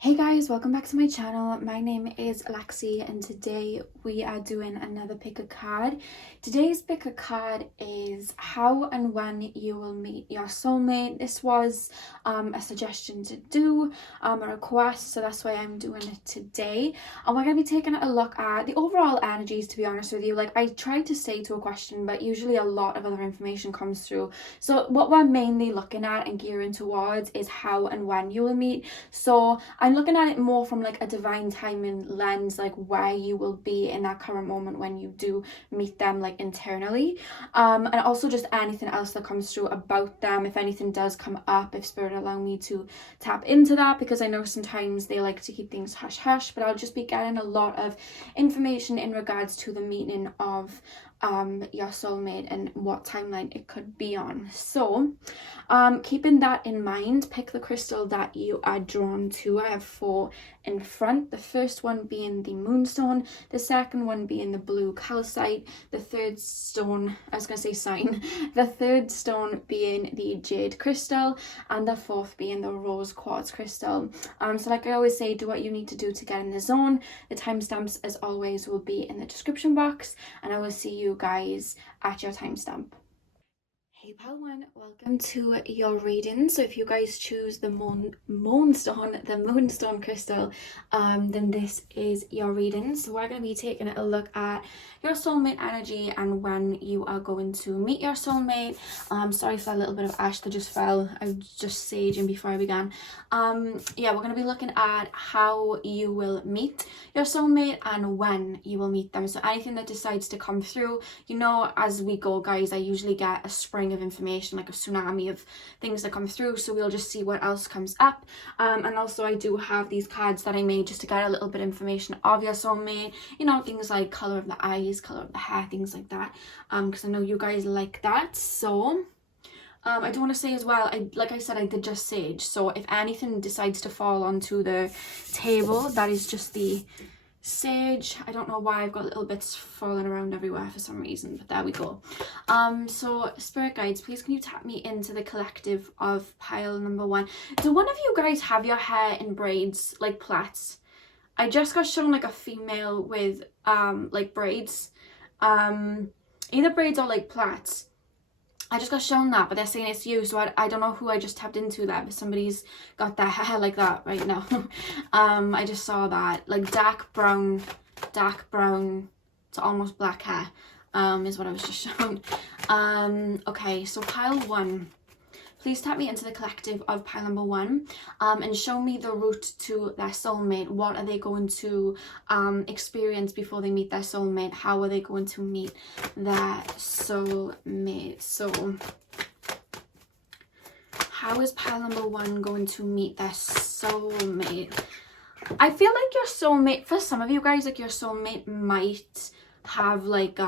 Hey guys, welcome back to my channel. My name is Alexia and today we are doing another pick a card. Today's pick a card is how and when you will meet your soulmate. This was a suggestion to do, a request, so that's why I'm doing it today. And we're going to be taking a look at the overall energies, to be honest with you. Like, I tried to stay to a question, but usually a lot of other information comes through. So what we're mainly looking at and gearing towards is how and when you will meet. So I'm looking at it more from like a divine timing lens, like where you will be in that current moment when you do meet them, like internally, and also just anything else that comes through about them. If anything does come up, if spirit allow me to tap into that, because I know sometimes they like to keep things hush hush, but I'll just be getting a lot of information in regards to the meaning of your soulmate and what timeline it could be on. So keeping that in mind, pick the crystal that you are drawn to. I have 4 in front, the first one being the moonstone, the second one being the blue calcite, the third stone, the third stone being the jade crystal, and the fourth being the rose quartz crystal. So like I always say, do what you need to do to get in the zone. The timestamps, as always, will be in the description box, and I will see you guys at your timestamp. Hey pal one, welcome to your reading. So if you guys choose the moonstone crystal, then this is your reading. So we're going to be taking a look at your soulmate energy and when you are going to meet your soulmate. Sorry for that little bit of ash that just fell. I was just saging before I began. Yeah, we're going to be looking at how you will meet your soulmate and when you will meet them. So anything that decides to come through, you know, as we go guys, I usually get a spring of information, like a tsunami of things that come through, so we'll just see what else comes up. And also I do have these cards that I made just to get a little bit of information of your soulmate, you know, things like color of the eyes, color of the hair, things like that, because I know you guys like that. So I do want to say as well, like I said, I did just sage, so if anything decides to fall onto the table, that is just the sage. I don't know why I've got little bits falling around everywhere for some reason, but there we go. So spirit guides, please can you tap me into the collective of pile number 1. Do one of you guys have your hair in braids, like plaits? I just got shown like a female with like braids, either braids or like plaits. I just got shown that, but they're saying it's you, so I don't know who I just tapped into there, but somebody's got their hair like that right now. I just saw that, like dark brown to almost black hair, is what I was just shown. Okay, so pile 1. Please tap me into the collective of pile number 1, and show me the route to their soulmate. What are they going to experience before they meet their soulmate? How are they going to meet their soulmate? So how is pile number 1 going to meet their soulmate? I feel like your soulmate, for some of you guys, like your soulmate might have like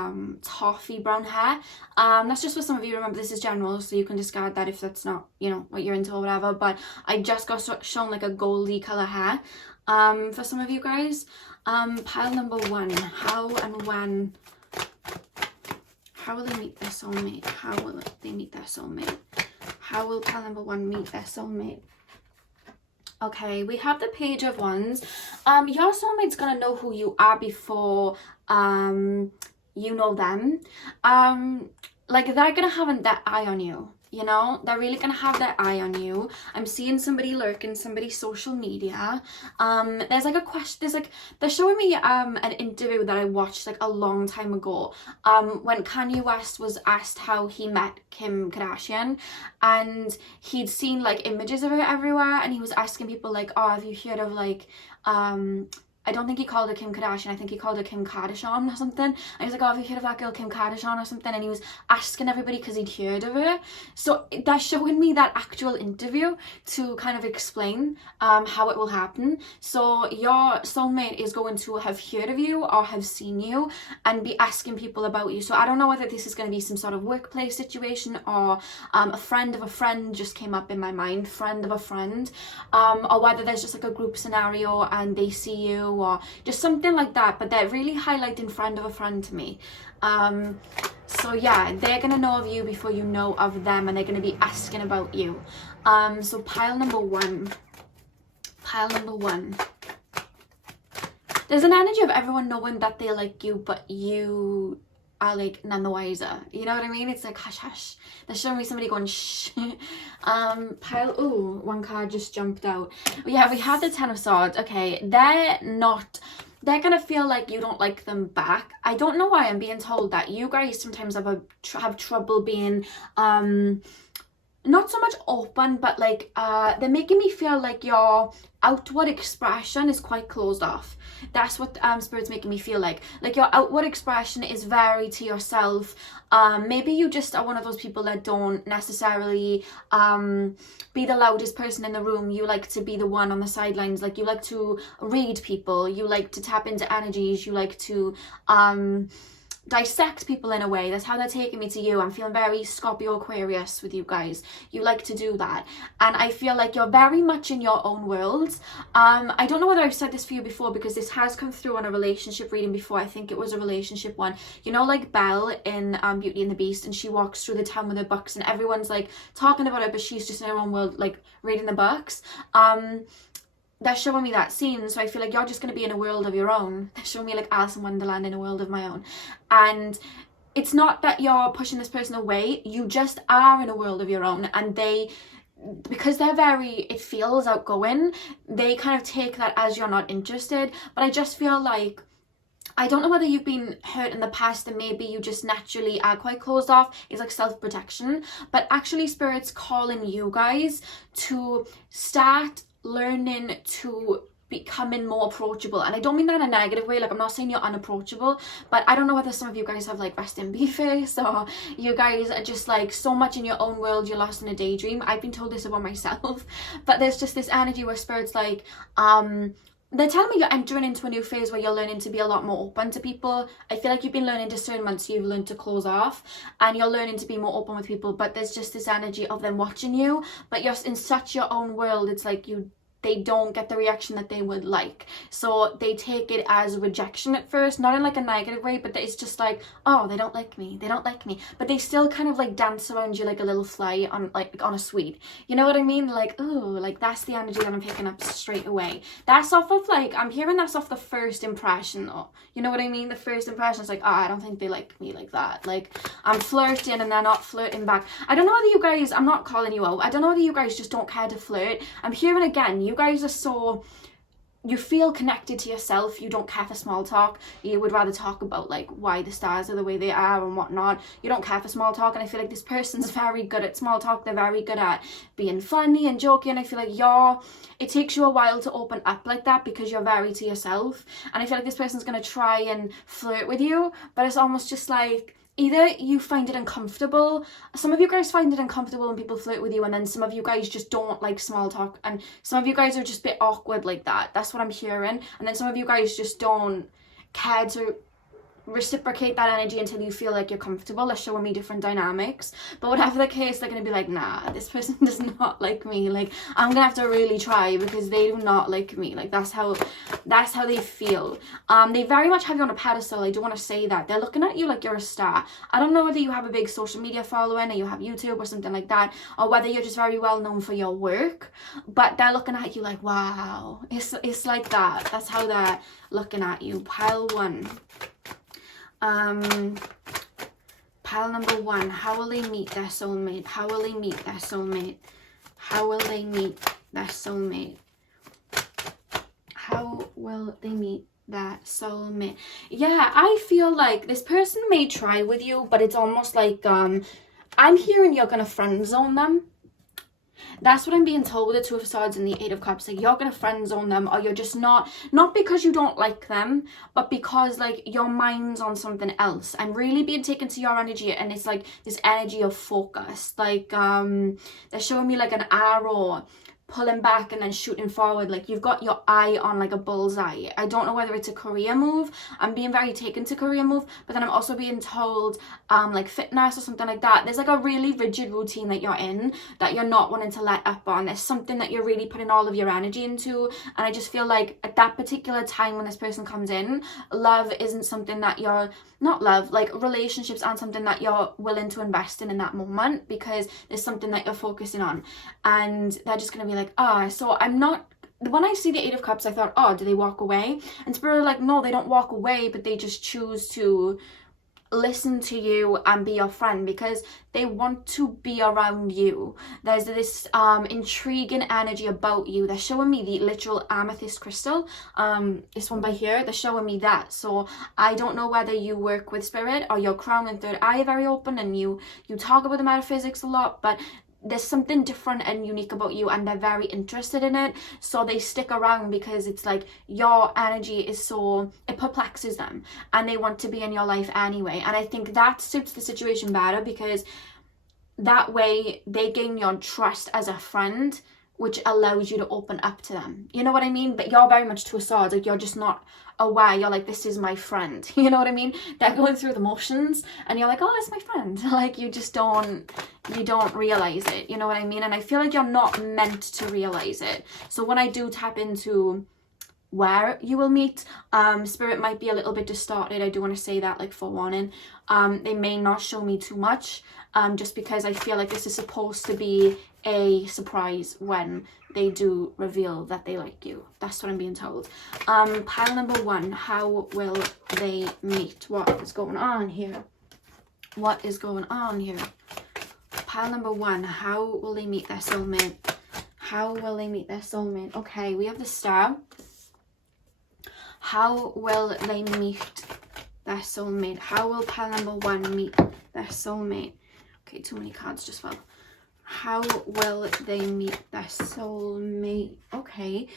toffee brown hair. That's just for some of you. Remember, this is general, so you can discard that if that's not, you know, what you're into or whatever, but I just got shown like a goldy color hair for some of you guys. Pile number 1, how and when, how will they meet their soulmate? How will they meet their soulmate? How will pile number 1 meet their soulmate? Okay, we have the Page of Wands. Your soulmate's gonna know who you are before you know them. Like, they're gonna have that eye on you, you know? They're really gonna have their eye on you. I'm seeing somebody lurking somebody's social media. There's like a question, there's like, they're showing me an interview that I watched like a long time ago, when Kanye West was asked how he met Kim Kardashian, and he'd seen like images of her everywhere, and he was asking people like, oh, have you heard of like I don't think he called her Kim Kardashian, I think he called her Kim Kardashian or something. And he was like, oh, have you heard of that girl Kim Kardashian or something? And he was asking everybody because he'd heard of her. So they're showing me that actual interview to kind of explain how it will happen. So your soulmate is going to have heard of you or have seen you and be asking people about you. So I don't know whether this is going to be some sort of workplace situation or a friend of a friend just came up in my mind, friend of a friend, or whether there's just like a group scenario and they see you or just something like that, but they're really highlighting friend of a friend to me. So yeah, they're gonna know of you before you know of them, and they're gonna be asking about you. So pile number 1, Pile number 1. There's an energy of everyone knowing that they like you, but you are like none the wiser. You know what I mean? It's like hush hush. They're showing me somebody going shh. Pile, ooh, one card just jumped out. Yeah, we have the 10 of Swords. Okay, they're gonna feel like you don't like them back. I don't know why I'm being told that. You guys sometimes have trouble being not so much open, but like they're making me feel like your outward expression is quite closed off. That's what Spirit's making me feel like your outward expression is very to yourself. Maybe you just are one of those people that don't necessarily be the loudest person in the room. You like to be the one on the sidelines. Like, you like to read people, you like to tap into energies, you like to dissect people in a way. That's how they're taking me to you. I'm feeling very Scorpio Aquarius with you guys. You like to do that, and I feel like you're very much in your own world. I don't know whether I've said this for you before, because this has come through on a relationship reading before. I think it was a relationship one. You know, like Belle in Beauty and the Beast, and she walks through the town with her books and everyone's like talking about it, but she's just in her own world, like reading the books. They're showing me that scene, so I feel like you're just going to be in a world of your own. They're showing me like Alice in Wonderland in a world of my own. And it's not that you're pushing this person away, you just are in a world of your own. And because they're very, it feels outgoing, they kind of take that as you're not interested. But I just feel like, I don't know whether you've been hurt in the past and maybe you just naturally are quite closed off. It's like self-protection. But actually, Spirit's calling you guys to start learning to becoming more approachable. And I don't mean that in a negative way. Like, I'm not saying you're unapproachable, but I don't know whether some of you guys have like resting bee face, or you guys are just like so much in your own world, you're lost in a daydream. I've been told this about myself, but there's just this energy where Spirit's like, they're telling me you're entering into a new phase where you're learning to be a lot more open to people. I feel like you've been learning discernment, so you've learned to close off, and you're learning to be more open with people. But there's just this energy of them watching you, but you're in such your own world. It's like they don't get the reaction that they would like, so they take it as rejection at first, not in like a negative way, but it's just like, oh, they don't like me, but they still kind of like dance around you like a little fly on a sweet, you know what I mean? Like, oh, like that's the energy that I'm picking up straight away. That's off of like, I'm hearing that's off the first impression though, you know what I mean? The first impression is like, oh, I don't think they like me like that. Like, I'm flirting and they're not flirting back. I don't know whether you guys, I'm not calling you out, I don't know whether you guys just don't care to flirt. I'm hearing again, you guys are so, you feel connected to yourself, you don't care for small talk, you would rather talk about like why the stars are the way they are and whatnot. You don't care for small talk, and I feel like this person's very good at small talk. They're very good at being funny and joking. I feel like it takes you a while to open up like that because you're very to yourself, and I feel like this person's going to try and flirt with you, but it's almost just like, either you find it uncomfortable. Some of you guys find it uncomfortable when people flirt with you, and then some of you guys just don't like small talk, and some of you guys are just a bit awkward like that. That's what I'm hearing. And then some of you guys just don't care to reciprocate that energy until you feel like you're comfortable. They're showing me different dynamics, but whatever the case, they're gonna be like, nah, this person does not like me. Like, I'm gonna have to really try because they do not like me. Like, that's how they feel. They very much have you on a pedestal. I do want to say that they're looking at you like you're a star. I don't know whether you have a big social media following, or you have YouTube or something like that, or whether you're just very well known for your work, but they're looking at you like, wow. It's like that. That's how they're looking at you. Pile 1. Pile number 1, how will they meet their soulmate? How will they meet their soulmate? How will they meet their soulmate? How will they meet their soulmate? Yeah, I feel like this person may try with you, but it's almost like, I'm hearing you're gonna friend zone them. That's what I'm being told with the 2 of Swords and the 8 of Cups. Like, you're gonna friend zone them, or you're just not because you don't like them, but because like your mind's on something else. I'm really being taken to your energy, and it's like this energy of focus. Like, they're showing me like an arrow pulling back and then shooting forward. Like, you've got your eye on like a bullseye. I don't know whether it's a career move. I'm being very taken to career move, but then I'm also being told like fitness or something like that. There's like a really rigid routine that you're in that you're not wanting to let up on. There's something that you're really putting all of your energy into, and I just feel like at that particular time when this person comes in, love isn't something that you're, not love, like relationships aren't something that you're willing to invest in that moment, because there's something that you're focusing on, and they're just going to be like, so I'm not when I see the Eight of Cups, I thought, oh, do they walk away? And Spirit are like, no, they don't walk away, but they just choose to listen to you and be your friend because they want to be around you. There's this intriguing energy about you. They're showing me the literal amethyst crystal, this one by here, they're showing me that. So I don't know whether you work with Spirit or your crown and third eye are very open and you talk about the metaphysics a lot, but there's something different and unique about you and they're very interested in it, so they stick around because it's like your energy is so, it perplexes them and they want to be in your life anyway. And I think that suits the situation better because that way they gain your trust as a friend, which allows you to open up to them. You know what I mean? But you're very much Two of Swords, like you're just not aware. You're like, this is my friend. You know what I mean? They're going through the motions and you're like, oh, that's my friend. Like you just don't realize it. You know what I mean? And I feel like you're not meant to realize it. So when I do tap into where you will meet, Spirit might be a little bit distorted. I do want to say that, like, forewarning. They may not show me too much, just because I feel like this is supposed to be a surprise when they do reveal that they like you. That's what I'm being told. Pile number 1, how will they meet? What is going on here? What is going on here? Pile number 1, how will they meet their soulmate? How will they meet their soulmate? Okay, we have the Star. How will they meet their soulmate? How will pile number 1 meet their soulmate? Okay, too many cards just fell. How will they meet their soulmate? Okay.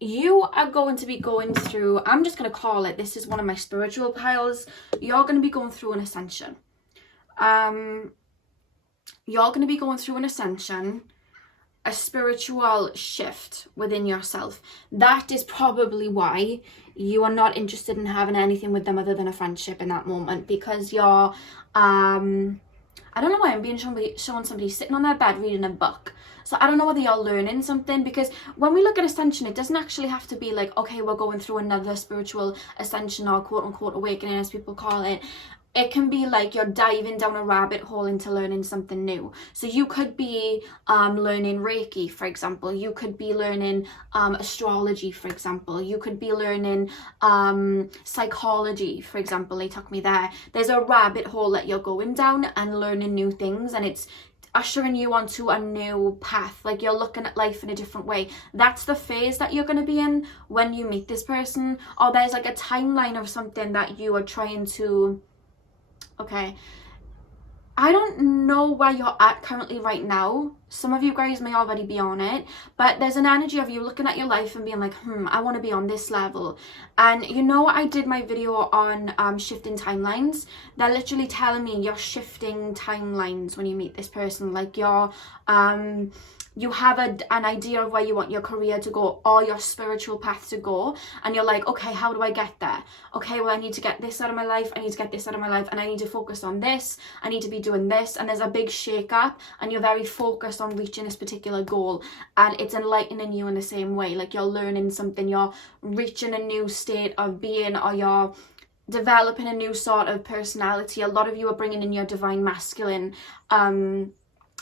You are going to be going through, I'm just going to call it, this is one of my spiritual piles. You're going to be going through an ascension. You're going to be going through an ascension, a spiritual shift within yourself. That is probably why you are not interested in having anything with them other than a friendship in that moment, because you're, I don't know why I'm being shown somebody sitting on their bed reading a book. So I don't know whether you're learning something, because when we look at ascension, it doesn't actually have to be like, okay, we're going through another spiritual ascension or quote unquote awakening, as people call it. It can be like you're diving down a rabbit hole into learning something new. So you could be learning Reiki, for example. You could be learning astrology, for example. You could be learning psychology, for example. They took me there. There's a rabbit hole that you're going down and learning new things, and it's ushering you onto a new path. Like you're looking at life in a different way. That's the phase that you're going to be in when you meet this person. Or there's like a timeline of something that you are trying to... Okay, I don't know where you're at currently right now. Some of you guys may already be on it, but there's an energy of you looking at your life and being like, I want to be on this level. And you know, I did my video on shifting timelines. They're literally telling me you're shifting timelines when you meet this person. Like you're you have an idea of where you want your career to go or your spiritual path to go, and you're like, okay, how do I get there? Okay, well, I need to get this out of my life, I need to get this out of my life, and I need to focus on this, I need to be doing this. And there's a big shake up and you're very focused on reaching this particular goal, and it's enlightening you in the same way. Like you're learning something, you're reaching a new state of being, or you're developing a new sort of personality. A lot of you are bringing in your divine masculine,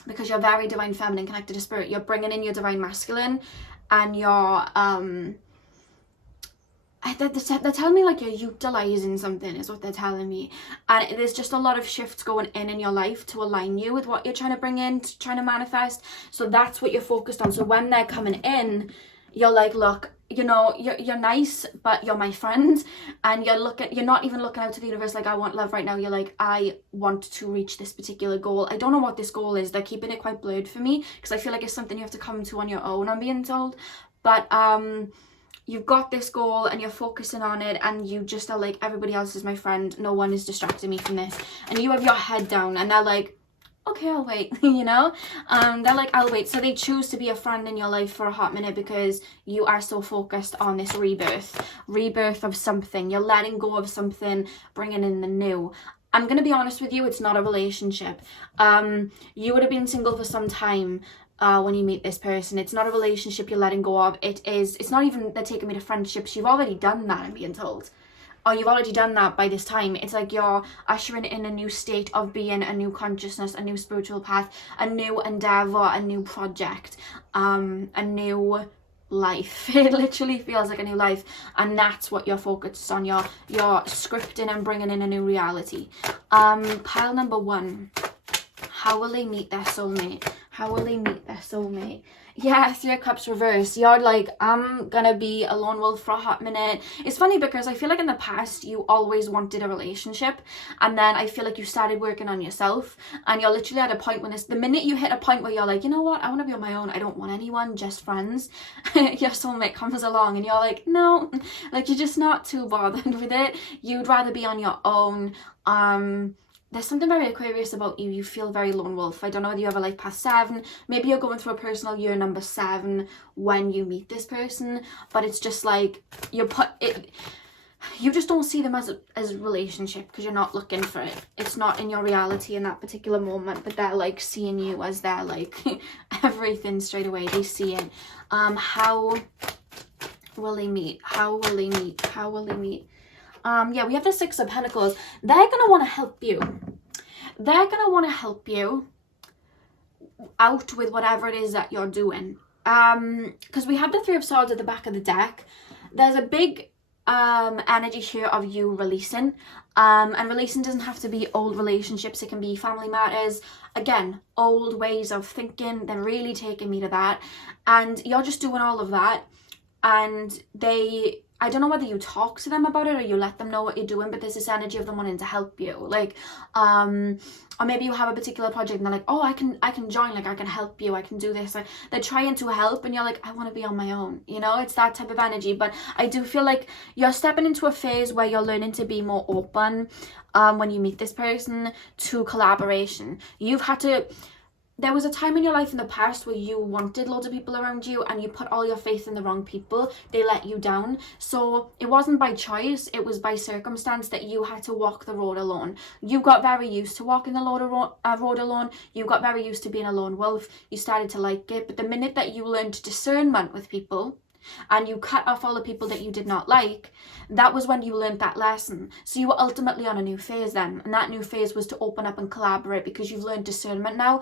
because you're very divine feminine connected to spirit. You're bringing in your divine masculine, and you're they're telling me like you're utilizing something is what they're telling me. And there's just a lot of shifts going in your life to align you with what you're trying to bring in, trying to manifest. So that's what you're focused on. So when they're coming in, you're like, look, you know, you're nice, but you're my friend. And you're not even looking out to the universe like, I want love right now. You're like, I want to reach this particular goal. I don't know what this goal is. They're keeping it quite blurred for me, because I feel like it's something you have to come to on your own, I'm being told. But you've got this goal and you're focusing on it, and you just are like, everybody else is my friend, no one is distracting me from this. And you have your head down, and they're like, okay, I'll wait, you know? They're like, I'll wait. So they choose to be a friend in your life for a hot minute because you are so focused on this rebirth of something. You're letting go of something, bringing in the new. I'm going to be honest with you, it's not a relationship. You would have been single for some time when you meet this person. It's not a relationship you're letting go of. It's not even they're taking me to friendships. You've already done that, I'm being told. or you've already done that by this time. It's like you're ushering in a new state of being, a new consciousness, a new spiritual path, a new endeavor, a new project, a new life. It literally feels like a new life, and that's what you're focused on. You're scripting and bringing in a new reality. Pile number 1, how will they meet their soulmate? How will they meet their soulmate? Yeah, 3 of Cups reverse. You're like, I'm gonna be a lone wolf for a hot minute. It's funny because I feel like in the past you always wanted a relationship, and then I feel like you started working on yourself, and you're literally at a point when the minute you hit a point where you're like, you know what, I want to be on my own, I don't want anyone, just friends, your soulmate comes along and you're like, no, like you're just not too bothered with it. You'd rather be on your own. There's something very Aquarius about you. You feel very lone wolf. I don't know whether you have a life past 7. Maybe you're going through a personal year number 7 when you meet this person. But it's just like you just don't see them as a relationship because you're not looking for it. It's not in your reality in that particular moment. But they're like seeing you as they're like everything straight away. They see it. How will they meet? How will they meet? How will they meet? Yeah, we have the 6 of Pentacles. They're going to want to help you. They're going to want to help you out with whatever it is that you're doing. Because we have the 3 of Swords at the back of the deck. There's a big energy here of you releasing. And releasing doesn't have to be old relationships. It can be family matters. Again, old ways of thinking. They're really taking me to that. And you're just doing all of that. And I don't know whether you talk to them about it or you let them know what you're doing, but there's this energy of them wanting to help you. Like, or maybe you have a particular project and they're like, oh, I can join, like I can help you, I can do this. Like, they're trying to help and you're like, I want to be on my own. You know, it's that type of energy. But I do feel like you're stepping into a phase where you're learning to be more open when you meet this person to collaboration. There was a time in your life in the past where you wanted loads of people around you and you put all your faith in the wrong people. They let you down. So it wasn't by choice, it was by circumstance that you had to walk the road alone. You got very used to walking the road alone. You got very used to being a lone wolf. You started to like it. But the minute that you learned discernment with people and you cut off all the people that you did not like, that was when you learned that lesson. So you were ultimately on a new phase then, and that new phase was to open up and collaborate because you've learned discernment now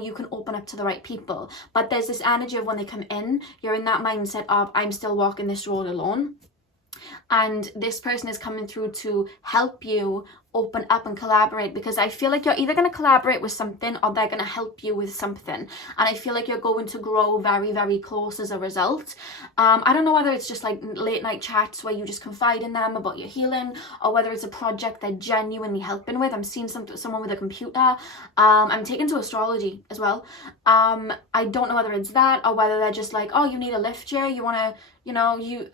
you can open up to the right people. But there's this energy of when they come in, you're in that mindset of I'm still walking this road alone, and this person is coming through to help you open up and collaborate, because I feel like you're either going to collaborate with something or they're going to help you with something, and I feel like you're going to grow very, very close as a result. I don't know whether it's just like late night chats where you just confide in them about your healing, or whether it's a project they're genuinely helping with. I'm seeing someone with a computer. I'm taken to astrology as well. I don't know whether it's that or whether they're just like, oh, you need a lift here, you want to,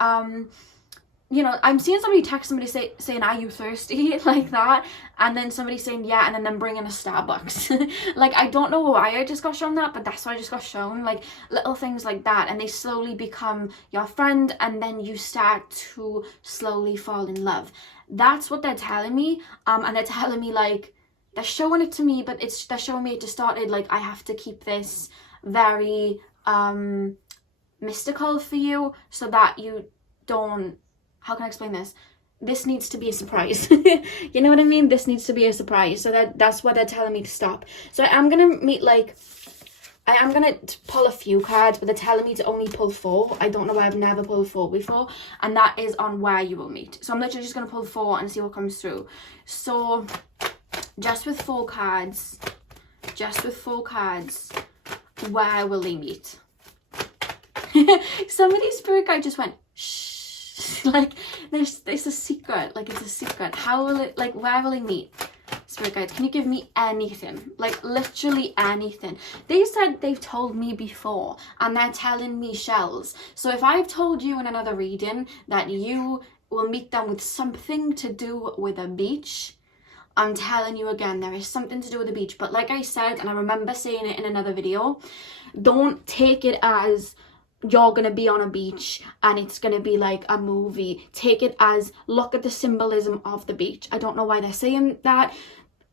I'm seeing somebody text somebody saying, are you thirsty? Like that. And then somebody saying, yeah, and then them bringing a Starbucks. Like, I don't know why I just got shown that, but that's what I just got shown. Like, little things like that. And they slowly become your friend, and then you start to slowly fall in love. That's what they're telling me. And they're telling me, like, they're showing it to me, but they're showing me it just started. Like, I have to keep this very mystical for you so that you don't... How can I explain this? This needs to be a surprise. You know what I mean? This needs to be a surprise. So that's what they're telling me to stop. So I am going to pull a few cards, but they're telling me to only pull 4. I don't know why I've never pulled 4 before. And that is on where you will meet. So I'm literally just going to pull 4 and see what comes through. So just with 4 cards, where will they meet? Somebody's spirit guide just went, shh. Like, it's a secret. Like, it's a secret. How will it, like, where will they meet? Spirit guides, can you give me anything? Like, literally anything. They said they've told me before, and they're telling me shells. So if I've told you in another reading that you will meet them with something to do with a beach, I'm telling you again, there is something to do with the beach. But like I said, and I remember saying it in another video, don't take it as you're going to be on a beach and it's going to be like a movie. Take it as, look at the symbolism of the beach. I don't know why they're saying that.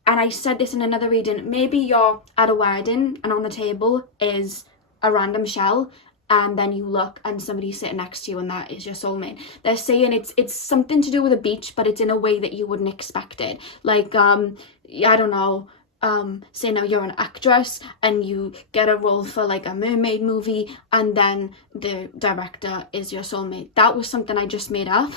And I said this in another reading. Maybe you're at a wedding and on the table is a random shell and then you look and somebody's sitting next to you and that is your soulmate. They're saying it's something to do with a beach, but it's in a way that you wouldn't expect it. Like, I don't know, say now you're an actress and you get a role for like a mermaid movie and then the director is your soulmate. That was something I just made up.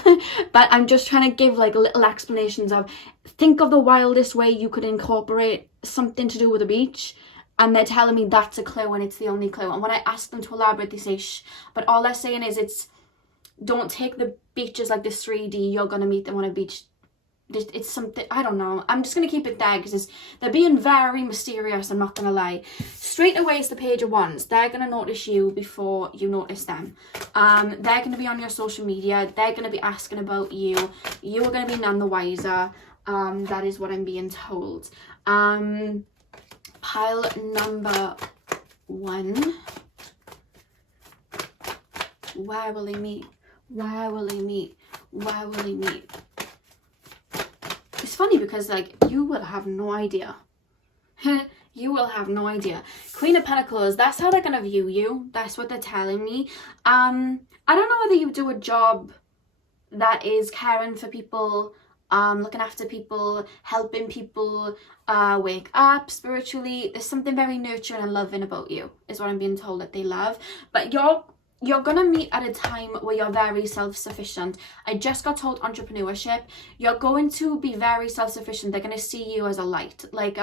But I'm just trying to give like little explanations of, think of the wildest way you could incorporate something to do with a beach, and they're telling me that's a clue and it's the only clue. And when I ask them to elaborate, they say shh, but all they're saying is don't take the beach as like this 3D, you're gonna meet them on a beach. It's something, I don't know. I'm just going to keep it there because they're being very mysterious, I'm not going to lie. Straight away is the Page of Wands. They're going to notice you before you notice them. They're going to be on your social media. They're going to be asking about you. You are going to be none the wiser. That is what I'm being told. Pile number 1. Where will they meet? Where will they meet? Where will they meet? It's funny because like you will have no idea. You will have no idea. Queen of Pentacles, that's how they're gonna view you. That's what they're telling me. I don't know whether you do a job that is caring for people, looking after people, helping people wake up spiritually. There's something very nurturing and loving about you, is what I'm being told that they love. But you're gonna meet at a time where you're very self-sufficient. I just got told entrepreneurship. You're going to be very self-sufficient. They're gonna see you as a light. Like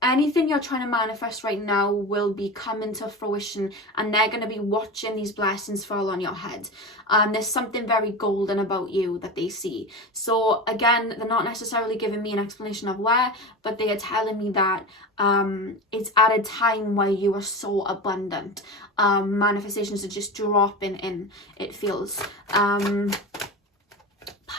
anything you're trying to manifest right now will be coming to fruition, and they're gonna be watching these blessings fall on your head. There's something very golden about you that they see. So again, they're not necessarily giving me an explanation of where, but they are telling me that it's at a time where you are so abundant. Manifestations are just dropping in, it feels.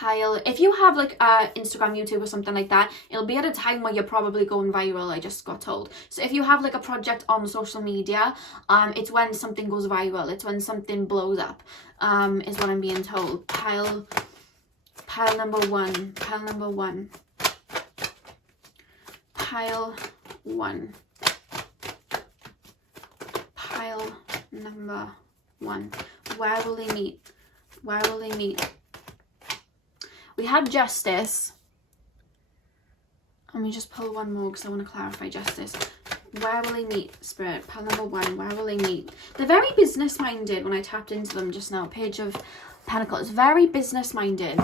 If you have like Instagram, YouTube or something like that, it'll be at a time where you're probably going viral, I just got told. So if you have like a project on social media, it's when something goes viral, it's when something blows up, is what I'm being told. Pile number 1, pile number 1, pile 1, pile number 1. Where will they meet? Where will they meet? We have Justice. Let me just pull one more because I want to clarify Justice. Where will they meet, Spirit? Pile number 1. Where will they meet? They're very business-minded when I tapped into them just now. Page of Pentacles. Very business-minded.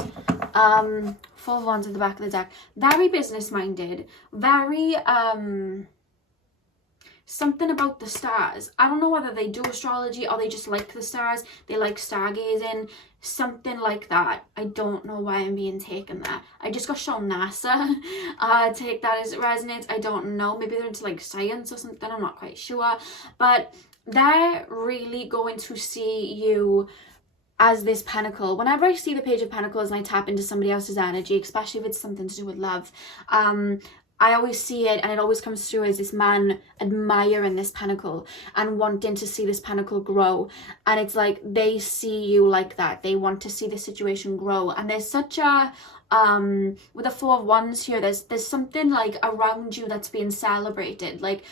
Full of Wands at the back of the deck. Very business-minded. Very, something about the stars. I don't know whether they do astrology or they just like the stars. They like stargazing. Something like that. I don't know why I'm being taken there. I just got shown NASA. Take that as it resonates. I don't know. Maybe they're into like science or something. I'm not quite sure. But they're really going to see you as this pentacle. Whenever I see the Page of Pentacles and I tap into somebody else's energy, especially if it's something to do with love, I always see it and it always comes through as this man admiring this pentacle and wanting to see this pentacle grow. And it's like they see you like that. They want to see the situation grow. And there's such a, with the Four of Wands here, there's something like around you that's being celebrated. Like,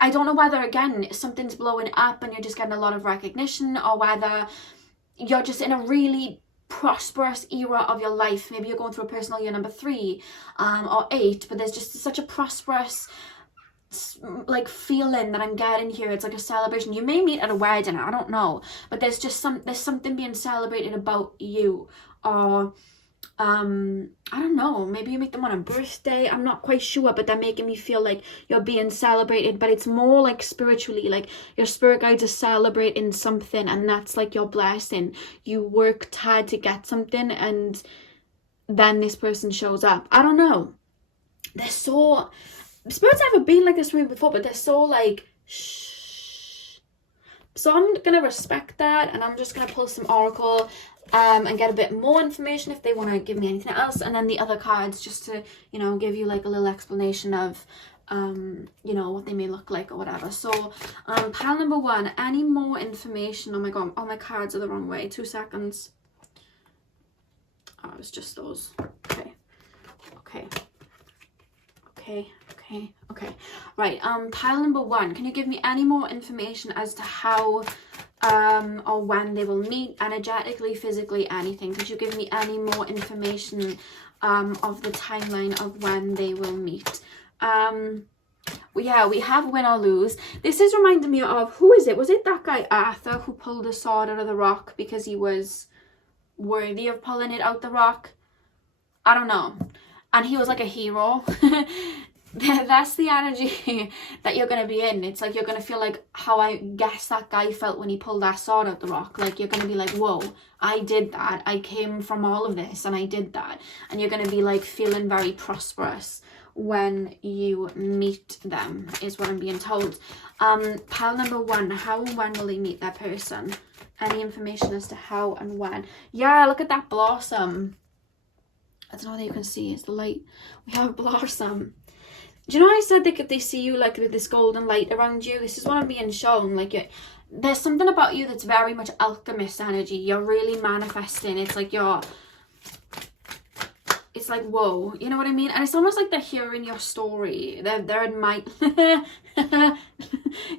I don't know whether, again, something's blowing up and you're just getting a lot of recognition, or whether you're just in a really prosperous era of your life. Maybe you're going through a personal year number 3 or 8, but there's just such a prosperous like feeling that I'm getting here. It's like a celebration. You may meet at a wedding, I don't know, but there's just something being celebrated about you. Or I don't know, maybe you meet them on a birthday, I'm not quite sure, but they're making me feel like you're being celebrated. But it's more like spiritually, like your spirit guides are celebrating something, and that's like your blessing. You worked hard to get something and then this person shows up. I don't know, they're so, spirits never been like this for me before, but they're so like shh. So I'm gonna respect that, and I'm just gonna pull some oracle and get a bit more information if they want to give me anything else, and then the other cards just to, you know, give you like a little explanation of you know, what they may look like or whatever. So pile number 1, any more information? Oh my god, all my cards are the wrong way. 2 seconds. Oh, it was just those. Okay. Right, pile number 1, can you give me any more information as to how or when they will meet, energetically, physically, anything. Could you give me any more information of the timeline of when they will meet? Yeah, we have win or lose. This is reminding me of, who is it? Was it that guy Arthur who pulled the sword out of the rock because he was worthy of pulling it out the rock? I don't know. And he was like a hero. That's the energy that you're going to be in. It's like you're going to feel like how I guess that guy felt when he pulled that sword out the rock. Like you're going to be like, whoa, I did that. I came from all of this and I did that. And you're going to be like feeling very prosperous when you meet them, is what I'm being told. Pile number 1, how and when will they meet their person? Any information as to how and when? Yeah, look at that blossom. I don't know whether you can see, it's the light. We have a blossom. Do you know I said they see you like with this golden light around you? This is what I'm being shown. Like there's something about you that's very much alchemist energy. You're really manifesting. It's like it's like, whoa, you know what I mean? And it's almost like they're hearing your story. They're in my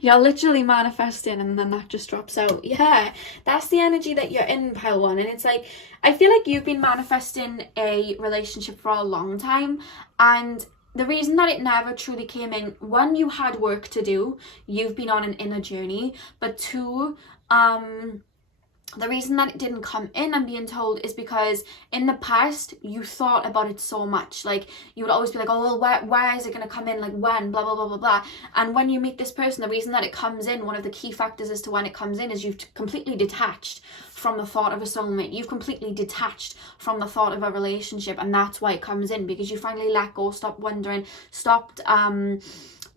you're literally manifesting, and then that just drops out. Yeah, that's the energy that you're in, pile 1. And it's like, I feel like you've been manifesting a relationship for a long time, and the reason that it never truly came in, 1, you had work to do, you've been on an inner journey, but 2, the reason that it didn't come in, I'm being told, is because in the past you thought about it so much. Like you would always be like, oh well, where is it going to come in, like when, blah blah blah blah blah. And when you meet this person, the reason that it comes in, one of the key factors as to when it comes in, is you've completely detached from the thought of a soulmate. You've completely detached from the thought of a relationship, and that's why it comes in, because you finally let go, stopped wondering, stopped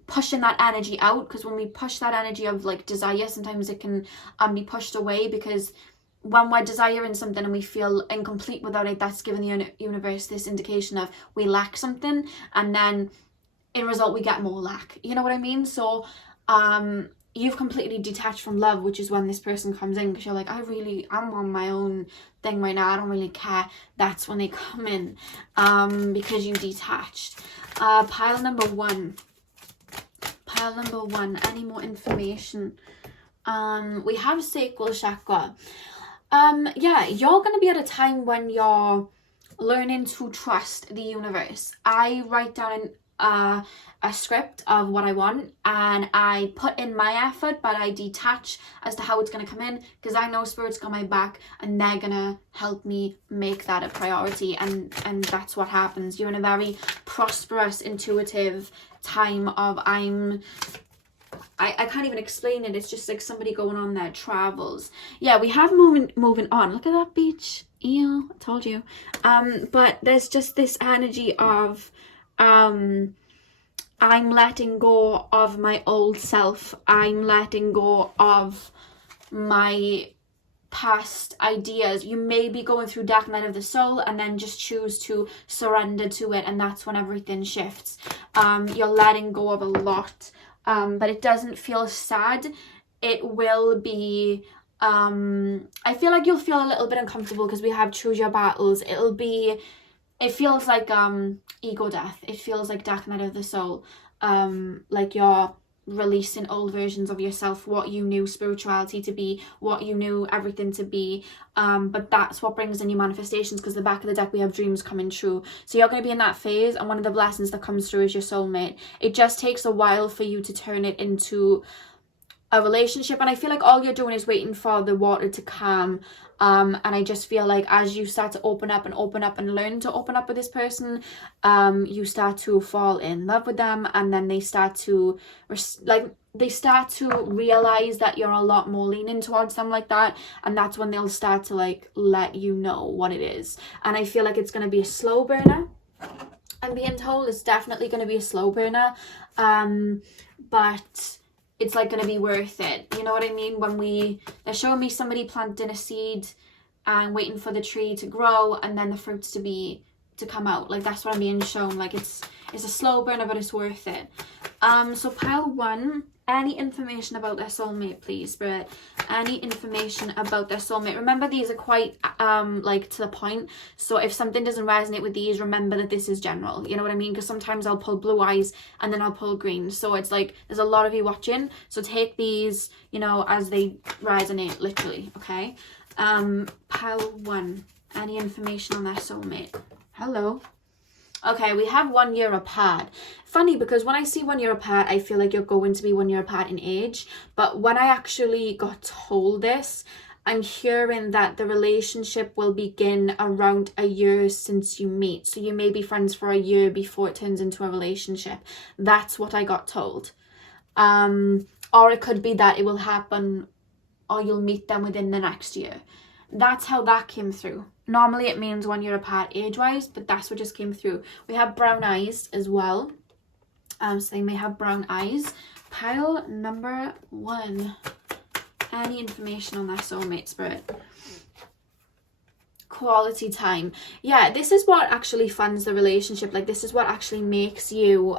pushing that energy out. Because when we push that energy of like desire, sometimes it can be pushed away, because when we're desiring something and we feel incomplete without it, that's giving the universe this indication of we lack something, and then in result we get more lack, you know what I mean? So you've completely detached from love, which is when this person comes in, because you're like, I'm on my own thing right now, I don't really care. That's when they come in, because you detached. Pile number 1, any more information? We have sacral chakra. Yeah, you're going to be at a time when you're learning to trust the universe. I write down a script of what I want, and I put in my effort, but I detach as to how it's going to come in, because I know Spirit's got my back and they're going to help me make that a priority, and that's what happens. You're in a very prosperous, intuitive time of I can't even explain it. It's just like somebody going on their travels. Yeah, we have moving on. Look at that beach. Ew, I told you. But there's just this energy of I'm letting go of my old self. I'm letting go of my past ideas. You may be going through dark night of the soul and then just choose to surrender to it, and that's when everything shifts. You're letting go of a lot. But it doesn't feel sad. It will be, I feel like you'll feel a little bit uncomfortable because we have choose your battles. It feels like ego death. It feels like dark night of the soul. Like you're releasing old versions of yourself, what you knew spirituality to be, what you knew everything to be, but that's what brings in your manifestations, because the back of the deck we have dreams coming true. So you're going to be in that phase, and one of the blessings that comes through is your soulmate. It just takes a while for you to turn it into a relationship, and I feel like all you're doing is waiting for the water to calm. And I just feel like as you start to open up and learn to open up with this person, you start to fall in love with them, and then they start to realize that you're a lot more leaning towards them like that, and that's when they'll start to like let you know what it is. And I feel like it's going to be a slow burner. I'm being told it's definitely going to be a slow burner, but it's like going to be worth it. You know what I mean? They're showing me somebody planting a seed and waiting for the tree to grow and then the fruits to come out. Like that's what I'm being shown. Like it's a slow burner, but it's worth it. So pile 1, Any information about their soulmate, please, Spirit. Any information about their soulmate. Remember, these are quite like to the point, so if something doesn't resonate with these, remember that this is general, you know what I mean? Because sometimes I'll pull blue eyes and then I'll pull green, so it's like there's a lot of you watching, so take these, you know, as they resonate, literally. Okay. Pile 1, any information on their soulmate. Hello. Okay, we have 1 year apart. Funny, because when I see 1 year apart, I feel like you're going to be 1 year apart in age. But when I actually got told this, I'm hearing that the relationship will begin around a year since you meet. So you may be friends for a year before it turns into a relationship. That's what I got told. Or it could be that it will happen, or you'll meet them within the next year. That's how that came through. Normally it means 1 year apart age-wise, but that's what just came through. We have brown eyes as well. So they may have brown eyes. Pile number 1. Any information on their soulmate, Spirit? Quality time. Yeah, this is what actually funds the relationship. Like, this is what actually makes you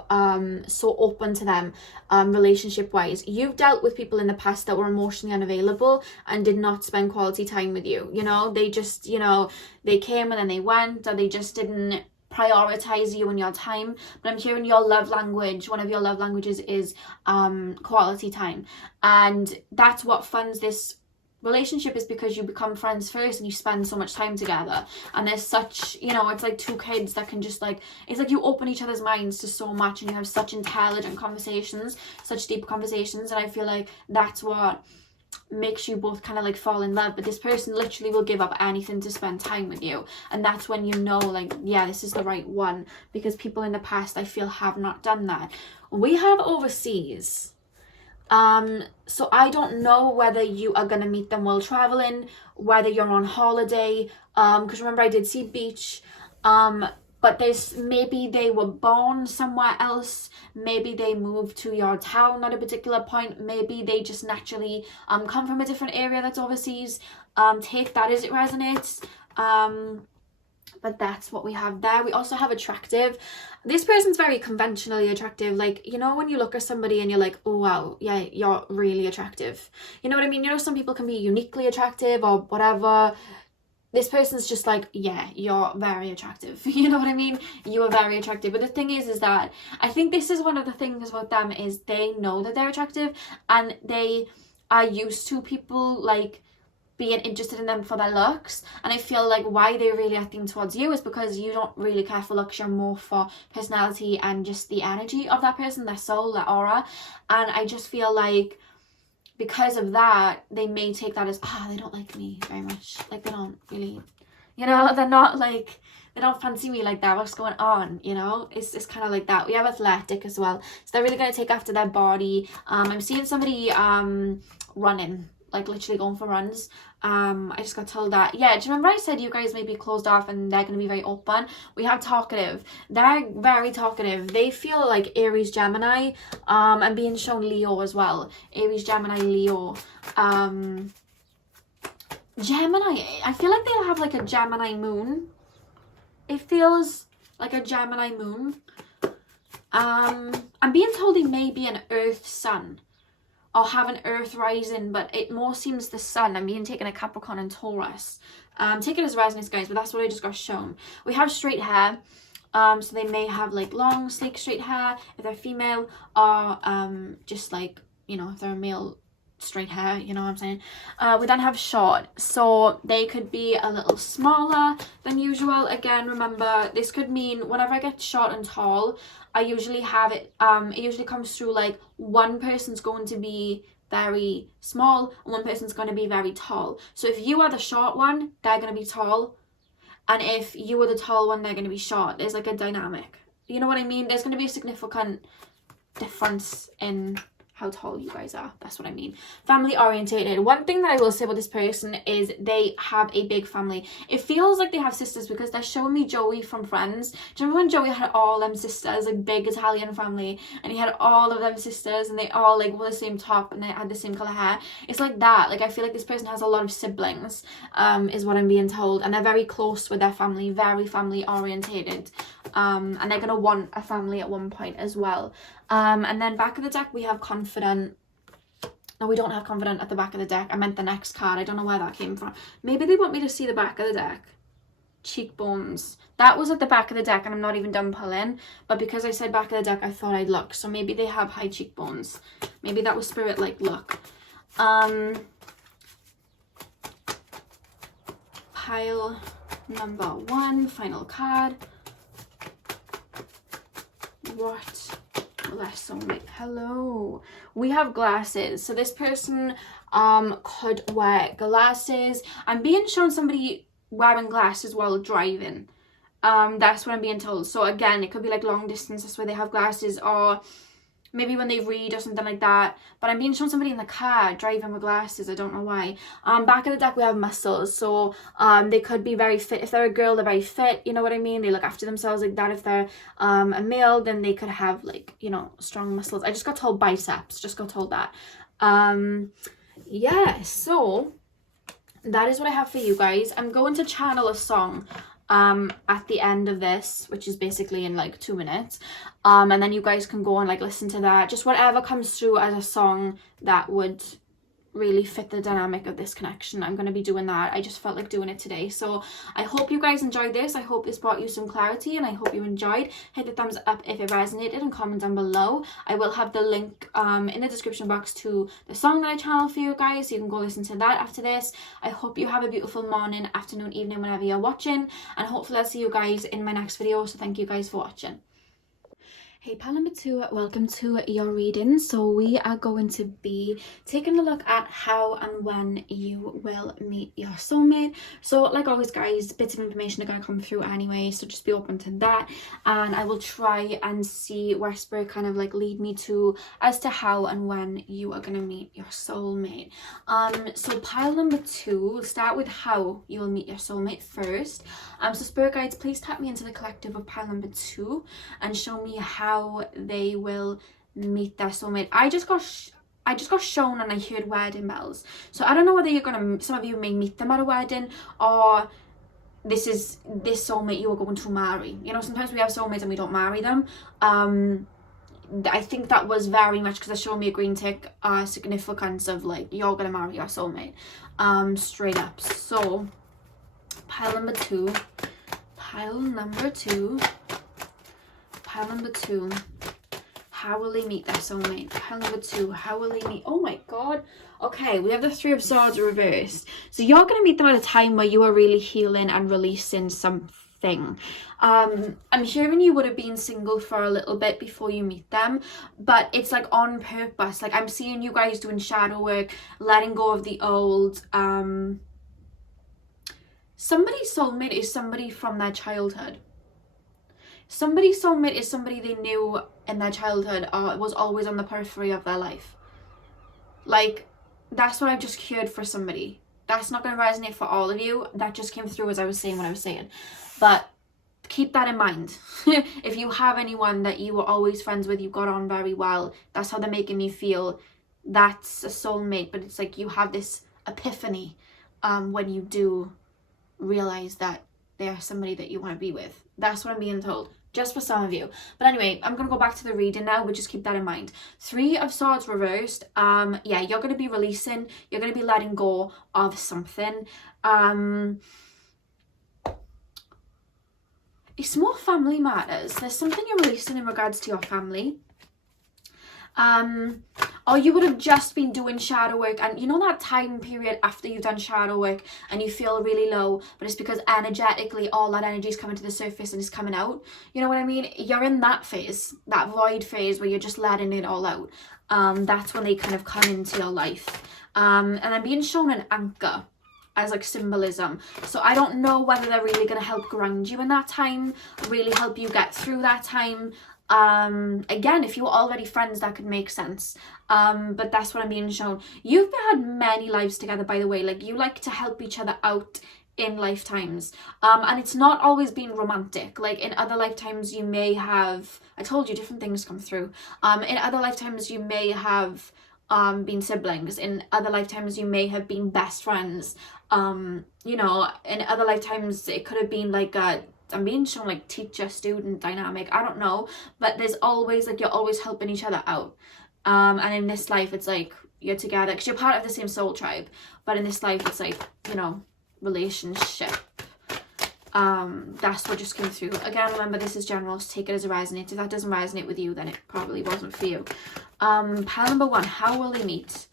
so open to them relationship wise. You've dealt with people in the past that were emotionally unavailable and did not spend quality time with you. You know, they just, you know, they came and then they went, or they just didn't prioritize you and your time. But I'm hearing your love language, one of your love languages is quality time, and that's what funds this relationship, is because you become friends first and you spend so much time together, and there's such, you know, it's like two kids that can just like, it's like you open each other's minds to so much, and you have such intelligent conversations, such deep conversations, and I feel like that's what makes you both kind of like fall in love. But this person literally will give up anything to spend time with you, and that's when you know, like, yeah, this is the right one, because people in the past, I feel, have not done that. We have overseas. So I don't know whether you are going to meet them while traveling, whether you're on holiday, because remember I did see beach, but there's, maybe they were born somewhere else, maybe they moved to your town at a particular point, maybe they just naturally come from a different area that's overseas. Take that as it resonates. But that's what we have there. We also have attractive. This person's very conventionally attractive. Like, you know, when you look at somebody and you're like, oh wow, yeah, you're really attractive. You know what I mean? You know, some people can be uniquely attractive or whatever. This person's just like, yeah, you're very attractive. You know what I mean? You are very attractive. But the thing is that I think this is one of the things about them, is they know that they're attractive, and they are used to people like being interested in them for their looks. And I feel like why they're really acting towards you is because you don't really care for looks, you're more for personality and just the energy of that person, their soul, their aura. And I just feel like because of that, they may take that as, they don't like me very much, like they don't really, you know, they're not like, they don't fancy me like that, what's going on, you know? It's kind of like that. We have athletic as well, so they're really going to take after their body. I'm seeing somebody running, like literally going for runs. I just got told that, yeah, do you remember I said you guys may be closed off and they're going to be very open? We have talkative. They're very talkative. They feel like Aries, Gemini. I'm being shown Leo as well. Aries, Gemini, Leo. Gemini, I feel like they'll have like a Gemini moon. It feels like a Gemini moon. I'm being told it may be an Earth sun, or have an Earth rising, but it more seems the sun. I'm being taken a Capricorn and Taurus. Take it as resonance, guys, but that's what I just got shown. We have straight hair. So they may have like long, sleek, straight hair if they're female, or just like, you know, if they're a male, straight hair, you know what I'm saying? We then have short, so they could be a little smaller than usual. Again, remember, this could mean whenever I get short and tall, I usually have it, it usually comes through like one person's going to be very small and one person's going to be very tall. So if you are the short one, they're going to be tall, and if you are the tall one, they're going to be short. There's like a dynamic, you know what I mean? There's going to be a significant difference in how tall you guys are. That's what I mean. Family orientated. One thing that I will say about this person is they have a big family. It feels like they have sisters, because they're showing me Joey from Friends. Do you remember when Joey had all them sisters, like big Italian family, and he had all of them sisters and they all like wore the same top and they had the same color hair? It's like that. Like, I feel like this person has a lot of siblings, is what I'm being told, and they're very close with their family, very family orientated, and they're gonna want a family at one point as well. And then back of the deck we have confident. No, we don't have confident at the back of the deck. I meant the next card. I don't know where that came from. Maybe they want me to see the back of the deck. Cheekbones. That was at the back of the deck and I'm not even done pulling. But because I said back of the deck, I thought I'd look. So maybe they have high cheekbones. Maybe that was spirit like, look. Pile number 1, final card. What? Less soulmate. Hello. We have glasses. So this person could wear glasses. I'm being shown somebody wearing glasses while driving. That's what I'm being told. So again, it could be like long distance, that's why they have glasses, or maybe when they read or something like that. But I'm being shown somebody in the car driving with glasses. I don't know why. Back of the deck we have muscles. So they could be very fit. If they're a girl, they're very fit, you know what I mean? They look after themselves like that. If they're a male, then they could have like, you know, strong muscles. I just got told biceps. Just got told that. Yeah, so that is what I have for you guys. I'm going to channel a song at the end of this, which is basically in like 2 minutes, and then you guys can go and like listen to that, just whatever comes through as a song that would really fit the dynamic of this connection. I'm going to be doing that. I just felt like doing it today. So I hope you guys enjoyed this. I hope this brought you some clarity and I hope you enjoyed. Hit the thumbs up if it resonated and comment down below. I will have the link in the description box to the song that I channel for you guys, so you can go listen to that after this. I hope you have a beautiful morning, afternoon, evening, whenever you're watching, and hopefully I'll see you guys in my next video. So thank you guys for watching. Hey pal number 2, welcome to your reading. So we are going to be taking a look at how and when you will meet your soulmate. So like always guys, bits of information are going to come through anyway, so just be open to that, and I will try and see where spirit kind of like lead me to as to how and when you are going to meet your soulmate. So pile number 2, we'll start with how you will meet your soulmate first. So spirit guides, please tap me into the collective of pile number 2 and show me how they will meet their soulmate. I just got shown and I heard wedding bells, so I don't know whether you're gonna, some of you may meet them at a wedding, or this is this soulmate you are going to marry. You know, sometimes we have soulmates and we don't marry them. I think that was very much because they showed me a green tick significance of like you're gonna marry your soulmate, straight up. So pile number 2, pile number 2, pile number 2, how will they meet their soulmate? Pile number 2, how will they meet? Oh my god. Okay, we have the 3 of Swords reversed. So you're going to meet them at a time where you are really healing and releasing something. I'm hearing you would have been single for a little bit before you meet them, but it's like on purpose. Like I'm seeing you guys doing shadow work, letting go of the old. Somebody's soulmate is somebody from their childhood. Somebody's soulmate is somebody they knew in their childhood or was always on the periphery of their life. Like, that's what I've just heard for somebody. That's not going to resonate for all of you. That just came through as I was saying what I was saying. But keep that in mind. If you have anyone that you were always friends with, you got on very well, that's how they're making me feel, that's a soulmate. But it's like you have this epiphany when you do realize that they are somebody that you want to be with. That's what I'm being told, just for some of you. But anyway, I'm going to go back to the reading now, but just keep that in mind. 3 of Swords reversed. Yeah, you're going to be releasing, you're going to be letting go of something. It's more family matters. There's something you're releasing in regards to your family. Or you would have just been doing shadow work, and you know that time period after you've done shadow work and you feel really low, but it's because energetically all that energy is coming to the surface and it's coming out. You know what I mean? You're in that phase, that void phase where you're just letting it all out. That's when they kind of come into your life. And I'm being shown an anchor as like symbolism. So I don't know whether they're really going to help ground you in that time, really help you get through that time. Again, if you were already friends, that could make sense. But that's what I'm being shown. You've had many lives together, by the way. Like, you like to help each other out in lifetimes. And it's not always been romantic. Like, in other lifetimes you may have, I told you, different things come through. In other lifetimes you may have been siblings. In other lifetimes you may have been best friends. You know, in other lifetimes it could have been like a I'm being shown like teacher-student dynamic, I don't know, but there's always like, you're always helping each other out. And in this life, it's like you're together because you're part of the same soul tribe, but in this life, it's like, you know, relationship. That's what just came through. Again, remember, this is general, so take it as it resonates. If that doesn't resonate with you, then it probably wasn't for you. Pile number one, how will they meet?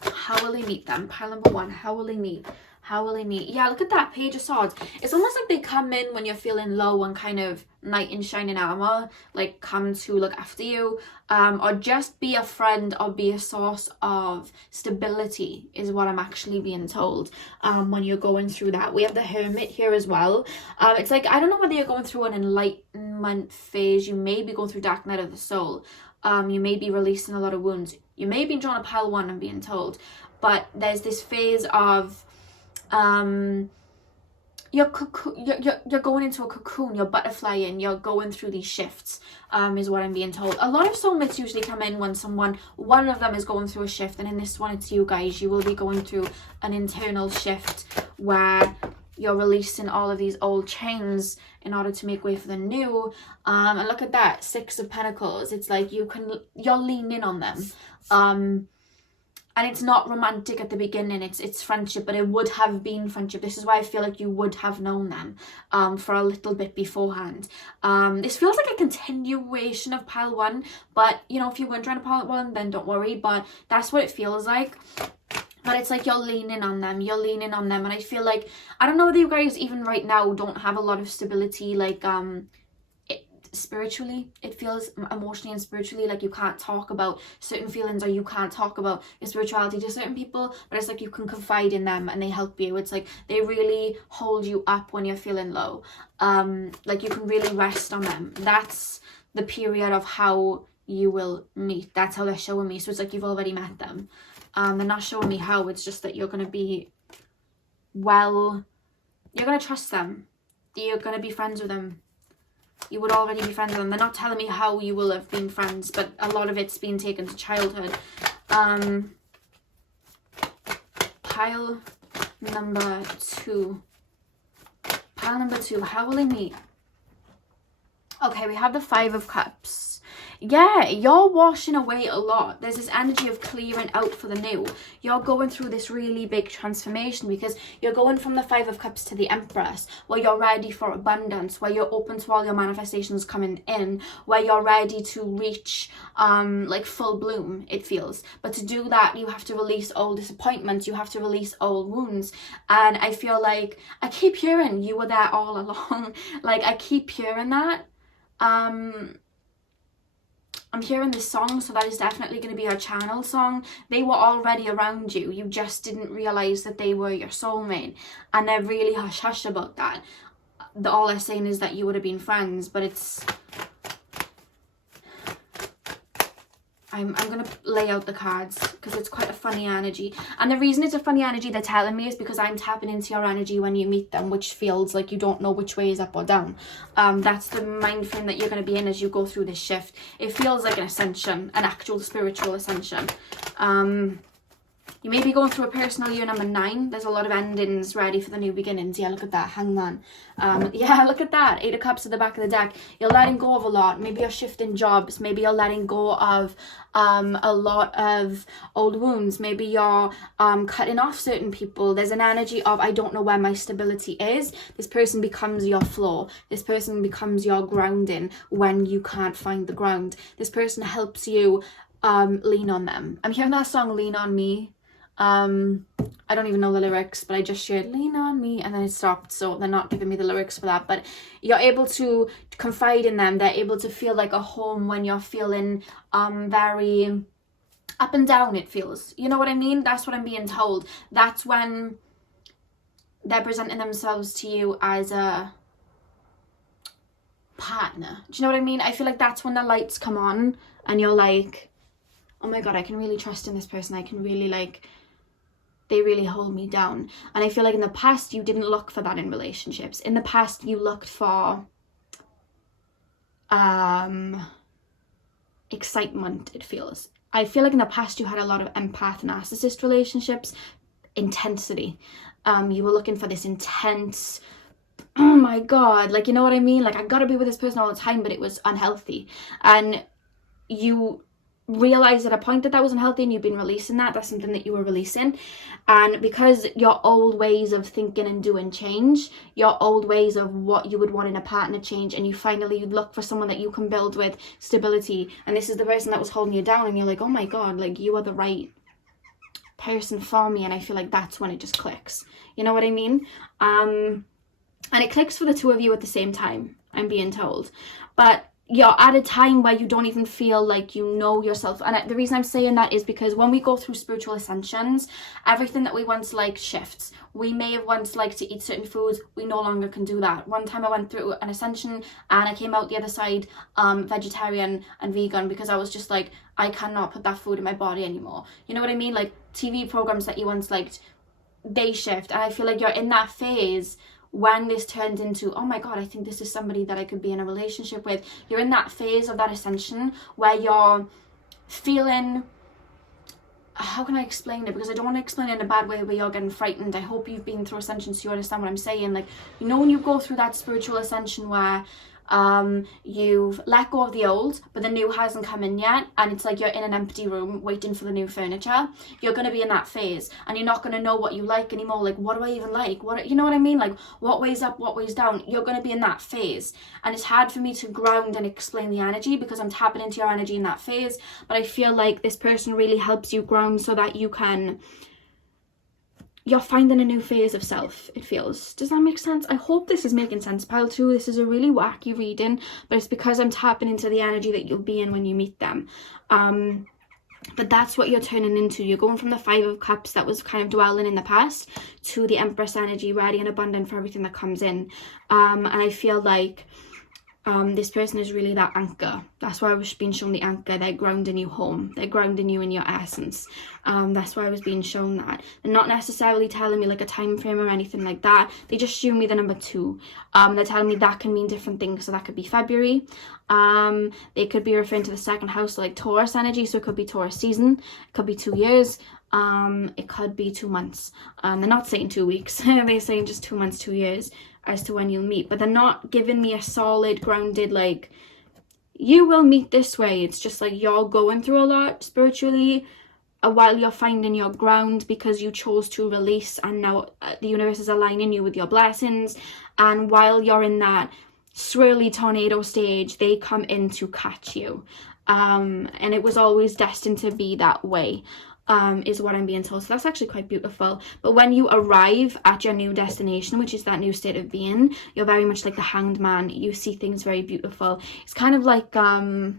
How will they meet them? Pile number one, how will they meet? How will they meet? Yeah, look at that Page of Swords. It's almost like they come in when you're feeling low and kind of knight in shining armor, like come to look after you, or just be a friend or be a source of stability is what I'm actually being told. When you're going through that, we have the Hermit here as well. It's like, I don't know whether you're going through an enlightenment phase. You may be going through dark night of the soul. You may be releasing a lot of wounds. You may be drawing a pile one, I'm being told, but there's this phase of you're going into a cocoon, you're butterflying, you're going through these shifts, is what I'm being told. A lot of soulmates usually come in when one of them is going through a shift, and in this one it's you guys. You will be going through an internal shift where you're releasing all of these old chains in order to make way for the new. And look at that, Six of Pentacles. It's like you're leaning on them. And it's not romantic at the beginning, it's friendship, but it would have been friendship. This is why I feel like you would have known them for a little bit beforehand. This feels like a continuation of pile one, but you know, if you weren't trying to pile one, then don't worry, but that's what it feels like. But it's like you're leaning on them, and I feel like, I don't know whether you guys even right now don't have a lot of stability, like spiritually. It feels emotionally and spiritually like you can't talk about certain feelings, or you can't talk about your spirituality to certain people, but it's like you can confide in them and they help you. It's like they really hold you up when you're feeling low. Like you can really rest on them. That's the period of how you will meet. That's how they're showing me. So it's like you've already met them. They're not showing me how, it's just that you're going to be, well, you're going to trust them. You're going to be friends with them. You would already be friends with them. They're not telling me how you will have been friends, but a lot of it's been taken to childhood. Pile number two. Pile number two, how will they meet? Okay, we have the Five of Cups. Yeah, you're washing away a lot. There's this energy of clearing out for the new. You're going through this really big transformation because you're going from the Five of Cups to the Empress, where you're ready for abundance, where you're open to all your manifestations coming in, where you're ready to reach like full bloom, it feels. But to do that, you have to release old disappointments, you have to release old wounds. And I feel like I keep hearing you were there all along. Like I keep hearing that. I'm hearing this song, so that is definitely going to be a channel song. They were already around you. You just didn't realise that they were your soulmate. And they're really hush-hush about that. All they're saying is that you would have been friends, but it's... I'm going to lay out the cards because it's quite a funny energy. And the reason it's a funny energy they're telling me is because I'm tapping into your energy when you meet them, which feels like you don't know which way is up or down. That's the mind frame that you're going to be in as you go through this shift. It feels like an ascension, an actual spiritual ascension. You may be going through a personal year number 9. There's a lot of endings ready for the new beginnings. Yeah, look at that. Hangman. Yeah, look at that. 8 of Cups at the back of the deck. You're letting go of a lot. Maybe you're shifting jobs. Maybe you're letting go of a lot of old wounds. Maybe you're cutting off certain people. There's an energy of, I don't know where my stability is. This person becomes your floor. This person becomes your grounding when you can't find the ground. This person helps you lean on them. I'm hearing that song, Lean On Me. I don't even know the lyrics, but I just shared Lean On Me and then it stopped, so they're not giving me the lyrics for that. But you're able to confide in them. They're able to feel like a home when you're feeling very up and down, it feels. You know what I mean? That's what I'm being told. That's when they're presenting themselves to you as a partner. Do you know what I mean? I feel like that's when the lights come on and you're like, oh my god, I can really trust in this person. I can really, like, they really hold me down. And I feel like in the past you didn't look for that in relationships. In the past you looked for excitement, it feels. I feel like in the past you had a lot of empath narcissist relationships. Intensity. You were looking for this intense oh my God, like, you know what I mean? Like, I gotta be with this person all the time, but it was unhealthy. And you realize at a point that that was unhealthy and you've been releasing that's something that you were releasing. And because your old ways of thinking and doing change, your old ways of what you would want in a partner change, and you finally look for someone that you can build with stability, and this is the person that was holding you down, and you're like, oh my God, like, you are the right person for me. And I feel like that's when it just clicks, you know what I mean? And it clicks for the two of you at the same time, I'm being told. But you're at a time where you don't even feel like you know yourself. And the reason I'm saying that is because when we go through spiritual ascensions, everything that we once liked shifts. We may have once liked to eat certain foods, we no longer can do that. One time I went through an ascension and I came out the other side vegetarian and vegan, because I was just like, I cannot put that food in my body anymore. You know what I mean? Like, TV programs that you once liked, they shift. And I feel like you're in that phase when this turns into, oh my God, I think this is somebody that I could be in a relationship with. You're in that phase of that ascension where you're feeling, how can I explain it? Because I don't want to explain it in a bad way where you're getting frightened. I hope you've been through ascension so you understand what I'm saying. Like, you know, when you go through that spiritual ascension where you've let go of the old, but the new hasn't come in yet, and it's like you're in an empty room waiting for the new furniture. You're going to be in that phase, and you're not going to know what you like anymore. Like, what do I even like? What, you know what I mean? Like, what weighs up, what weighs down? You're going to be in that phase, and it's hard for me to ground and explain the energy because I'm tapping into your energy in that phase. But I feel like this person really helps you ground so that you're finding a new phase of self, it feels. Does that make sense? I hope this is making sense, pile 2. This is a really wacky reading, but it's because I'm tapping into the energy that you'll be in when you meet them. But that's what you're turning into. You're going from the 5 of Cups that was kind of dwelling in the past to the Empress energy, ready and abundant for everything that comes in. And I feel like this person is really that anchor. That's why I was being shown the anchor. They're grounding you home. They're grounding you in your essence. That's why I was being shown that. They're not necessarily telling me like a time frame or anything like that. They just show me the number 2. They're telling me that can mean different things. So that could be February. They could be referring to the 2nd house, like Taurus energy. So it could be Taurus season. It could be 2 years. It could be 2 months. They're not saying 2 weeks. They're saying just 2 months, 2 years as to when you'll meet. But they're not giving me a solid, grounded, like, you will meet this way. It's just like you're going through a lot spiritually while you're finding your ground because you chose to release, and now the universe is aligning you with your blessings. And while you're in that swirly tornado stage, they come in to catch you. And it was always destined to be that way. Is what I'm being told. So that's actually quite beautiful. But when you arrive at your new destination, which is that new state of being, you're very much like the Hanged Man. You see things very beautiful. It's kind of like the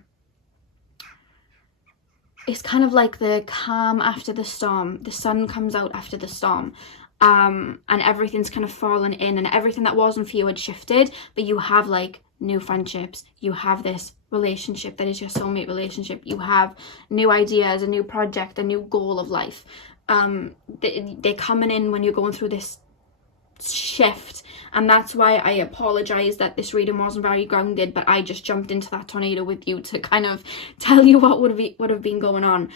calm after the storm. The sun comes out after the storm. And everything's kind of fallen in, and everything that wasn't for you had shifted, but you have like new friendships, you have this relationship that is your soulmate relationship, you have new ideas, a new project, a new goal of life. They're coming in when you're going through this shift, and that's why I apologize that this reading wasn't very grounded, but I just jumped into that tornado with you to kind of tell you what would have been going on.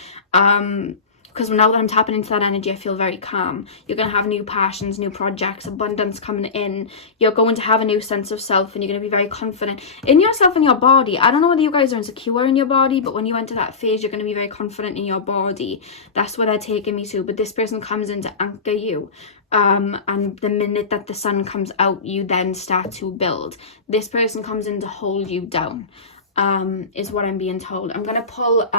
Because now that I'm tapping into that energy, I feel very calm. You're going to have new passions, new projects, abundance coming in. You're going to have a new sense of self, and you're going to be very confident in yourself and your body. I don't know whether you guys are insecure in your body, but when you enter that phase, you're going to be very confident in your body. That's where they're taking me to. But this person comes in to anchor you. And the minute that the sun comes out, you then start to build. This person comes in to hold you down, is what I'm being told. I'm going to pull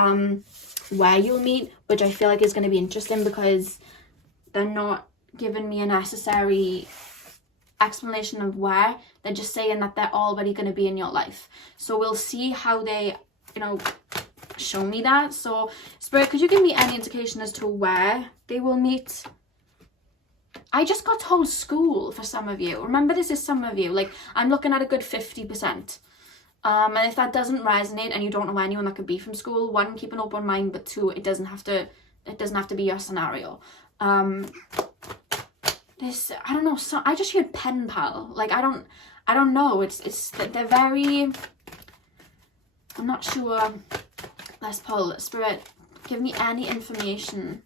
where you'll meet, which I feel like is going to be interesting because they're not giving me a necessary explanation of where. They're just saying that they're already going to be in your life. So we'll see how they, show me that. So Spirit, could you give me any indication as to where they will meet? I just got told school for some of you. Remember, this is some of you. Like, I'm looking at a good 50%. And if that doesn't resonate and you don't know anyone that could be from school, 1, keep an open mind, but 2, it doesn't have to be your scenario. This, I don't know, so I just heard pen pal. Like, I don't know. They're very, I'm not sure. Let's pull. Spirit, give me any information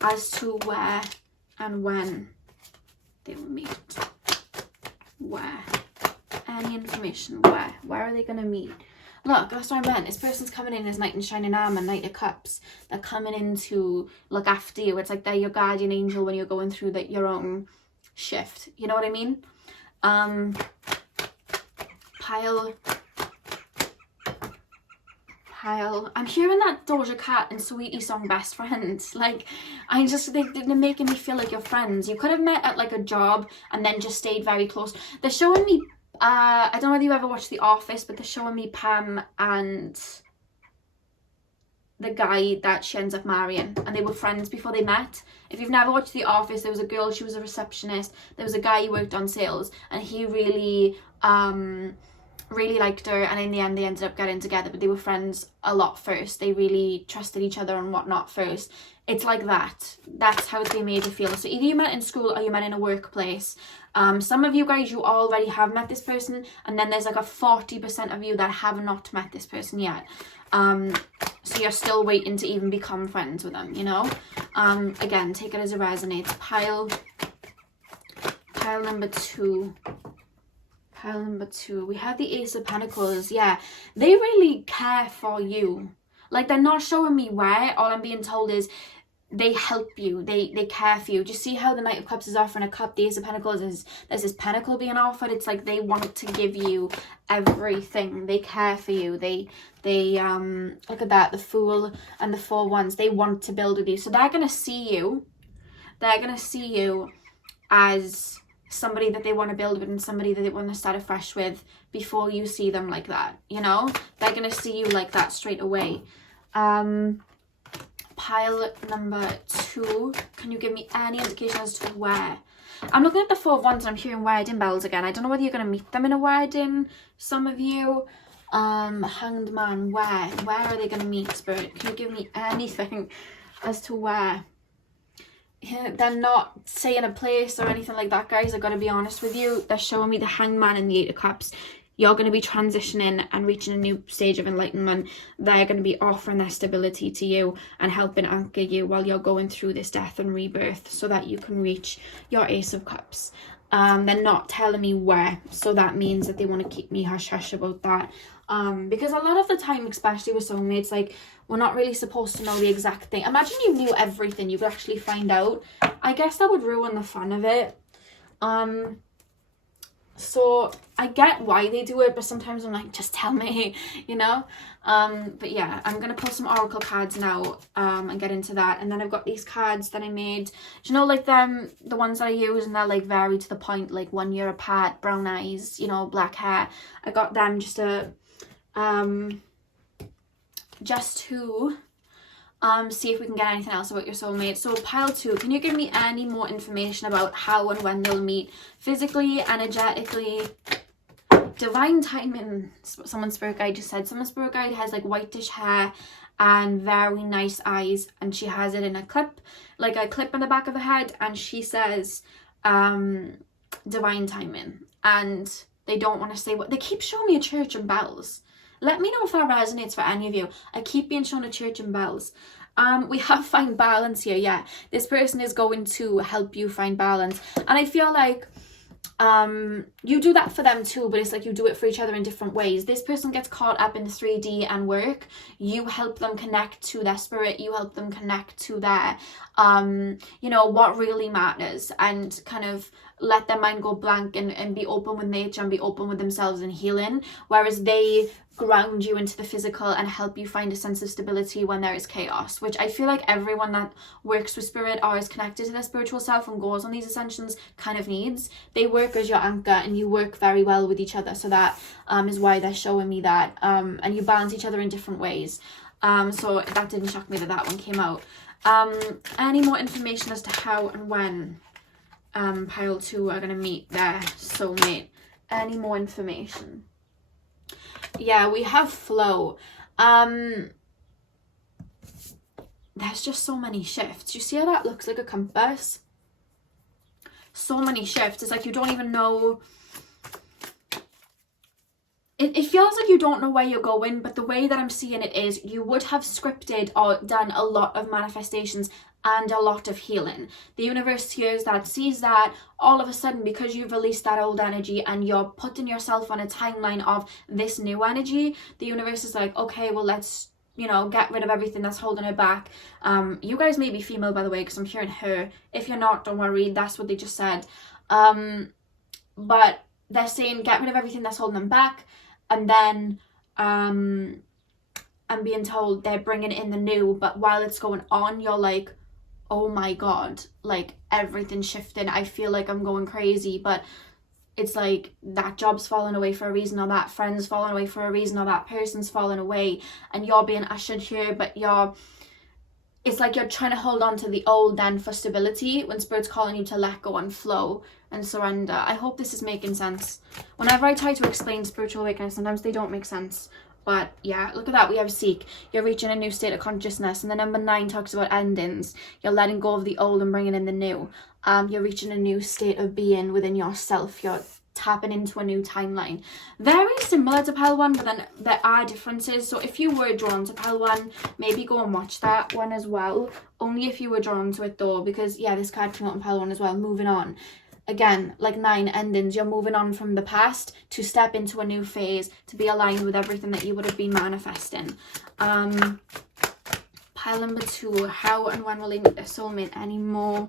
as to where and when they will meet. Where? Any information? Where? Where are they going to meet? Look, that's what I meant. This person's coming in as Knight in Shining Armor, Knight of Cups. They're coming in to look after you. It's like they're your guardian angel when you're going through your own shift. You know what I mean? Pile. I'm hearing that Doja Cat and Sweetie song Best Friends. Like, they're making me feel like you're friends. You could have met at like a job and then just stayed very close. They're showing me, I don't know whether you ever watched The Office, but they're showing me Pam and the guy that she ends up marrying, and they were friends before they met. If you've never watched The Office, there was a girl, she was a receptionist. There was a guy who worked on sales, and he really liked her, and in the end they ended up getting together, but they were friends a lot first. They really trusted each other and whatnot first. It's like that. That's how they made you feel. So either you met in school or you met in a workplace. Some of you guys, you already have met this person, and then there's like a 40% of you that have not met this person yet. So you're still waiting to even become friends with them, you know? Again, take it as it resonates. Pile number 2. Pile number 2, we have the Ace of Pentacles. Yeah, they really care for you. Like, they're not showing me where. All I'm being told is they help you. They care for you. Do you see how the Knight of Cups is offering a cup? The Ace of Pentacles there's this pentacle being offered. It's like they want to give you everything. They care for you. They look at that, the Fool and the 4 Wands. They want to build with you. So they're gonna see you. They're gonna see you as somebody that they want to build with and somebody that they want to start afresh with before you see them like that, you know? They're going to see you like that straight away. Pile number 2, can you give me any indication as to where? I'm looking at the 4 Wands and I'm hearing wedding bells again. I don't know whether you're going to meet them in a wedding, some of you. Hanged Man, where are they going to meet, Spirit? Can you give me anything as to where? They're not saying a place or anything like that, guys. I gotta be honest with you. They're showing me the Hanged Man and the 8 of Cups. You're going to be transitioning and reaching a new stage of enlightenment. They're going to be offering their stability to you and helping anchor you while you're going through this death and rebirth so that you can reach your Ace of Cups. They're not telling me where, so that means that they want to keep me hush hush about that. Because a lot of the time, especially with soulmates, like, we're not really supposed to know the exact thing. Imagine you knew everything, you could actually find out. I guess that would ruin the fun of it. So I get why they do it, but sometimes I'm like, just tell me, you know? But yeah, I'm going to pull some oracle cards now and get into that. And then I've got these cards that I made. Do you know, like the ones that I use, and they're like very to the point, like 1 year apart, brown eyes, you know, black hair. I got them just to see if we can get anything else about your soulmate. So pile 2, can you give me any more information about how and when they'll meet? Physically, energetically, divine timing. Someone's spirit guide just said, someone's spirit guide has like whitish hair and very nice eyes, and she has it in a clip, like a clip on the back of the head, and she says divine timing. And they don't want to say what they keep showing me. A church and bells. Let me know if that resonates for any of you. I keep being shown a church and bells. We have find balance here. Yeah, this person is going to help you find balance, and I feel like you do that for them too, but it's like you do it for each other in different ways. This person gets caught up in the 3D and work. You help them connect to their spirit. You help them connect to their you know, what really matters, and kind of let their mind go blank and be open with nature and be open with themselves and healing, whereas they ground you into the physical and help you find a sense of stability when there is chaos, which I feel like everyone that works with spirit or is connected to their spiritual self and goes on these ascensions kind of needs. They work as your anchor, and you work very well with each other, so that is why they're showing me that, and you balance each other in different ways. So that didn't shock me that that one came out. Any more information as to how and when pile 2 are going to meet their soulmate? Any more information? Yeah, we have flow. There's just so many shifts. You see how that looks like a compass? So many shifts. It's like you don't even know it feels like you don't know where you're going, but the way that I'm seeing it is you would have scripted or done a lot of manifestations and a lot of healing. The universe hears that, sees that, all of a sudden, because you've released that old energy and you're putting yourself on a timeline of this new energy, the universe is like, okay, well, let's, you know, get rid of everything that's holding her back. You guys may be female, by the way, because I'm hearing her. If you're not, don't worry, that's what they just said. But they're saying get rid of everything that's holding them back, and then I'm being told they're bringing in the new, but while it's going on, you're like, oh my god, like everything's shifting, I feel like I'm going crazy. But it's like that job's falling away for a reason, or that friend's falling away for a reason, or that person's falling away, and you're being ushered here, but it's like you're trying to hold on to the old then for stability, when Spirit's calling you to let go and flow and surrender. I hope this is making sense. Whenever I try to explain spiritual awakening, sometimes they don't make sense. But yeah, look at that. We have seek. You're reaching a new state of consciousness. And the number 9 talks about endings. You're letting go of the old and bringing in the new. You're reaching a new state of being within yourself. You're tapping into a new timeline. Very similar to Pile 1, but then there are differences. So if you were drawn to Pile 1, maybe go and watch that one as well. Only if you were drawn to it though, because yeah, this card came out in Pile 1 as well. Moving on. Again, like 9 endings, you're moving on from the past to step into a new phase, to be aligned with everything that you would have been manifesting. Pile number 2, how and when will they meet their soulmate? Any more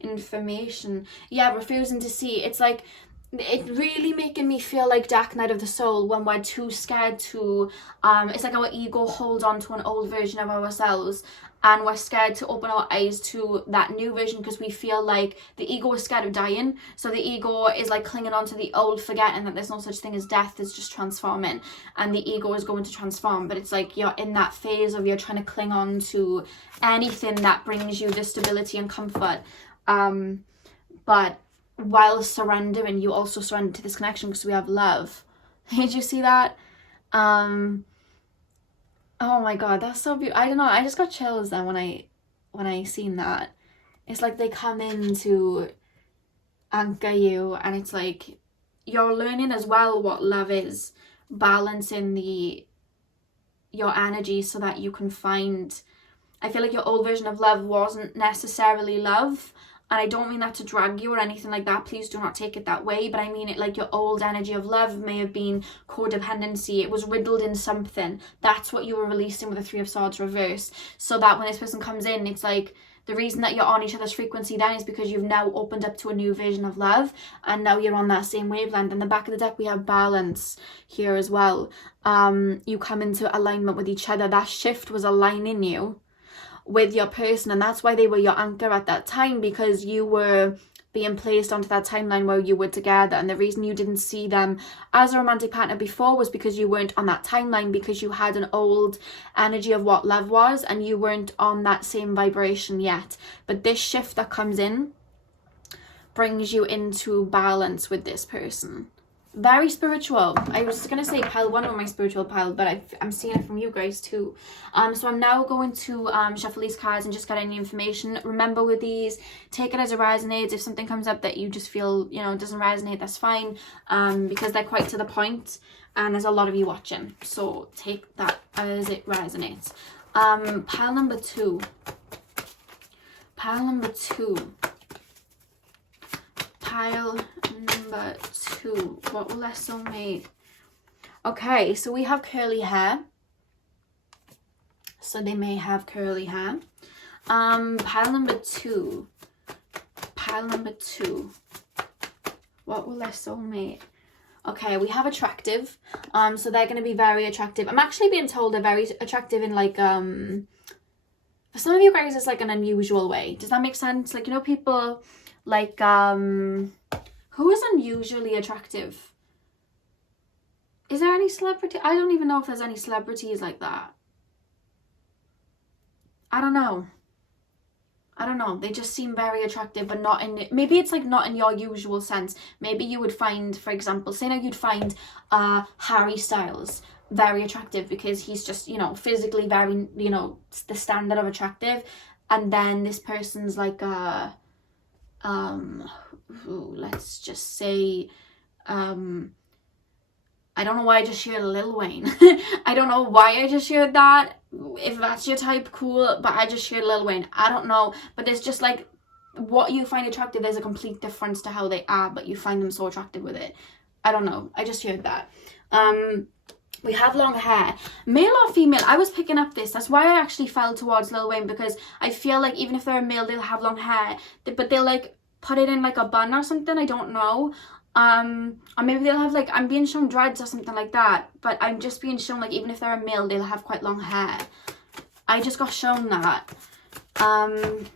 information? Yeah, refusing to see. It's like, it really making me feel like Dark Night of the Soul, when we're too scared to, it's like our ego holds on to an old version of ourselves, and we're scared to open our eyes to that new version because we feel like the ego is scared of dying. So the ego is like clinging on to the old, forgetting that there's no such thing as death, it's just transforming, and the ego is going to transform. But it's like you're in that phase of you're trying to cling on to anything that brings you the stability and comfort, but while surrendering, you also surrender to this connection because we have love. Did you see that? Oh my god, that's so beautiful. I don't know, I just got chills then when I seen that. It's like they come in to anchor you, and it's like you're learning as well what love is, balancing your energy so that you can find. I feel like your old version of love wasn't necessarily love, and I don't mean that to drag you or anything like that, please do not take it that way, but I mean it like your old energy of love may have been codependency. It was riddled in something. That's what you were releasing with the 3 of Swords reverse, so that when this person comes in, it's like the reason that you're on each other's frequency then is because you've now opened up to a new vision of love, and now you're on that same wavelength. In the back of the deck we have balance here as well. You come into alignment with each other. That shift was aligning you with your person, and that's why they were your anchor at that time, because you were being placed onto that timeline where you were together. And the reason you didn't see them as a romantic partner before was because you weren't on that timeline, because you had an old energy of what love was and you weren't on that same vibration yet. But this shift that comes in brings you into balance with this person. Very spiritual. I was going to say Pile 1 on my spiritual pile, but I'm seeing it from you guys too. So I'm now going to shuffle these cards and just get any information. Remember with these, take it as it resonates. If something comes up that you just feel, you know, doesn't resonate, that's fine, because they're quite to the point and there's a lot of you watching. So take that as it resonates. Pile number 2. Pile number 2. Pile number 2. What will their soulmate? Okay, so we have curly hair. So they may have curly hair. Pile number 2. Pile number 2. What will their soulmate? Okay, we have attractive. So they're going to be very attractive. I'm actually being told they're very attractive in like for some of you guys it's like an unusual way. Does that make sense? Like, you know, people like who is unusually attractive? Is there any celebrity? I don't even know if there's any celebrities like that. I don't know. They just seem very attractive, but not in, maybe it's like not in your usual sense. Maybe you would find, for example, say now you'd find Harry Styles very attractive because he's just, you know, physically very, you know, the standard of attractive. And then this person's like let's just say I don't know why I just shared Lil Wayne. I don't know why I just shared that. If that's your type, cool, but I just shared Lil Wayne. I don't know, but there's just like, what you find attractive, there's a complete difference to how they are, but you find them so attractive with it. I don't know, I just shared that. We have long hair, male or female. I was picking up this, that's why I actually fell towards Lil Wayne, because I feel like even if they're a male, they'll have long hair, but they'll like put it in like a bun or something, I don't know. Or maybe they'll have like, I'm being shown dreads or something like that, but I'm just being shown like even if they're a male, they'll have quite long hair. I just got shown that. I'm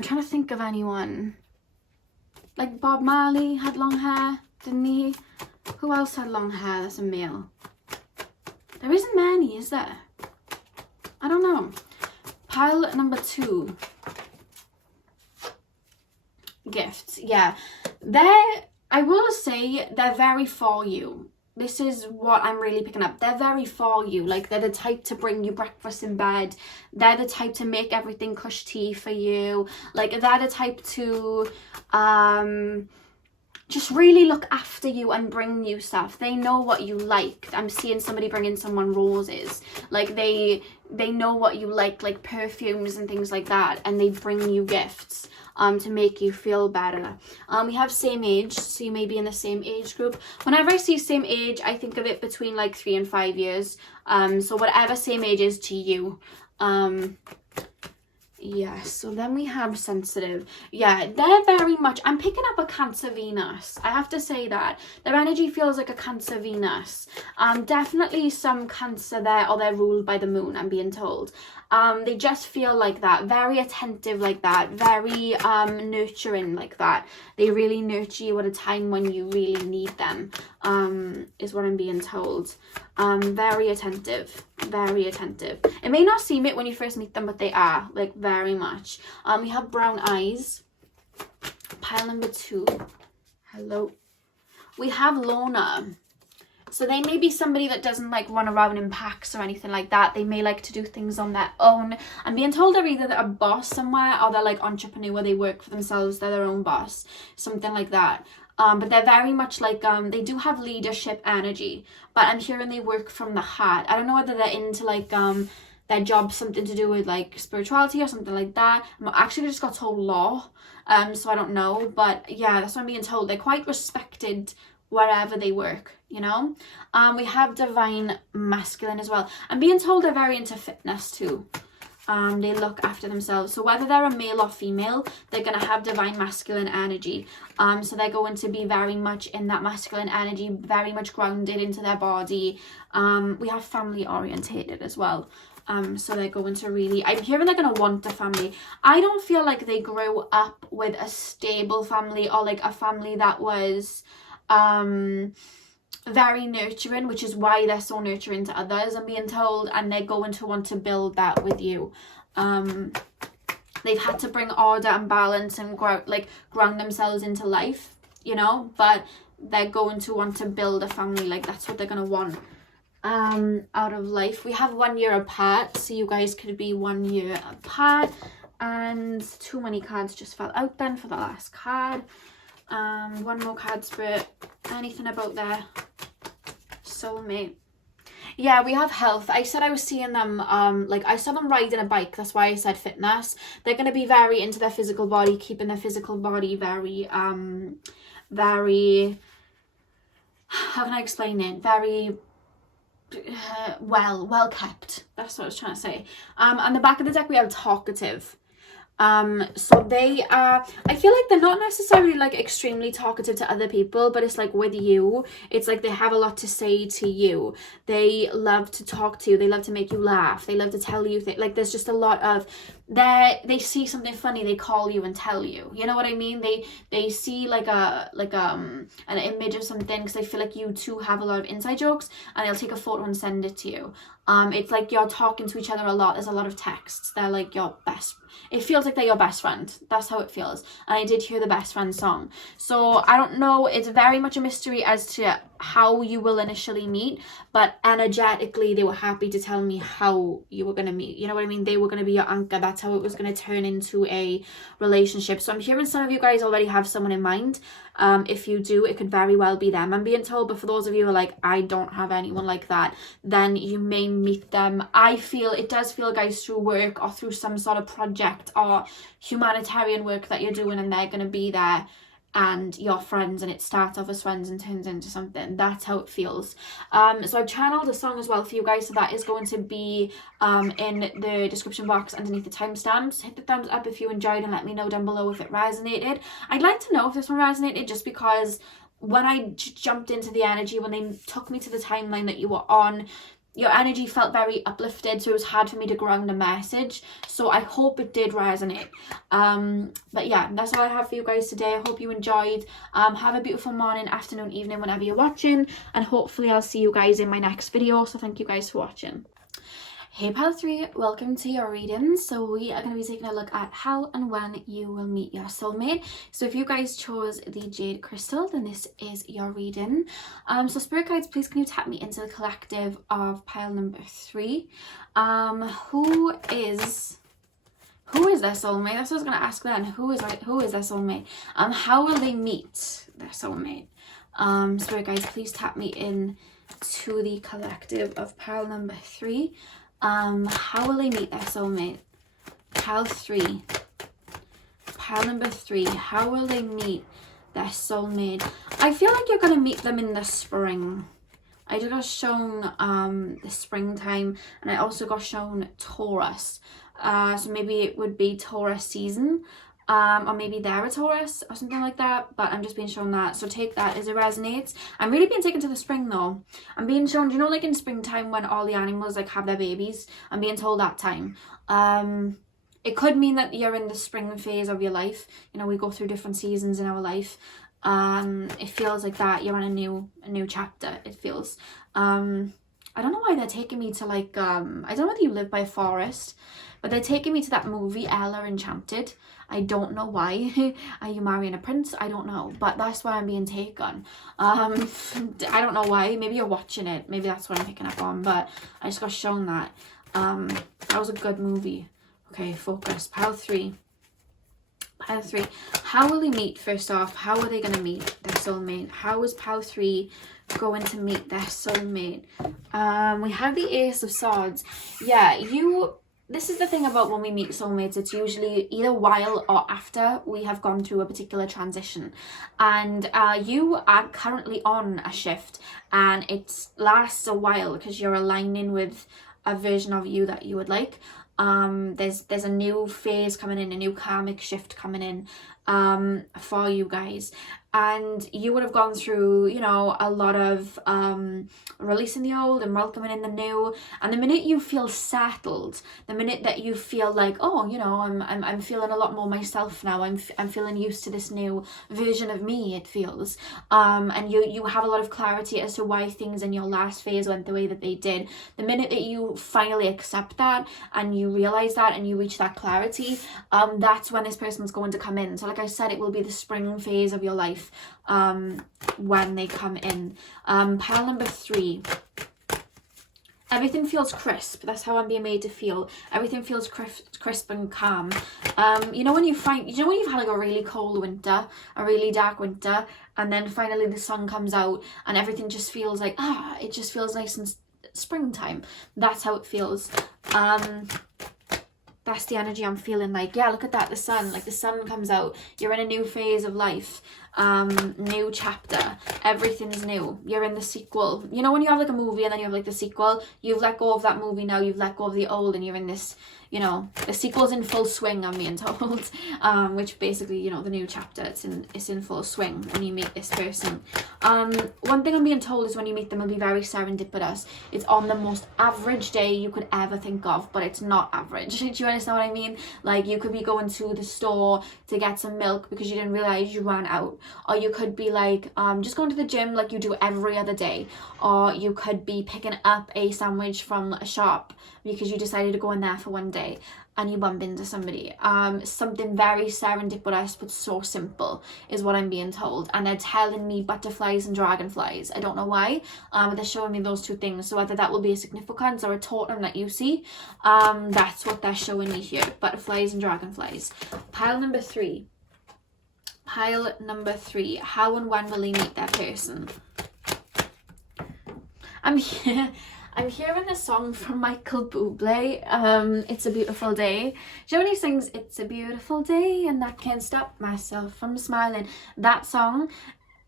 trying to think of anyone. Like Bob Marley had long hair, didn't he? Who else had long hair that's a male? There isn't many, is there? I don't know. Pile number 2. Gifts. Yeah. I will say they're very for you. This is what I'm really picking up. They're very for you. Like, they're the type to bring you breakfast in bed. They're the type to make everything cush tea for you. Like, they're the type to just really look after you and bring you stuff. They know what you like. I'm seeing somebody bringing someone roses. Like, they know what you like perfumes and things like that. And they bring you gifts to make you feel better. We have same age, so you may be in the same age group. Whenever I see same age, I think of it between like 3 and 5 years. So whatever same age is to you. Yeah, so then we have sensitive. Yeah, they're very much, I'm picking up a Cancer Venus. I have to say that. Their energy feels like a Cancer Venus. Definitely some Cancer there, or they're ruled by the moon, I'm being told. They just feel like that, very attentive like that, very nurturing like that. They really nurture you at a time when you really need them, is what I'm being told. Very attentive, very attentive. It may not seem it when you first meet them, but they are, like, very much. We have brown eyes. Pile number 2. Hello. We have loner. So they may be somebody that doesn't like run around in packs or anything like that. They may like to do things on their own. I'm being told they're either a boss somewhere, or they're like entrepreneur, they work for themselves, they're their own boss, something like that. But they're very much like, they do have leadership energy, but I'm hearing they work from the heart. I don't know whether they're into like their job, something to do with like spirituality or something like that. I'm actually just got told law, so I don't know, but yeah, that's what I'm being told. They're quite respected wherever they work, you know. We have divine masculine as well. I'm being told they're very into fitness too. They look after themselves, so whether they're a male or female, they're going to have divine masculine energy. So they're going to be very much in that masculine energy, very much grounded into their body. We have family orientated as well. So they're going to really, I'm hearing they're going to want a family. I don't feel like they grew up with a stable family, or like a family that was very nurturing, which is why they're so nurturing to others, I'm being told, and they're going to want to build that with you. They've had to bring order and balance and ground themselves into life, you know, but they're going to want to build a family. Like, that's what they're going to want out of life. We have 1 year apart, so you guys could be 1 year apart. And too many cards just fell out then for the last card. One more card, Spirit. Anything about their soulmate? Yeah, we have health. I said I was seeing them, like, I saw them riding a bike. That's why I said fitness. They're going to be very into their physical body, keeping their physical body very, very, how can I explain it? Very well kept. That's what I was trying to say. On the back of the deck, we have talkative. So they are, I feel like they're not necessarily like extremely talkative to other people, but it's like with you, it's like they have a lot to say to you. They love to talk to you. They love to make you laugh. They love to tell you things. Like, there's just a lot of, they see something funny, they call you and tell you. You know what I mean? They see like an image of something because they feel like you two have a lot of inside jokes, and they'll take a photo and send it to you. It's like you're talking to each other a lot. There's a lot of texts. They're like your best. It feels like they're your best friend. That's how it feels. And I did hear the best friend song. So I don't know. It's very much a mystery as to how you will initially meet. But energetically, they were happy to tell me how you were going to meet. You know what I mean? They were going to be your anchor. that's how it was going to turn into a relationship. So I'm hearing some of you guys already have someone in mind. If you do, it could very well be them, I'm being told. But for those of you who are like, I don't have anyone like that, then you may meet them. I feel it does feel, guys, through work or through some sort of project or humanitarian work that you're doing, and they're going to be there and your friends, and it starts off as friends and turns into something. That's how it feels. So I've channeled a song as well for you guys, so that is going to be in the description box underneath the timestamps. Hit the thumbs up if you enjoyed and let me know down below if it resonated. I'd like to know if this one resonated, just because when I jumped into the energy, when they took me to the timeline that you were on, your energy felt very uplifted, so it was hard for me to ground a message. So I hope it did resonate. But yeah, that's all I have for you guys today. I hope you enjoyed. Have a beautiful morning, afternoon, evening, whenever you're watching, and hopefully I'll see you guys in my next video. So thank you guys for watching. Hey Pile 3, welcome to your reading. So we are going to be taking a look at how and when you will meet your soulmate. So if you guys chose the Jade Crystal, then this is your reading. So Spirit Guides, please can you tap me into the collective of pile number 3. Who is their soulmate? That's what I was going to ask then. Who is their soulmate? How will they meet their soulmate? Spirit Guides, please tap me in to the collective of pile number 3. How will they meet their soulmate? Pile 3. Pile number 3. How will they meet their soulmate? I feel like you're going to meet them in the spring. I just got shown the springtime, and I also got shown Taurus. So maybe it would be Taurus season. Or maybe they're a Taurus or something like that, but I'm just being shown that, so take that as it resonates. I'm really being taken to the spring though. I'm being shown, you know, like in springtime when all the animals like have their babies, I'm being told that time. It could mean that you're in the spring phase of your life. You know, we go through different seasons in our life. It feels like that you're on a new chapter, it feels. I don't know why they're taking me to like I don't know whether you live by a forest, but they're taking me to that movie Ella Enchanted. I don't know why. Are you marrying a prince? I don't know, but that's why I'm being taken. I don't know why. Maybe you're watching it. Maybe that's what I'm picking up on, but I just got shown that. That was a good movie. Okay, focus. Pile 3. Pile 3. How will they meet? First off, how are they going to meet their soulmate? How is pile 3 going to meet their soulmate? We have the Ace of Swords. Yeah, this is the thing about when we meet soulmates. It's usually either while or after we have gone through a particular transition. And you are currently on a shift, and it lasts a while because you're aligning with a version of you that you would like. There's a new phase coming in, a new karmic shift coming in for you guys. And you would have gone through, you know, a lot of releasing the old and welcoming in the new. And the minute you feel settled, the minute that you feel like, oh, you know, I'm feeling a lot more myself now. I'm feeling used to this new version of me, it feels. And you have a lot of clarity as to why things in your last phase went the way that they did. The minute that you finally accept that and you realize that and you reach that clarity, that's when this person's going to come in. So like I said, it will be the spring phase of your life when they come in. Pile number 3. Everything feels crisp. That's how I'm being made to feel. Everything feels crisp and calm. You know when you've had like a really cold winter, a really dark winter, and then finally the sun comes out and everything just feels like, it just feels nice and springtime. That's how it feels. That's the energy I'm feeling. Like, yeah, look at that, the sun comes out, you're in a new phase of life, new chapter, everything's new, you're in the sequel. You know when you have like a movie and then you have like the sequel, you've let go of that movie now, you've let go of the old, and you're in this, you know, the sequel's in full swing, I'm being told. Which basically, you know, the new chapter, it's in full swing when you meet this person. One thing I'm being told is when you meet them, it'll be very serendipitous. It's on the most average day you could ever think of, but it's not average. Do you understand what I mean? Like, you could be going to the store to get some milk because you didn't realize you ran out, or you could be like just going to the gym like you do every other day, or you could be picking up a sandwich from a shop because you decided to go in there for one day. and you bump into somebody. Something very serendipitous but so simple is what I'm being told. And they're telling me butterflies and dragonflies. I don't know why, but they're showing me those two things. So whether that will be a significance or a totem that you see, that's what they're showing me here. Butterflies and dragonflies. Pile number 3. Pile number 3. How and when will they meet their person? I'm hearing a song from Michael Bublé, It's a Beautiful Day. Do you know when he sings, it's a beautiful day and I can't stop myself from smiling? That song,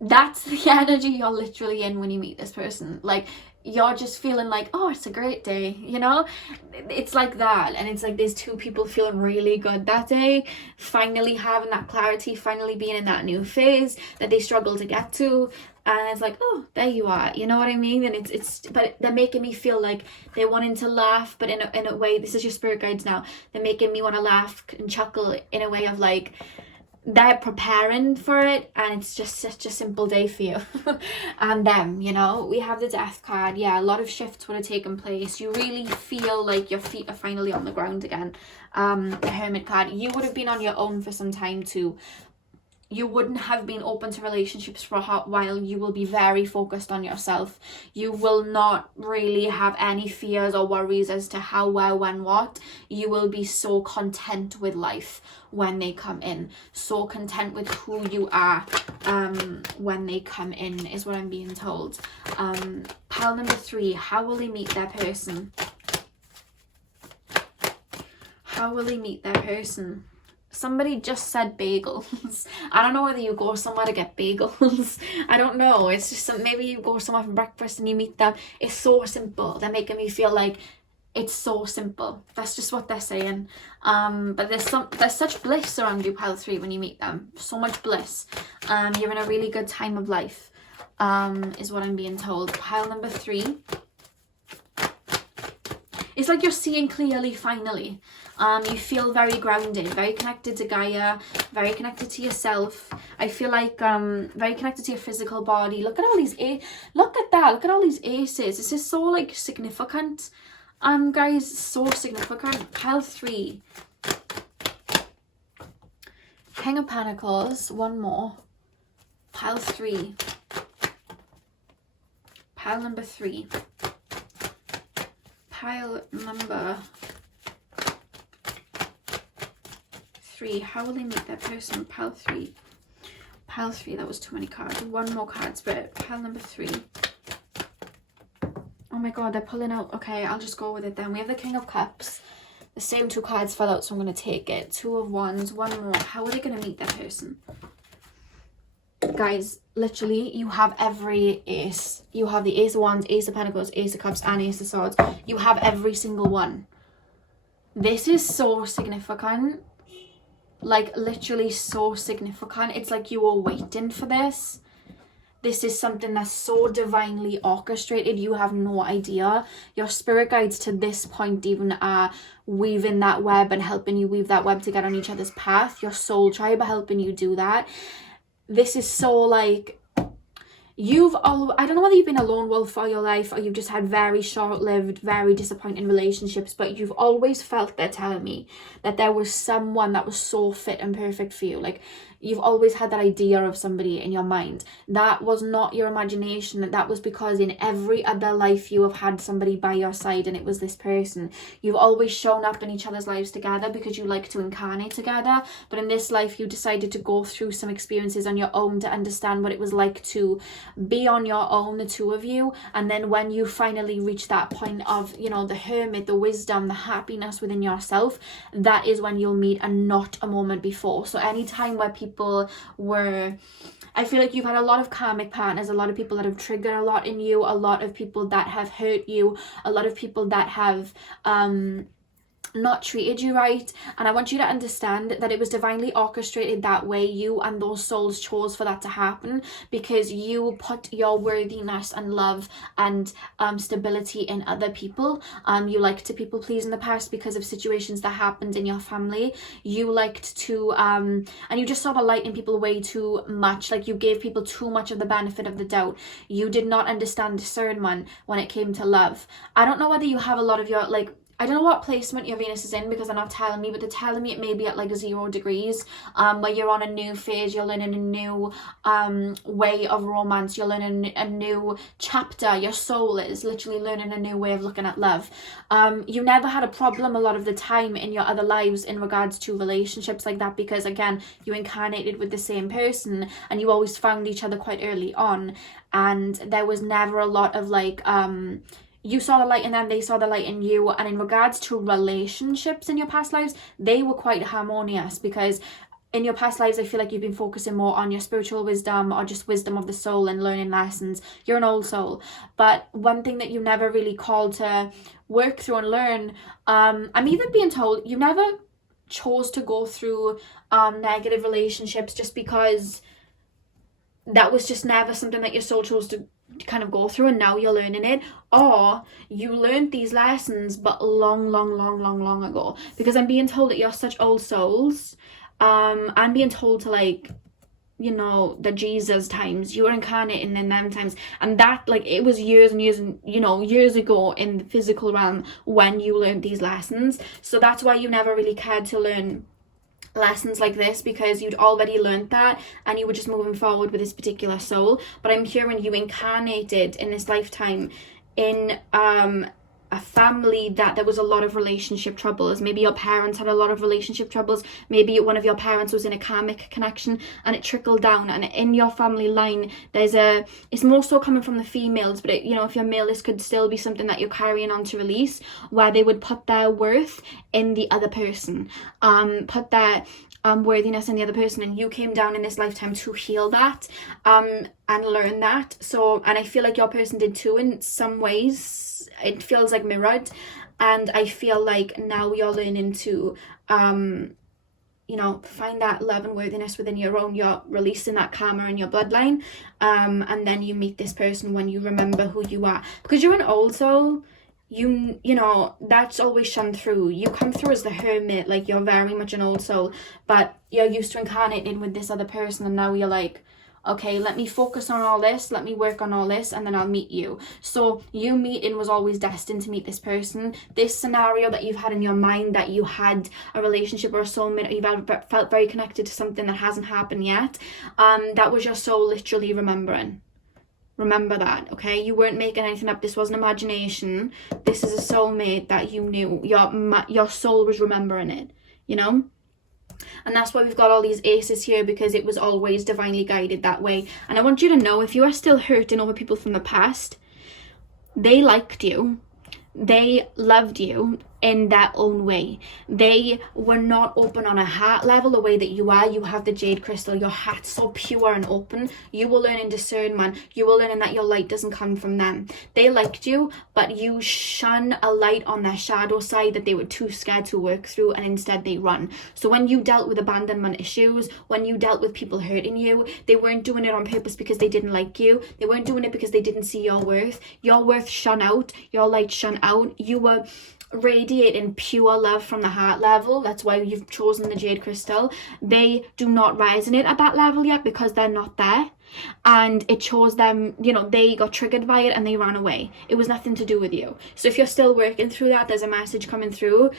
that's the energy you're literally in when you meet this person. Like, you're just feeling like, oh, it's a great day, you know? It's like that. And it's like there's two people feeling really good that day, finally having that clarity, finally being in that new phase that they struggle to get to. And it's like, oh, there you are, you know what I mean? And but they're making me feel like they're wanting to laugh, but in a way, this is your spirit guides now, they're making me want to laugh and chuckle in a way of like, they're preparing for it, and it's just such a simple day for you. And them, you know, we have the Death card. Yeah, a lot of shifts would have taken place. You really feel like your feet are finally on the ground again. The Hermit card, you would have been on your own for some time too. You wouldn't have been open to relationships for a hot while. You will be very focused on yourself. You will not really have any fears or worries as to how, where, when, what. You will be so content with life when they come in. So content with who you are when they come in is what I'm being told. Pile number 3, how will they meet their person? How will they meet their person? Somebody just said bagels. I don't know whether you go somewhere to get bagels. I don't know. It's just maybe you go somewhere for breakfast and you meet them. It's so simple. They're making me feel like it's so simple. That's just what they're saying. But there's such bliss around you, pile 3, when you meet them. So much bliss. You're in a really good time of life, is what I'm being told. Pile number 3. It's like you're seeing clearly finally. You feel very grounded, very connected to Gaia, very connected to yourself. I feel like very connected to your physical body. Look at all these look at that. Look at all these aces. This is so like significant. Guys, so significant. Pile 3. King of Pentacles, one more. Pile 3. Pile number 3. Pile number 3. How will they meet their person? Pile 3. Pile 3. That was too many cards. One more card, Spirit. Pile number 3. Oh my god, they're pulling out. Okay, I'll just go with it then. We have the King of Cups. The same 2 cards fell out, so I'm going to take it. 2 of Wands. One more. How are they going to meet their person? Guys, literally, you have every ace. You have the Ace of Wands, Ace of Pentacles, Ace of Cups, and Ace of Swords. You have every single one. This is so significant. Like, literally so significant. It's like you were waiting for this. This is something that's so divinely orchestrated. You have no idea. Your spirit guides to this point even are weaving that web and helping you weave that web to get on each other's path. Your soul tribe are helping you do that. This is so like, I don't know whether you've been a lone wolf all your life or you've just had very short-lived, very disappointing relationships, but you've always felt, they're telling me, that there was someone that was so fit and perfect for you. Like, you've always had that idea of somebody in your mind. That was not your imagination. That was because in every other life you have had somebody by your side and it was this person. You've always shown up in each other's lives together because you like to incarnate together. But in this life you decided to go through some experiences on your own to understand what it was like to be on your own, the two of you. And then when you finally reach that point of, you know, the hermit, the wisdom, the happiness within yourself, that is when you'll meet, and not a moment before. So anytime where people were, I feel like you've had a lot of karmic partners, a lot of people that have triggered a lot in you, a lot of people that have hurt you, a lot of people that have not treated you right. And I want you to understand that it was divinely orchestrated that way. You and those souls chose for that to happen because you put your worthiness and love and stability in other people. You liked to people please in the past because of situations that happened in your family. You liked to and you just saw the light in people way too much. Like, you gave people too much of the benefit of the doubt. You did not understand discernment when it came to love. I don't know whether you have a lot of your, like, I don't know what placement your Venus is in because they're not telling me, but they're telling me it may be at like 0 degrees, where you're on a new phase, you're learning a new way of romance, you're learning a new chapter, your soul is literally learning a new way of looking at love. You never had a problem a lot of the time in your other lives in regards to relationships like that, because again, you incarnated with the same person and you always found each other quite early on, and there was never a lot of like you saw the light in them, they saw the light in you. And in regards to relationships in your past lives, they were quite harmonious, because in your past lives, I feel like you've been focusing more on your spiritual wisdom or just wisdom of the soul and learning lessons. You're an old soul. But one thing that you never really called to work through and learn, I'm even being told you never chose to go through negative relationships just because that was just never something that your soul chose to kind of go through, and now you're learning it. Or you learned these lessons but long ago, because I'm being told that you're such old souls. I'm being told to, like, you know, the Jesus times, you were incarnating in them times, and that, like, it was years and years and, you know, years ago in the physical realm when you learned these lessons. So that's why you never really cared to learn lessons like this, because you'd already learned that and you were just moving forward with this particular soul. But I'm hearing you incarnated in this lifetime in a family that there was a lot of relationship troubles. Maybe your parents had a lot of relationship troubles, maybe one of your parents was in a karmic connection and it trickled down, and in your family line it's more so coming from the females, but you know, if you're male, this could still be something that you're carrying on to release, where they would put their worth in the other person, put their worthiness in the other person, and you came down in this lifetime to heal that and learn that. So, and I feel like your person did too in some ways. It feels like mirrored, and I feel like now you're learning to you know, find that love and worthiness within your own. You're releasing that karma in your bloodline, and then you meet this person when you remember who you are, because you're an old soul. You know, that's always shone through. You come through as the hermit, like you're very much an old soul, but you're used to incarnating with this other person, and now you're like, okay, let me focus on all this, let me work on all this, and then I'll meet you. So you meeting was always destined to meet this person. This scenario that you've had in your mind, that you had a relationship or a soulmate, or you've felt very connected to something that hasn't happened yet, that was your soul literally remembering. Remember that, okay? You weren't making anything up. This wasn't imagination. This is a soulmate that you knew. Your soul was remembering it, you know? And that's why we've got all these aces here, because it was always divinely guided that way. And I want you to know, if you are still hurting over people from the past, they liked you. They loved you in their own way. They were not open on a heart level the way that you are. You have the jade crystal, your heart's so pure and open. You will learn in discernment. You will learn that your light doesn't come from them. They liked you, but you shone a light on their shadow side that they were too scared to work through, and instead they run. So when you dealt with abandonment issues, when you dealt with people hurting you, they weren't doing it on purpose because they didn't like you. They weren't doing it because they didn't see your worth. Your worth shone out. Your light shone out. You were radiating pure love from the heart level. That's why you've chosen the jade crystal. They do not resonate at that level yet because they're not there, and it shows them, you know, they got triggered by it and they ran away. It was nothing to do with you. So if you're still working through that, there's a message coming through.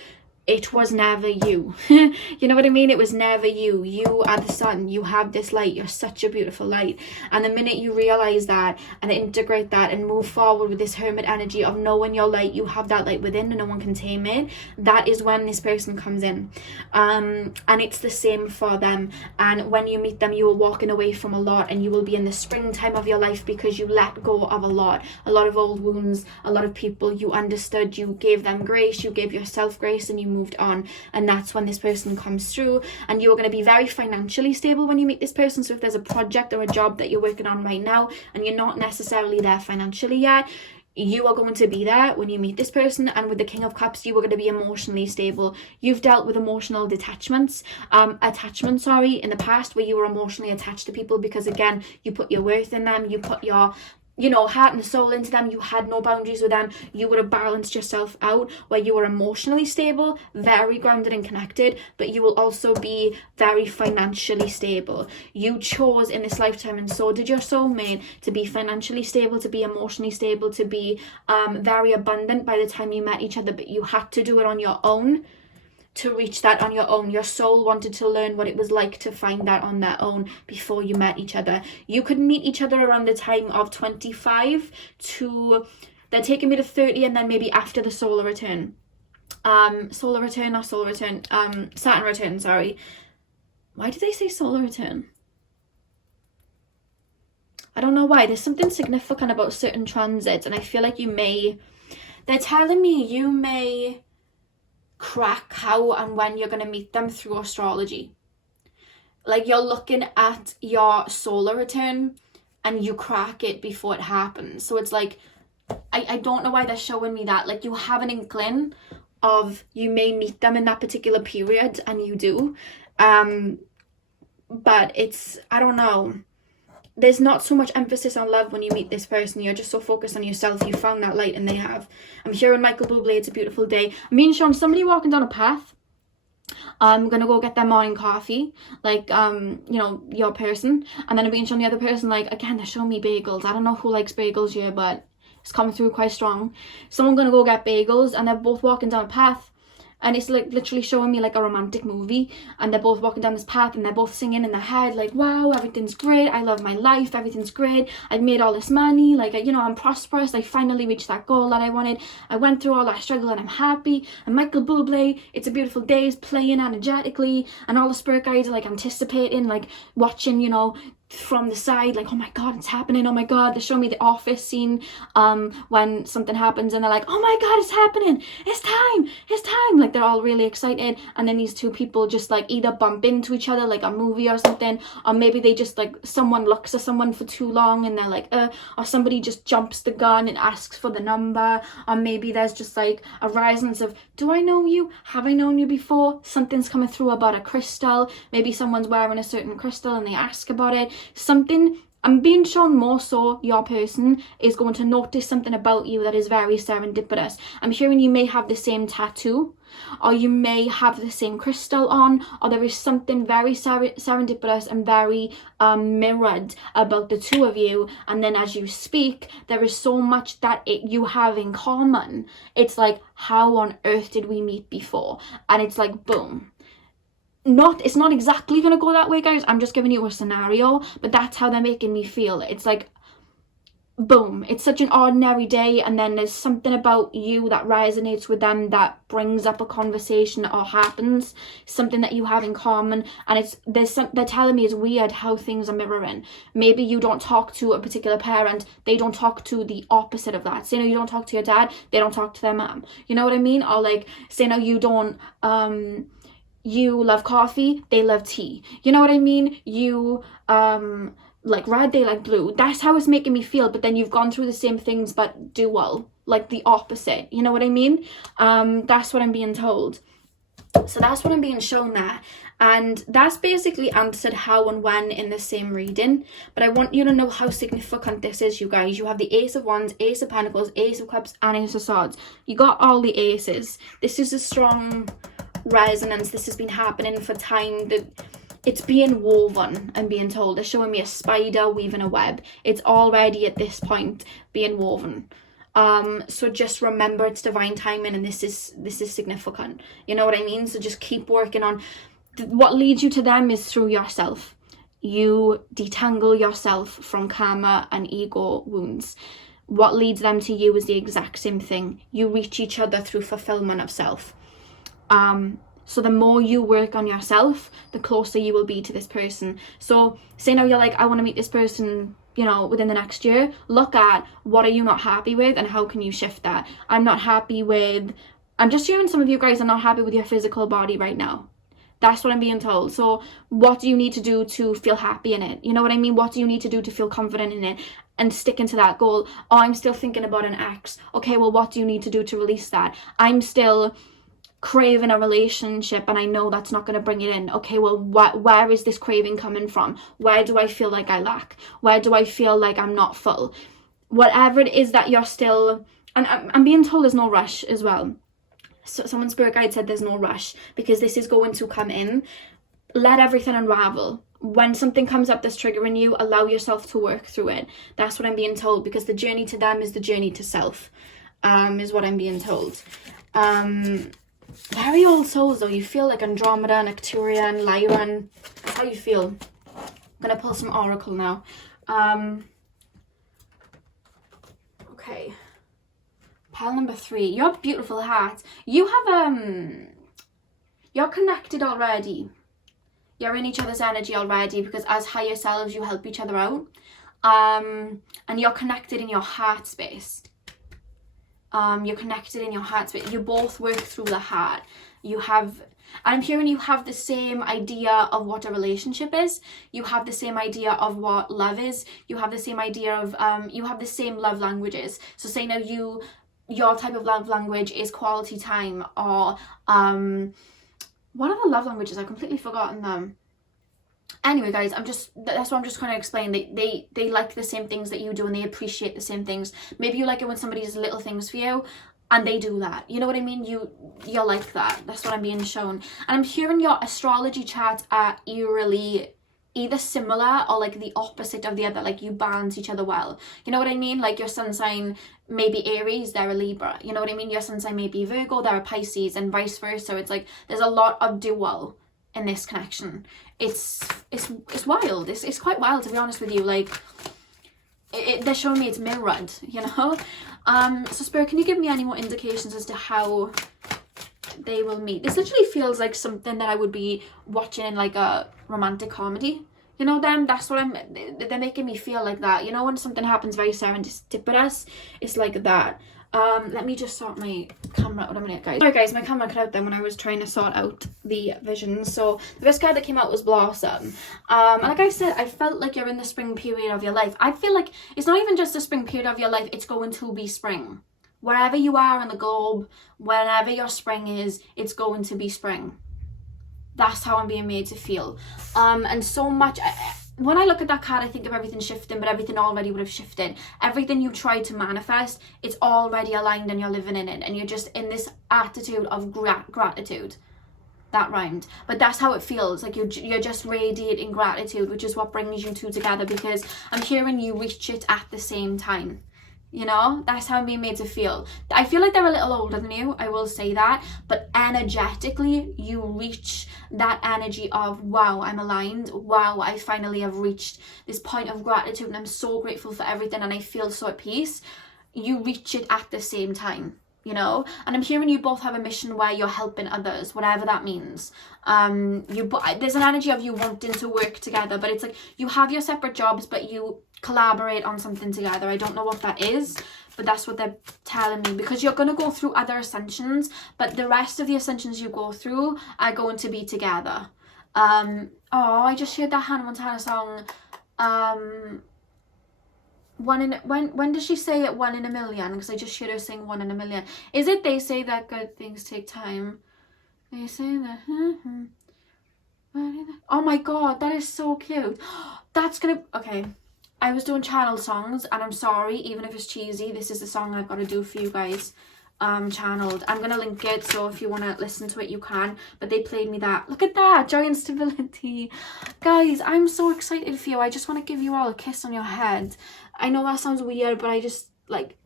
It was never you. You know what I mean? It was never you. You are the sun. You have this light. You're such a beautiful light. And the minute you realize that and integrate that and move forward with this hermit energy of knowing your light, you have that light within and no one can tame it, that is when this person comes in. And it's the same for them. And when you meet them, you are walking away from a lot, and you will be in the springtime of your life because you let go of a lot of old wounds, a lot of people you understood, you gave them grace, you gave yourself grace, and you moved on. And that's when this person comes through, and you're going to be very financially stable when you meet this person. So if there's a project or a job that you're working on right now and you're not necessarily there financially yet, you are going to be there when you meet this person. And with the King of Cups, you are going to be emotionally stable. You've dealt with emotional attachments in the past, where you were emotionally attached to people because, again, you put your worth in them, you put your you know, heart and soul into them, you had no boundaries with them, you would have balanced yourself out where you were emotionally stable, very grounded and connected, but you will also be very financially stable. You chose in this lifetime, and so did your soulmate, to be financially stable, to be emotionally stable, to be very abundant by the time you met each other, but you had to do it on your own. To reach that on your own. Your soul wanted to learn what it was like to find that on their own before you met each other. You could meet each other around the time of 25 to, they're taking me to 30, and then maybe after the Saturn return, sorry. Why did they say solar return? I don't know why. There's something significant about certain transits, and I feel like they're telling me you may crack how and when you're going to meet them through astrology. Like, you're looking at your solar return and you crack it before it happens. So it's like, I don't know why they're showing me that. Like, you have an inkling of you may meet them in that particular period, and you do. But it's, I don't know. There's not so much emphasis on love when you meet this person. You're just so focused on yourself. You found that light, and they have. I'm hearing Michael Bublé, It's a Beautiful Day. Me and Sean, somebody walking down a path. I'm gonna go get their morning coffee, like, you know, your person. And then I'm being shown the other person, like, again, they're showing me bagels. I don't know who likes bagels here, but it's coming through quite strong. Someone gonna go get bagels, and they're both walking down a path. And it's like literally showing me like a romantic movie, and they're both walking down this path, and they're both singing in their head like, wow, everything's great, I love my life, everything's great, I've made all this money, like, you know, I'm prosperous, I finally reached that goal that I wanted, I went through all that struggle and I'm happy. And Michael Bublé, It's a Beautiful Day is playing energetically, and all the spirit guides are like anticipating, like watching, you know, from the side, like, oh my god, it's happening, oh my god. They show me the Office scene when something happens, and they're like, oh my god, it's happening, it's time, like, they're all really excited. And then these two people just like either bump into each other like a movie or something, or maybe they just like, someone looks at someone for too long and they're like or somebody just jumps the gun and asks for the number, or maybe there's just like a resonance of, do I know you, have I known you before? Something's coming through about a crystal, maybe someone's wearing a certain crystal and they ask about it. Something, I'm being shown more so your person is going to notice something about you that is very serendipitous. I'm hearing you may have the same tattoo, or you may have the same crystal on, or there is something very serendipitous and very mirrored about the two of you. And then as you speak, there is so much that you have in common. It's like, how on earth did we meet before? And it's like, boom. It's not exactly gonna go that way, guys. I'm just giving you a scenario, but that's how they're making me feel. It's like, boom, it's such an ordinary day, and then there's something about you that resonates with them, that brings up a conversation or happens, something that you have in common. And they're telling me it's weird how things are mirroring. Maybe you don't talk to a particular parent, they don't talk to the opposite of that. Say no, you don't talk to your dad, they don't talk to their mom. You know what I mean? Or like, say no, you don't you love coffee, they love tea. You know what I mean? You like red, they like blue. That's how it's making me feel. But then you've gone through the same things but dual, like the opposite. You know what I mean? That's what I'm being told. So that's what I'm being shown there. And that's basically answered how and when in the same reading. But I want you to know how significant this is, you guys. You have the Ace of Wands, Ace of Pentacles, Ace of Cups, and Ace of Swords. You got all the aces. This is a strong resonance. This has been happening for time. That it's being woven, I'm being told. They're showing me a spider weaving a web. It's already at this point being woven. So just remember it's divine timing, and this is significant. You know what I mean? So just keep working on what leads you to them is through yourself. You detangle yourself from karma and ego wounds. What leads them to you is the exact same thing. You reach each other through fulfillment of self. So the more you work on yourself, the closer you will be to this person. So say now you're like, I want to meet this person, you know, within the next year. Look at what are you not happy with, and how can you shift that? I'm just hearing some of you guys are not happy with your physical body right now. That's what I'm being told. So what do you need to do to feel happy in it? You know what I mean? What do you need to do to feel confident in it and sticking to that goal? Oh, I'm still thinking about an ex. Okay, well, what do you need to do to release that? I'm still craving a relationship and I know that's not going to bring it in. Okay, well, where is this craving coming from? Where do I feel like I lack? Where do I feel like I'm not full? whatever it is that you're still, and I'm being told there's no rush as well. So someone's spirit guide said there's no rush because this is going to come in. Let everything unravel. When something comes up that's triggering you, allow yourself to work through it. That's what I'm being told, because the journey to them is the journey to self, is what I'm being told. Very old souls though. You feel like Andromeda, Necturian, Lyran. That's how you feel. I'm gonna pull some oracle now. Okay. Pile number 3. Your beautiful heart. You have you're connected already. You're in each other's energy already, because as higher selves you help each other out. And you're connected in your heart space. You're connected in your heart space. You both work through the heart. You have, and I'm hearing you have the same idea of what a relationship is. You have the same idea of what love is. You have the same idea of, you have the same love languages. So say now your type of love language is quality time, or, what are the love languages? I've completely forgotten them. Anyway, guys, that's what I'm just trying to explain. They like the same things that you do, and they appreciate the same things. Maybe you like it when somebody does little things for you, and they do that. You know what I mean? You're like that. That's what I'm being shown. And I'm hearing your astrology charts are eerily either similar or like the opposite of the other. Like you balance each other well. You know what I mean? Like your sun sign may be Aries, they're a Libra. You know what I mean? Your sun sign may be Virgo, they're a Pisces, and vice versa. It's like there's a lot of dual in this connection. It's wild. It's quite wild, to be honest with you. Like they're showing me it's mirrored, you know. So Spirit, can you give me any more indications as to how they will meet? This literally feels like something that I would be watching in like a romantic comedy. You know them? That's what they're making me feel like that. You know, when something happens very serendipitous, it's like that. Let me just sort my camera out a minute, guys. Sorry guys, my camera cut out then when I was trying to sort out the visions. So the first card that came out was Blossom. And like I said, I felt like you're in the spring period of your life. I feel like it's not even just the spring period of your life, it's going to be spring. Wherever you are in the globe, whenever your spring is, it's going to be spring. That's how I'm being made to feel. And so much, when I look at that card, I think of everything shifting, but everything already would have shifted. Everything you tried to manifest, it's already aligned and you're living in it. And you're just in this attitude of gratitude. That rhymed. But that's how it feels. Like you're just radiating gratitude, which is what brings you two together, because I'm hearing you reach it at the same time. You know, that's how I'm being made to feel. I feel like they're a little older than you, I will say that, but energetically you reach that energy of, wow, I'm aligned, wow, I finally have reached this point of gratitude and I'm so grateful for everything and I feel so at peace. You reach it at the same time, you know. And I'm hearing you both have a mission where you're helping others, whatever that means. There's an energy of you wanting to work together, but it's like you have your separate jobs, but you collaborate on something together. I don't know what that is, but that's what they're telling me, because you're going to go through other ascensions, but the rest of the ascensions you go through are going to be together. I just heard that Hannah Montana song, when does she say it, 1 in a million? Because I just heard her sing 1 in a million. Is it they say that good things take time? They say that oh my god, that is so cute. That's gonna, okay, I was doing channel songs, and I'm sorry, even if it's cheesy, this is the song I've got to do for you guys. Channeled. I'm gonna link it, so if you want to listen to it you can, but they played me that. Look at that, joy and stability. Guys, I'm so excited for you. I just want to give you all a kiss on your head. I know that sounds weird, but I just, like,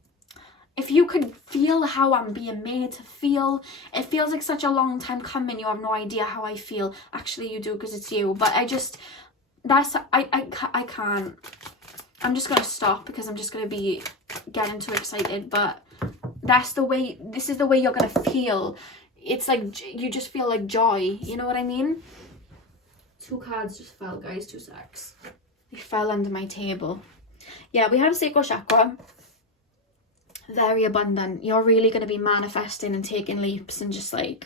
if you could feel how I'm being made to feel, it feels like such a long time coming. You have no idea how I feel. Actually you do, because it's you, but I just, that's, I can't. I'm just gonna stop because I'm just gonna be getting too excited, but that's the way, this is the way you're gonna feel. It's like you just feel like joy, you know what I mean? 2 cards just fell, guys, 2 secs. They fell under my table. Yeah, we have sacral chakra, very abundant. You're really going to be manifesting and taking leaps, and just like,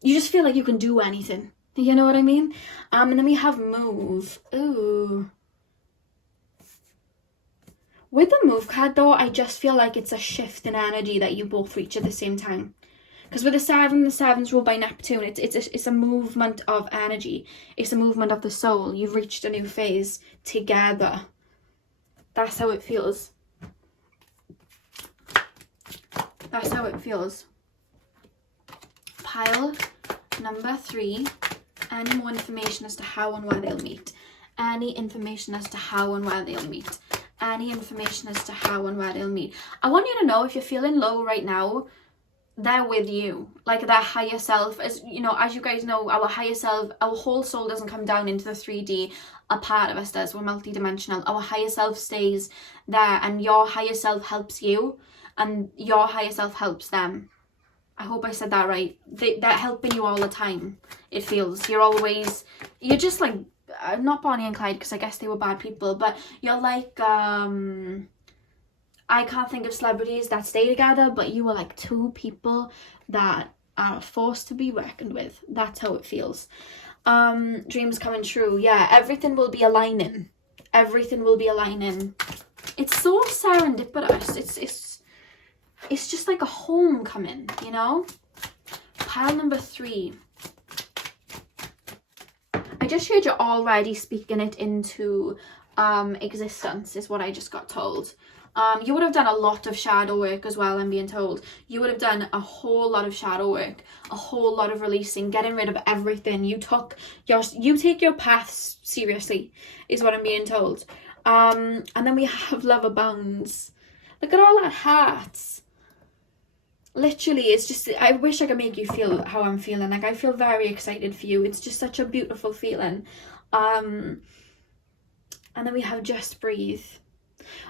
you just feel like you can do anything, you know what I mean? And then we have move. Ooh. With the move card though, I just feel like it's a shift in energy that you both reach at the same time. Because with the 7's ruled by Neptune, it's a movement of energy. It's a movement of the soul. You've reached a new phase together. That's how it feels. That's how it feels. Pile number 3. Any more information as to how and where they'll meet. Any information as to how and where they'll meet. Any information as to how and where they'll meet. I want you to know, if you're feeling low right now, they're with you. Like, their higher self, as you know, as you guys know, our higher self, our whole soul doesn't come down into the 3D. A part of us does. We're multidimensional. Our higher self stays there, and your higher self helps you, and your higher self helps them. I hope I said that right. They're helping you all the time, it feels. You're just like, not Bonnie and Clyde, because I guess they were bad people, but you're like, I can't think of celebrities that stay together, but you were like 2 people that are a force to be reckoned with. That's how it feels. Dreams coming true. Yeah, everything will be aligning. Everything will be aligning. It's so serendipitous. It's just like a homecoming, you know? Pile number 3. I just heard you're already speaking it into existence, is what I just got told. You would have done a lot of shadow work as well, I'm being told. You would have done a whole lot of shadow work, a whole lot of releasing, getting rid of everything. You take your paths seriously, is what I'm being told. And then we have love abounds. Look at all that hearts. Literally, it's just, I wish I could make you feel how I'm feeling. Like, I feel very excited for you. It's just such a beautiful feeling. And then we have just breathe.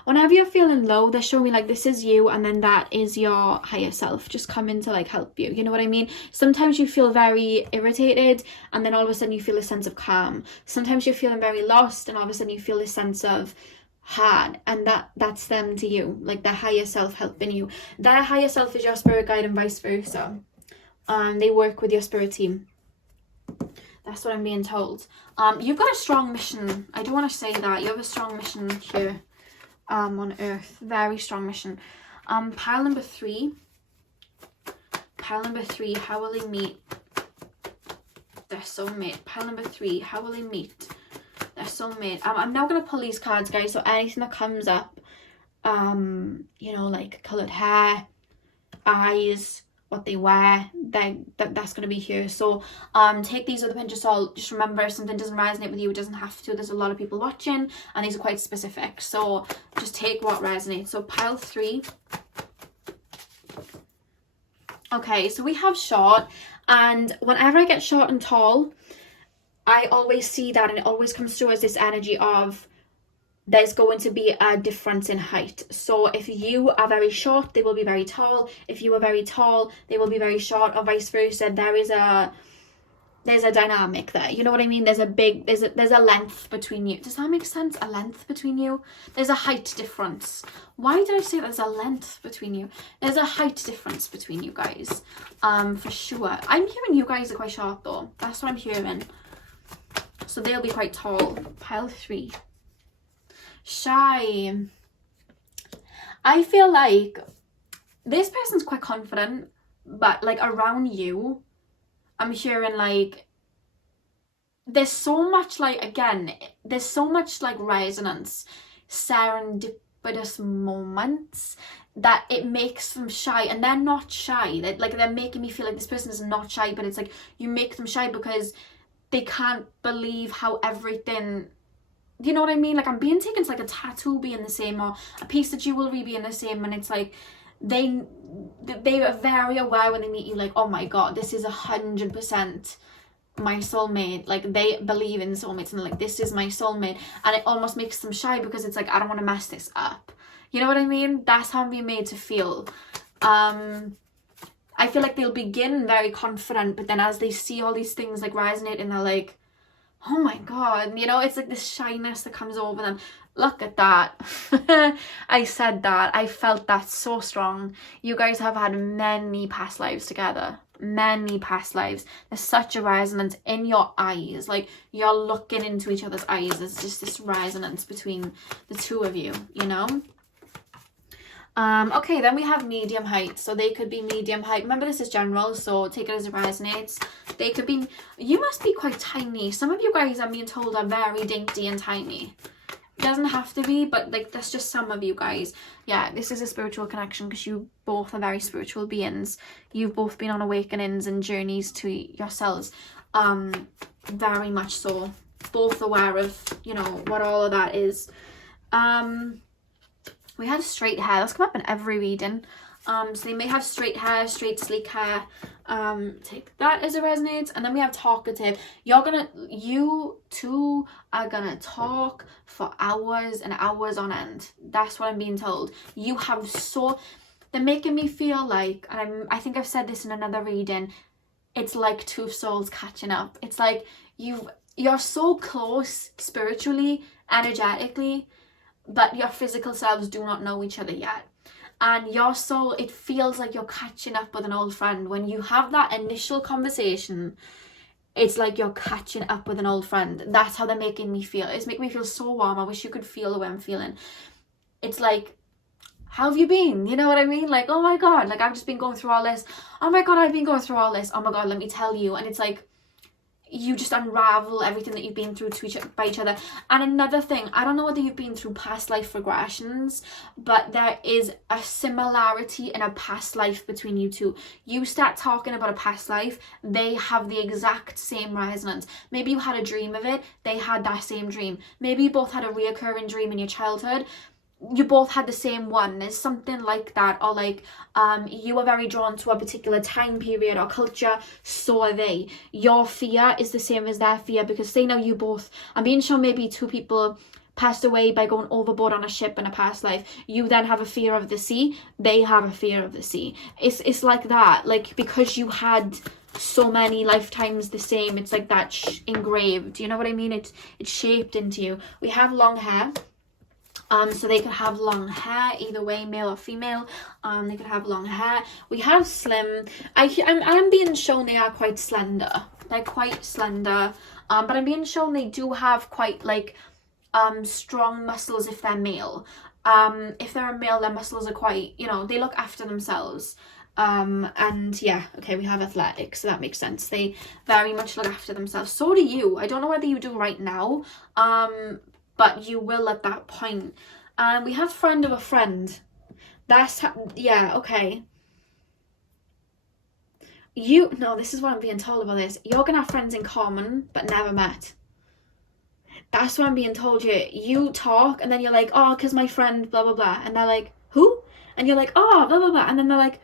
Whenever you're feeling low, they're showing me like this is you, and then that is your higher self just coming to like help you. You know what I mean? Sometimes you feel very irritated, and then all of a sudden you feel a sense of calm. Sometimes you're feeling very lost, and all of a sudden you feel this sense of hard, and that's them to you, like their higher self helping you. Their higher self is your spirit guide, and vice versa. They work with your spirit team. That's what I'm being told. You've got a strong mission. I do want to say that you have a strong mission here. On earth, very strong mission. Pile number 3. How will they meet their soulmate? Pile number 3, how will they meet their soulmate? I'm now gonna pull these cards, guys, so anything that comes up, you know, like colored hair, eyes, what they wear, that's going to be here. So take these with a pinch of salt. Just remember, if something doesn't resonate with you, it doesn't have to. There's a lot of people watching, and these are quite specific, so just take what resonates. So pile 3. Okay, so we have short, and whenever I get short and tall, I always see that, and it always comes through as this energy of there's going to be a difference in height. So if you are very short, they will be very tall. If you are very tall, they will be very short, or vice versa. There's a dynamic there. You know what I mean? There's a length between you. Does that make sense? A length between you? There's a height difference. Why did I say there's a length between you? There's a height difference between you guys. For sure. I'm hearing you guys are quite short though. That's what I'm hearing. So they'll be quite tall. Pile 3. Shy. I feel like this person's quite confident, but like around you, I'm hearing like there's so much like, again, there's so much like resonance, serendipitous moments that it makes them shy, and they're not shy. They're making me feel like this person is not shy, but it's like you make them shy because they can't believe how everything, you know what I mean? Like, I'm being taken to like a tattoo being the same, or a piece of jewelry being the same, and it's like they are very aware when they meet you, like, oh my god, this is 100% my soulmate. Like, they believe in soulmates, and like, this is my soulmate, and it almost makes them shy because it's like, I don't want to mess this up. You know what I mean? That's how I'm being made to feel. I feel like they'll begin very confident, but then as they see all these things like resonate, and they're like, oh my god, you know, it's like this shyness that comes over them. Look at that. I said that. I felt that so strong. You guys have had many past lives together. Many past lives. There's such a resonance in your eyes. Like, you're looking into each other's eyes. There's just this resonance between the two of you, you know? Okay, then we have medium height. So they could be medium height. Remember, this is general, so take it as it resonates. They could be, you must be quite tiny. Some of you guys, I'm being told, are very dainty and tiny. It doesn't have to be, but like that's just some of you guys. Yeah, this is a spiritual connection because you both are very spiritual beings. You've both been on awakenings and journeys to yourselves. Very much so. Both aware of, you know, what all of that is. We had straight hair. That's come up in every reading. So they may have straight hair, straight sleek hair. Take that as it resonates. And then we have talkative. You two are gonna talk for hours and hours on end. That's what I'm being told. You have they're making me feel like, and I think I've said this in another reading, it's like two souls catching up. It's like you're so close spiritually, energetically, but your physical selves do not know each other yet. And your soul, it feels like you're catching up with an old friend. When you have that initial conversation, it's like you're catching up with an old friend. That's how they're making me feel. It's making me feel so warm. I wish you could feel the way I'm feeling. It's like, how have you been? You know what I mean? Like, oh my God, like I've just been going through all this. Oh my God, I've been going through all this. Oh my God, let me tell you. And it's like, you just unravel everything that you've been through by each other. And another thing, I don't know whether you've been through past life regressions, but there is a similarity in a past life between you two. You start talking about a past life, they have the exact same resonance. Maybe you had a dream of it, they had that same dream. Maybe you both had a reoccurring dream in your childhood, you both had the same one. There's something like that. Or like you are very drawn to a particular time period or culture, so are they. Your fear is the same as their fear, because they know you both. I'm being shown maybe two people passed away by going overboard on a ship in a past life. You then have a fear of the sea, they have a fear of the sea. It's like that, like because you had so many lifetimes the same, it's like that engraved, you know what I mean? It's shaped into you. We have long hair. So they could have long hair, either way, male or female. They could have long hair. We have slim. I'm being shown they are quite slender. They're quite slender. But I'm being shown they do have quite like strong muscles if they're male. If they're a male, their muscles are quite, you know, they look after themselves. And yeah, okay, we have athletics, so that makes sense. They very much look after themselves. So do you. I don't know whether you do right now. But you will at that point. And we have friend of a friend. Yeah, okay. No, this is what I'm being told about this. You're going to have friends in common, but never met. That's what I'm being told here. You talk, and then you're like, oh, because my friend, blah, blah, blah. And they're like, who? And you're like, oh, blah, blah, blah. And then they're like,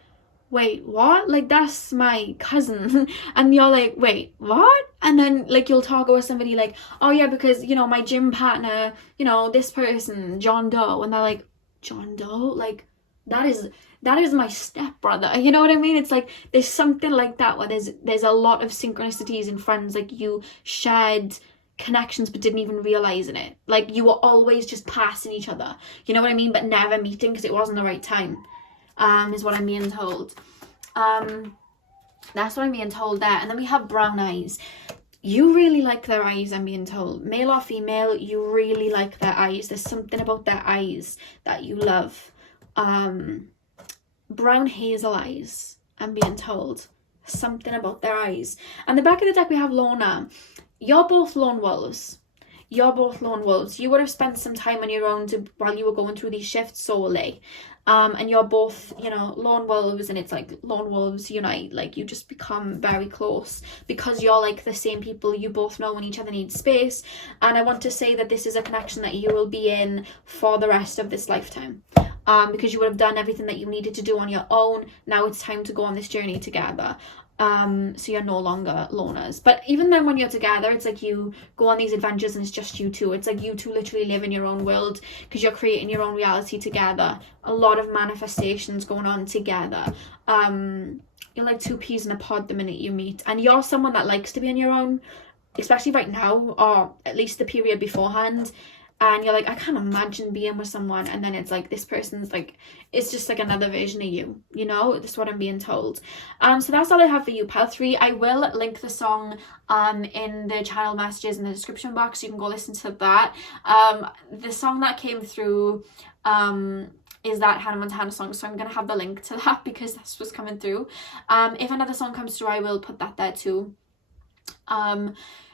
wait, what? Like, that's my cousin. And you're like, wait, what? And then like you'll talk with somebody like, oh yeah, because, you know, my gym partner, you know, this person, John Doe. And they're like, John Doe? Like, that is my stepbrother. You know what I mean? It's like there's something like that where there's a lot of synchronicities in friends. Like you shared connections but didn't even realize in it. Like you were always just passing each other. You know what I mean? But never meeting because it wasn't the right time. Is what I'm being told. That's what I'm being told there. And then we have brown eyes. You really like their eyes, I'm being told. Male or female, you really like their eyes. There's something about their eyes that you love. Brown hazel eyes, I'm being told. Something about their eyes. And the back of the deck we have Lorna. You're both lone wolves. You're both lone wolves. You would have spent some time on your own while you were going through these shifts solely. And you're both, you know, lone wolves, and it's like lone wolves unite. Like you just become very close because you're like the same people. You both know when each other needs space. And I want to say that this is a connection that you will be in for the rest of this lifetime. Because you would have done everything that you needed to do on your own. Now it's time to go on this journey together. So you're no longer loners. But even then when you're together, it's like you go on these adventures and it's just you two. It's like you two literally live in your own world because you're creating your own reality together. A lot of manifestations going on together. You're like two peas in a pod the minute you meet. And you're someone that likes to be on your own, especially right now, or at least the period beforehand. And you're like, I can't imagine being with someone, and then it's like this person's like, it's just like another version of you, you know. This is what I'm being told. So that's all I have for you, pal 3. I will link the song in the channel messages in the description box, so you can go listen to that. The song that came through is that Hannah Montana song, so I'm gonna have the link to that because that's what's coming through. If another song comes through, I will put that there too.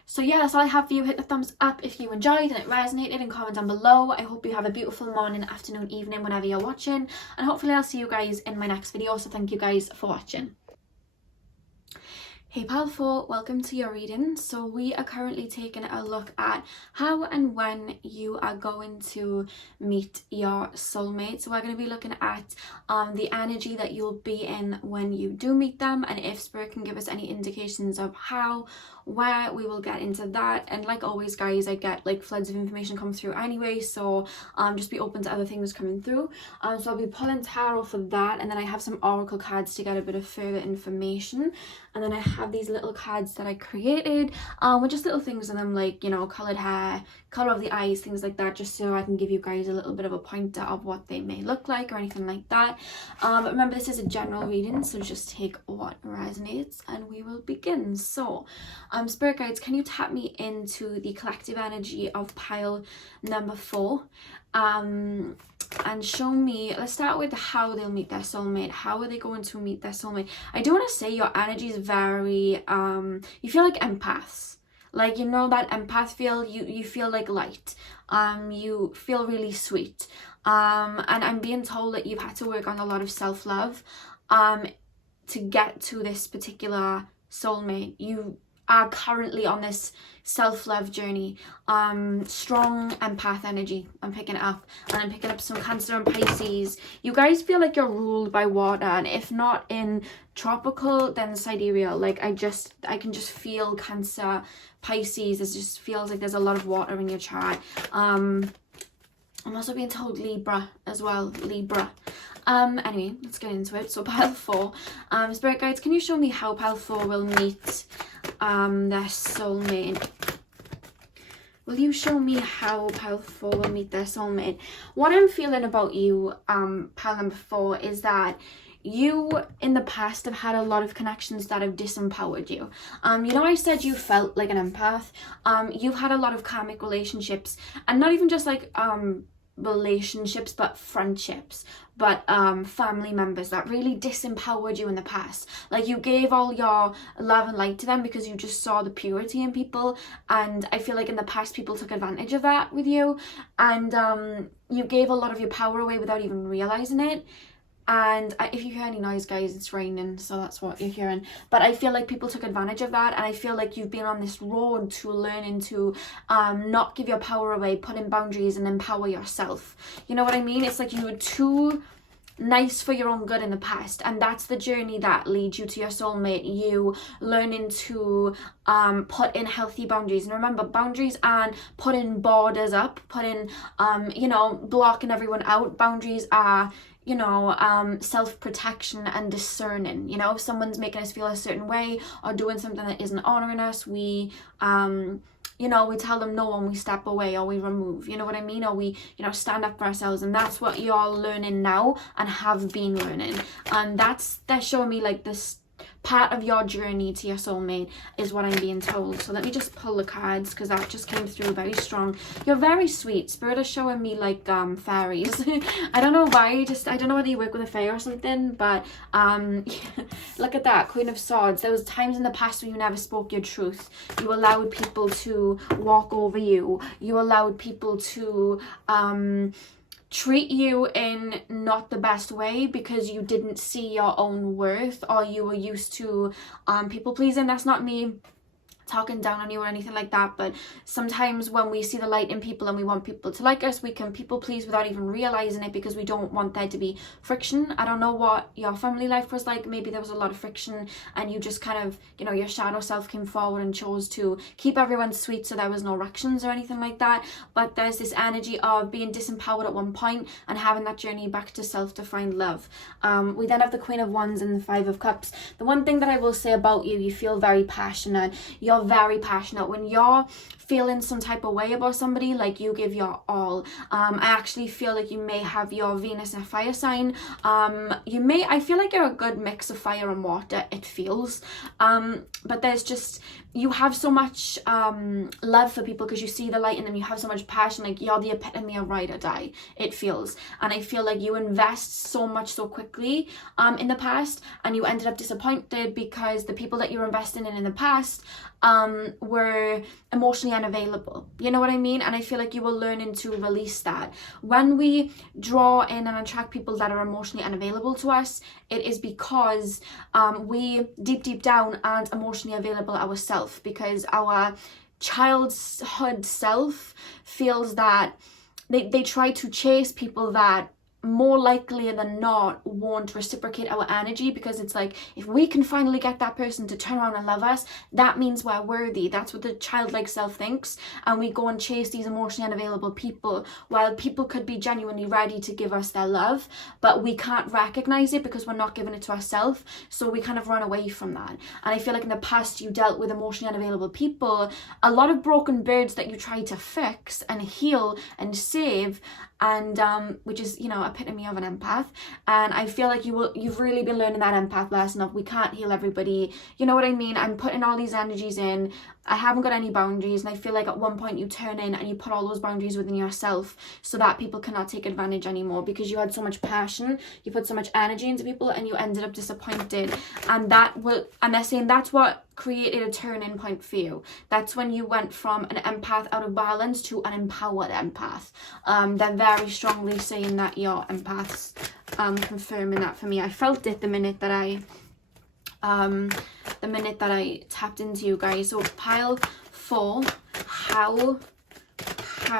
So yeah, that's all I have for you. Hit the thumbs up if you enjoyed and it resonated, and comment down below. I hope you have a beautiful morning, afternoon, evening, whenever you're watching, and hopefully I'll see you guys in my next video. So thank you guys for watching. Hey Pal 4, welcome to your reading. So we are currently taking a look at how and when you are going to meet your soulmate. So we're going to be looking at the energy that you'll be in when you do meet them, and if Spirit can give us any indications of how, where, we will get into that. And like always guys, I get like floods of information come through anyway, so just be open to other things coming through. So I'll be pulling tarot for that, and then I have some oracle cards to get a bit of further information, and then I have these little cards that I created with just little things in them, like, you know, coloured hair, colour of the eyes, things like that, just so I can give you guys a little bit of a pointer of what they may look like or anything like that. But remember, this is a general reading, so just take what resonates and we will begin. So Spirit guides, can you tap me into the collective energy of pile number 4, and show me, let's start with how they'll meet their soulmate. How are they going to meet their soulmate? I do want to say your energy is very you feel like empaths, like, you know, that empath feel. You feel like light, you feel really sweet, and I'm being told that you've had to work on a lot of self-love to get to this particular soulmate. You are currently on this self-love journey. Strong empath energy I'm picking up, and I'm picking up some Cancer and Pisces. You guys feel like you're ruled by water, and if not in tropical, then sidereal. Like, I can just feel Cancer, Pisces. It just feels like there's a lot of water in your chart. I'm also being told Libra as well, Libra. Anyway, let's get into it. So pile 4, Spirit guides, can you show me how pile 4 will meet their soulmate? Will you show me how pile 4 will meet their soulmate? What I'm feeling about you, pile number 4, is that you in the past have had a lot of connections that have disempowered you. You know, I said you felt like an empath. You've had a lot of karmic relationships, and not even just like relationships, but friendships, but family members that really disempowered you in the past. Like, you gave all your love and light to them because you just saw the purity in people, and I feel like in the past people took advantage of that with you, and you gave a lot of your power away without even realizing it. And if you hear any noise guys, it's raining, so that's what you're hearing. But I feel like people took advantage of that, and I feel like you've been on this road to learning to not give your power away, put in boundaries and empower yourself. You know what I mean? It's like you were too nice for your own good in the past, and that's the journey that leads you to your soulmate. You learning to put in healthy boundaries. And remember, boundaries aren't putting borders up, putting you know, blocking everyone out. Boundaries are, you know, self-protection and discerning. You know, if someone's making us feel a certain way or doing something that isn't honoring us, we you know, we tell them no and we step away, or we remove, you know what I mean? Or we, you know, stand up for ourselves. And that's what you're learning now and have been learning. And they're showing me like this part of your journey to your soulmate is what I'm being told. So let me just pull the cards, because that just came through very strong. You're very sweet. Spirit is showing me like fairies. I don't know why, I don't know whether you work with a fae or something, but look at that, Queen of Swords. There was times in the past when you never spoke your truth. You allowed people to walk over you. You allowed people to treat you in not the best way because you didn't see your own worth, or you were used to people pleasing. That's not me talking down on you or anything like that, but sometimes when we see the light in people and we want people to like us, we can people please without even realizing it, because we don't want there to be friction. I don't know what your family life was like. Maybe there was a lot of friction and you just kind of, you know, your shadow self came forward and chose to keep everyone sweet, so there was no ructions or anything like that. But there's this energy of being disempowered at one point and having that journey back to self to find love. We then have the Queen of Wands and the Five of Cups. The one thing that I will say about you, you feel very passionate. You're very passionate. When you're feeling some type of way about somebody, like you give your all. I actually feel like you may have your Venus in a fire sign. I feel like you're a good mix of fire and water, it feels. But there's just, you have so much love for people because you see the light in them, you have so much passion, like you're the epitome of ride or die, it feels. And I feel like you invest so much so quickly in the past, and you ended up disappointed because the people that you were investing in the past were emotionally unavailable. You know what I mean? And I feel like you were learning to release that. When we draw in and attract people that are emotionally unavailable to us, it is because we deep down aren't emotionally available ourselves, because our childhood self feels that they try to chase people that more likely than not won't reciprocate our energy, because it's like, if we can finally get that person to turn around and love us, that means we're worthy. That's what the childlike self thinks, and we go and chase these emotionally unavailable people, while people could be genuinely ready to give us their love, but we can't recognize it because we're not giving it to ourselves, so we kind of run away from that. And I feel like in the past you dealt with emotionally unavailable people, a lot of broken birds that you try to fix and heal and save, and which is, you know, epitome of an empath. And I feel like you've really been learning that empath lesson of, we can't heal everybody, you know what I mean? I'm putting all these energies in, I haven't got any boundaries, and I feel like at one point you turn in and you put all those boundaries within yourself so that people cannot take advantage anymore, because you had so much passion, you put so much energy into people, and you ended up disappointed. And they're saying that's what created a turning point for you. That's when you went from an empath out of balance to an empowered empath. They're very strongly saying that you're empaths, confirming that for me. I felt it the minute that I tapped into you guys. So pile 4, how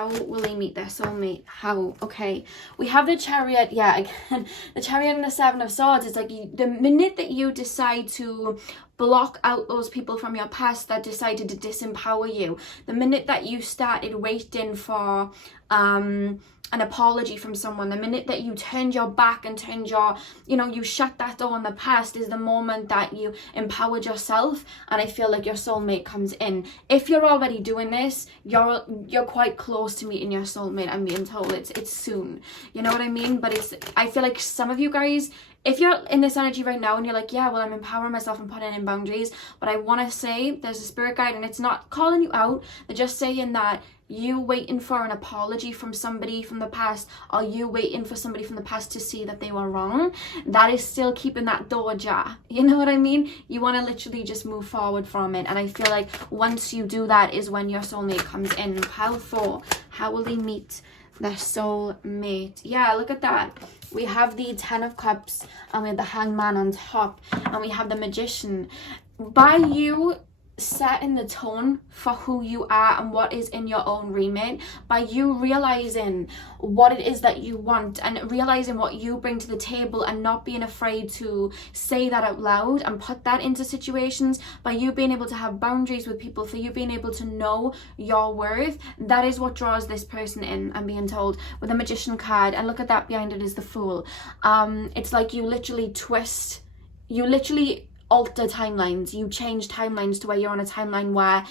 will they meet their soulmate? How? Okay, we have the Chariot. Yeah, again, the Chariot and the 7 of Swords. It's like the minute that you decide to block out those people from your past that decided to disempower you, the minute that you started waiting for an apology from someone, the minute that you turned your back and you shut that door on the past, is the moment that you empowered yourself. And I feel like your soulmate comes in. If you're already doing this, you're quite close to meeting your soulmate. I'm being told it's soon, you know what I mean? But I feel like some of you guys, if you're in this energy right now and you're like, yeah, well, I'm empowering myself and putting in boundaries, but I want to say there's a spirit guide, and it's not calling you out, they're just saying that you waiting for an apology from somebody from the past, or you waiting for somebody from the past to see that they were wrong, that is still keeping that door ajar. You know what I mean? You want to literally just move forward from it. And I feel like once you do that is when your soulmate comes in. Pile 4, how will they meet their soulmate? Yeah, look at that. We have the 10 of Cups, and we have the Hangman on top, and we have the Magician. By you setting the tone for who you are and what is in your own remit, by you realizing what it is that you want and realizing what you bring to the table and not being afraid to say that out loud and put that into situations, by you being able to have boundaries with people, for you being able to know your worth, that is what draws this person in, I'm being told, with the Magician card. And look at that, behind it is the Fool. It's like you literally alter timelines, you change timelines to where you're on a timeline where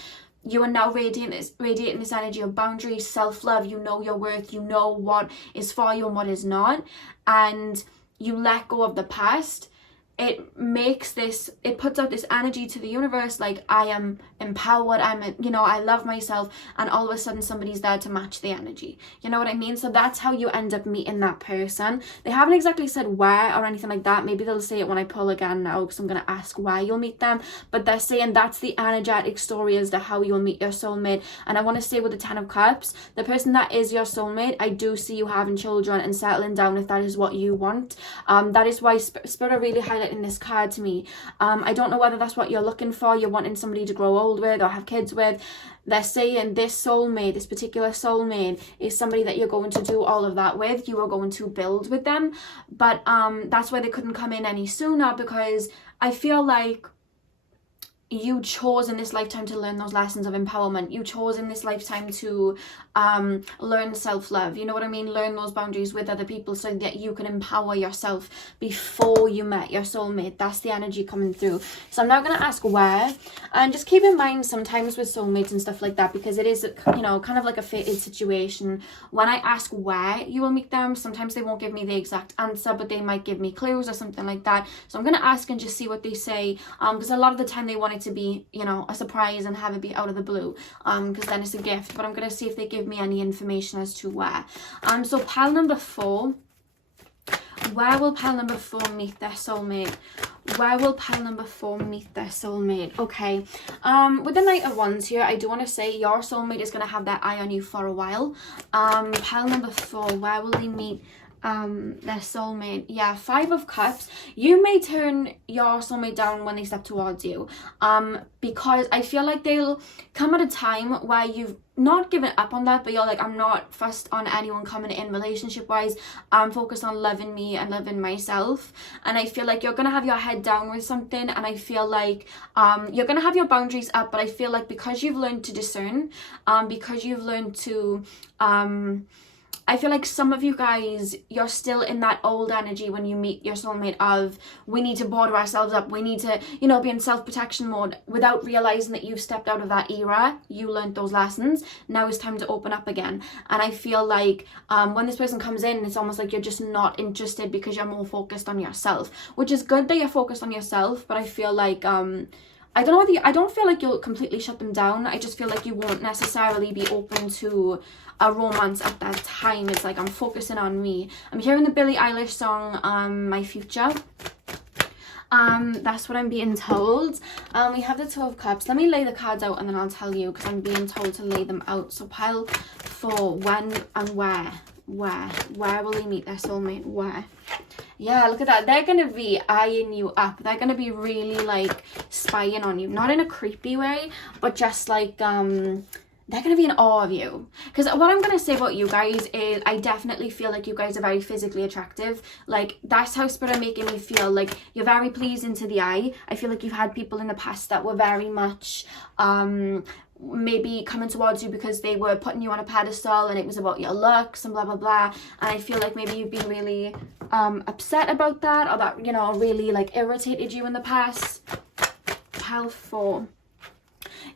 you are now radiating this energy of boundaries, self-love, you know your worth, you know what is for you and what is not, and you let go of the past. It puts out this energy to the universe, like, I am empowered, I love myself, and all of a sudden somebody's there to match the energy, you know what I mean? So that's how you end up meeting that person. They haven't exactly said where or anything like that. Maybe they'll say it when I pull again now, because I'm going to ask where you'll meet them, but they're saying that's the energetic story as to how you'll meet your soulmate. And I want to say with the 10 of Cups, the person that is your soulmate, I do see you having children and settling down if that is what you want. That is why Spirit are really highlighting this card to me. I don't know whether that's what you're looking for, you're wanting somebody to grow old with or have kids with. They're saying this soulmate, this particular soulmate, is somebody that you're going to do all of that with, you are going to build with them. But that's why they couldn't come in any sooner, because I feel like you chose in this lifetime to learn those lessons of empowerment. You chose in this lifetime to learn self-love, you know what I mean, learn those boundaries with other people so that you can empower yourself before you met your soulmate. That's the energy coming through. So I'm now going to ask where, and just keep in mind sometimes with soulmates and stuff like that, because it is, you know, kind of like a fated situation. When I ask where you will meet them, sometimes they won't give me the exact answer, but they might give me clues or something like that. So I'm going to ask and just see what they say, because a lot of the time they want it to be, you know, a surprise and have it be out of the blue, because then it's a gift. But I'm going to see if they give me any information as to where. So pile number 4, where will pile number 4 meet their soulmate? Where will pile number 4 meet their soulmate? Okay, with the Knight of Wands here, I do want to say your soulmate is going to have their eye on you for a while. Pile number 4, where will they meet their soulmate? Yeah, 5 of Cups. You may turn your soulmate down when they step towards you, because I feel like they'll come at a time where you've not given up on that, but you're like, I'm not fussed on anyone coming in relationship wise, I'm focused on loving me and loving myself. And I feel like you're gonna have your head down with something, and I feel like you're gonna have your boundaries up, but I feel like because you've learned to discern, because you've learned to I feel like some of you guys, you're still in that old energy when you meet your soulmate of, we need to border ourselves up, we need to, you know, be in self-protection mode, without realizing that you've stepped out of that era. You learned those lessons. Now it's time to open up again. And I feel like when this person comes in, it's almost like you're just not interested because you're more focused on yourself, which is good that you're focused on yourself, but I feel like I don't know, I don't feel like you'll completely shut them down. I just feel like you won't necessarily be open to a romance at that time. It's like, I'm focusing on me. I'm hearing the Billie Eilish song, My Future. That's what I'm being told. We have the 2 of Cups. Let me lay the cards out and then I'll tell you, because I'm being told to lay them out. So pile 4, when and where? Where will they meet their soulmate? Where? Yeah, look at that. They're going to be eyeing you up. They're going to be really, like, spying on you. Not in a creepy way, but just, like, they're going to be in awe of you. Because what I'm going to say about you guys is I definitely feel like you guys are very physically attractive. Like, that's how Spirit are making me feel. Like, you're very pleasing to the eye. I feel like you've had people in the past that were very much maybe coming towards you because they were putting you on a pedestal and it was about your looks and blah blah blah. And I feel like maybe you've been really upset about that, or that, you know, really like irritated you in the past. Pile 4.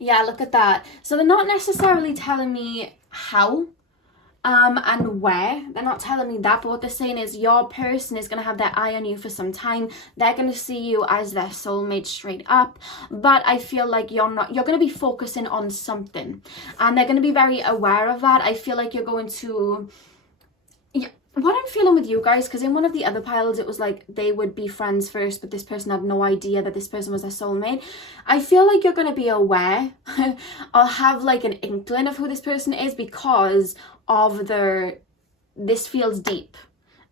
Yeah, look at that. So they're not necessarily telling me how and where. They're not telling me that, but what they're saying is your person is going to have their eye on you for some time. They're going to see you as their soulmate straight up, but I feel like you're going to be focusing on something, and they're going to be very aware of that. I feel like you're going to, what I'm feeling with you guys, because in one of the other piles it was like they would be friends first, but this person had no idea that this person was their soulmate. I feel like you're going to be aware or have like an inkling of who this person is because of this feels deep.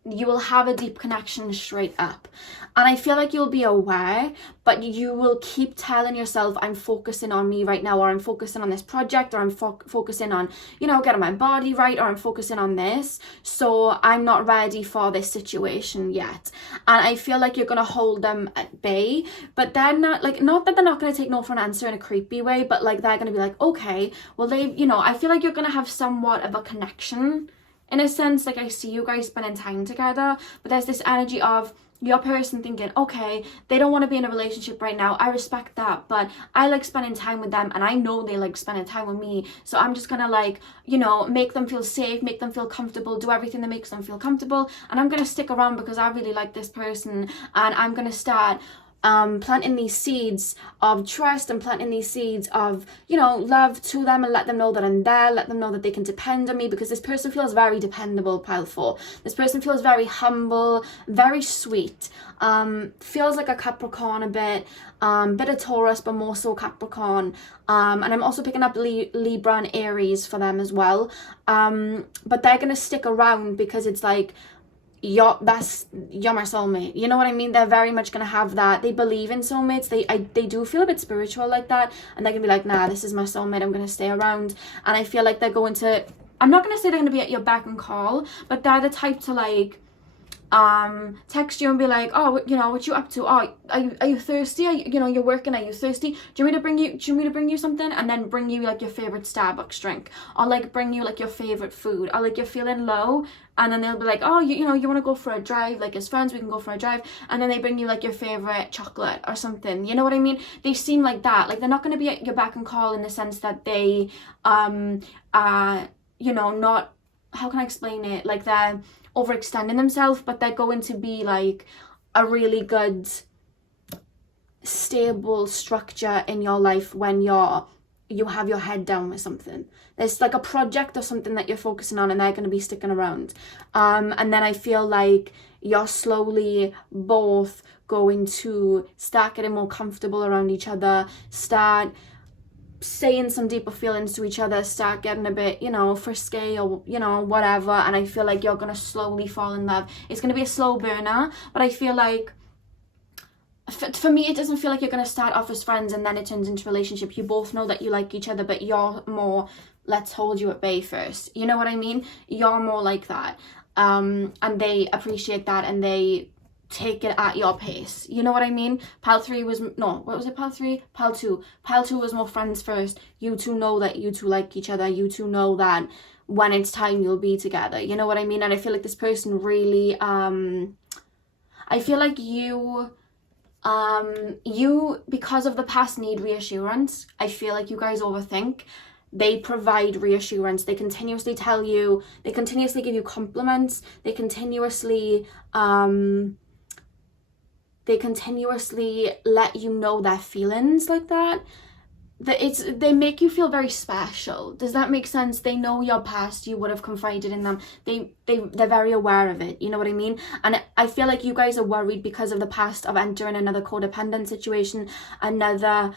You will have a deep connection straight up, and I feel like you'll be aware, but you will keep telling yourself, I'm focusing on me right now, or I'm focusing on this project, or I'm focusing on, you know, getting my body right, or I'm focusing on this, so I'm not ready for this situation yet. And I feel like you're going to hold them at bay, but they're not, like, not that they're not going to take no for an answer in a creepy way, but like they're going to be like, okay, well, they, you know, I feel like you're going to have somewhat of a connection in a sense. Like, I see you guys spending time together, but there's this energy of your person thinking, okay, they don't want to be in a relationship right now. I respect that, but I like spending time with them, and I know they like spending time with me. So I'm just gonna, like, you know, make them feel safe, make them feel comfortable, do everything that makes them feel comfortable. And I'm gonna stick around because I really like this person, and I'm gonna start planting these seeds of trust and planting these seeds of, you know, love to them, and let them know that I'm there, let them know that they can depend on me, because this person feels very dependable, pile 4. This person feels very humble, very sweet, feels like a Capricorn a bit of Taurus, but more so Capricorn, and I'm also picking up Libra and Aries for them as well, but they're gonna stick around because it's like, you're my soulmate, you know what I mean? They're very much gonna have that. They believe in soulmates. They do feel a bit spiritual like that, and they're gonna be like, nah, this is my soulmate, I'm gonna stay around. And I feel like they're going to, I'm not gonna say they're gonna be at your beck and call, but they're the type to, like, text you and be like, oh, you know, what you up to? Oh, are you thirsty? You know, you're working, are you thirsty? Do you want me to bring you something? And then bring you like your favorite Starbucks drink, or like bring you like your favorite food, or like you're feeling low, and then they'll be like, oh, you know, you want to go for a drive, like as friends we can go for a drive, and then they bring you like your favorite chocolate or something, you know what I mean? They seem like that, like they're not going to be at your beck and call in the sense that they you know, not, how can I explain it, like they're overextending themselves, but they're going to be like a really good stable structure in your life when you have your head down with something. There's like a project or something that you're focusing on, and they're going to be sticking around. And then I feel like you're slowly both going to start getting more comfortable around each other, start saying some deeper feelings to each other, start getting a bit, you know, frisky or, you know, whatever. And I feel like you're going to slowly fall in love. It's going to be a slow burner, but I feel like for me, it doesn't feel like you're going to start off as friends and then it turns into a relationship. You both know that you like each other, but you're more, let's hold you at bay first. You know what I mean? You're more like that. And they appreciate that, and they take it at your pace. You know what I mean? Pal 3 was, no, what was it, Pal 3? Pal 2. Pal 2 was more friends first. You two know that you two like each other. You two know that when it's time you'll be together. You know what I mean? And I feel like this person really, I feel like you, because of the past, need reassurance. I feel like you guys overthink. They provide reassurance. They continuously tell you, they continuously give you compliments. They continuously let you know their feelings like that. They make you feel very special. Does that make sense? They know your past. You would have confided in them. They're very aware of it. You know what I mean? And I feel like you guys are worried because of the past of entering another codependent situation, another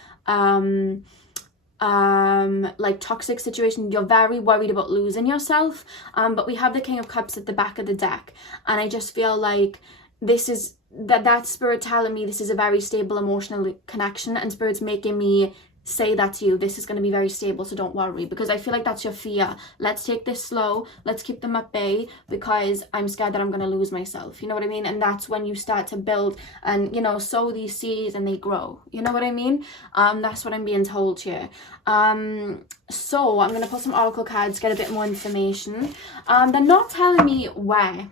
like toxic situation. You're very worried about losing yourself. But we have the King of Cups at the back of the deck, and I just feel like this is that spirit telling me this is a very stable emotional connection, and spirit's making me say that to you. This is going to be very stable, so don't worry, because I feel like that's your fear. Let's take this slow. Let's keep them at bay, because I'm scared that I'm going to lose myself. You know what I mean? And that's when you start to build and, you know, sow these seeds and they grow. You know what I mean? That's what I'm being told here. So I'm going to pull some oracle cards, get a bit more information. They're not telling me where.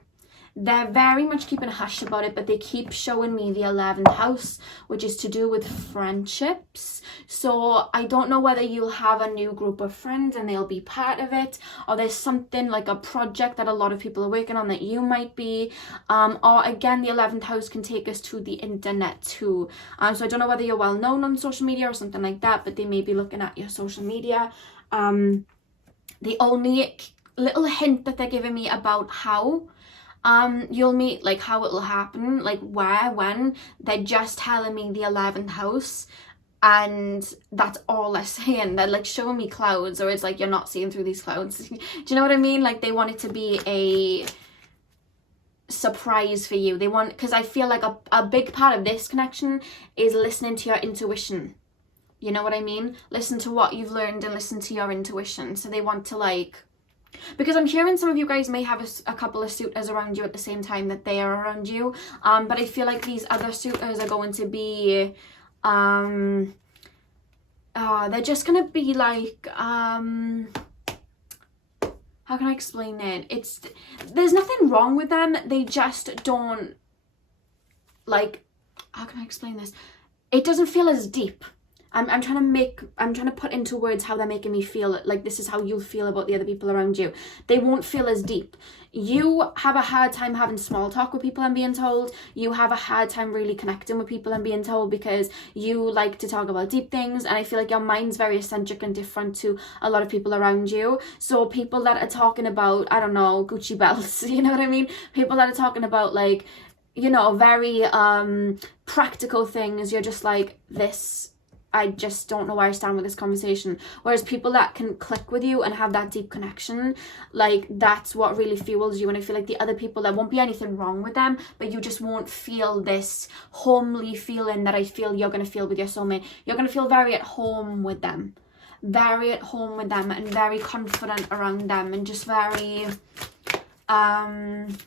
They're very much keeping a hush about it, but they keep showing me the 11th house, which is to do with friendships. So I don't know whether you'll have a new group of friends and they'll be part of it, or there's something like a project that a lot of people are working on that you might be, or again, the 11th house can take us to the internet too. So I don't know whether you're well known on social media or something like that, but they may be looking at your social media. The only little hint that they're giving me about how you'll meet, like how it'll happen, like where, when, they're just telling me the 11th house, and that's all they're saying. They're like showing me clouds, or it's like you're not seeing through these clouds. Do you know what I mean? Like they want it to be a surprise for you. They want, because I feel like a big part of this connection is listening to your intuition. You know what I mean? Listen to what you've learned and listen to your intuition. So they want to, like, because I'm hearing some of you guys may have a couple of suitors around you at the same time that they are around you, but I feel like these other suitors are going to be they're just gonna be like how can I explain it? There's nothing wrong with them, they just don't, like, how can I explain this? It doesn't feel as deep. I'm trying to put into words how they're making me feel, like this is how you'll feel about the other people around you. They won't feel as deep. You have a hard time having small talk with people, I'm being told. You have a hard time really connecting with people, I'm being told, because you like to talk about deep things, and I feel like your mind's very eccentric and different to a lot of people around you. So people that are talking about, I don't know, Gucci belts, you know what I mean? People that are talking about, like, you know, very practical things, you're just like, this, I just don't know where I stand with this conversation. Whereas people that can click with you and have that deep connection, like, that's what really fuels you. And I feel like the other people, there won't be anything wrong with them, but you just won't feel this homely feeling that I feel you're going to feel with your soulmate. You're going to feel very at home with them. Very at home with them and very confident around them, and just very, I'm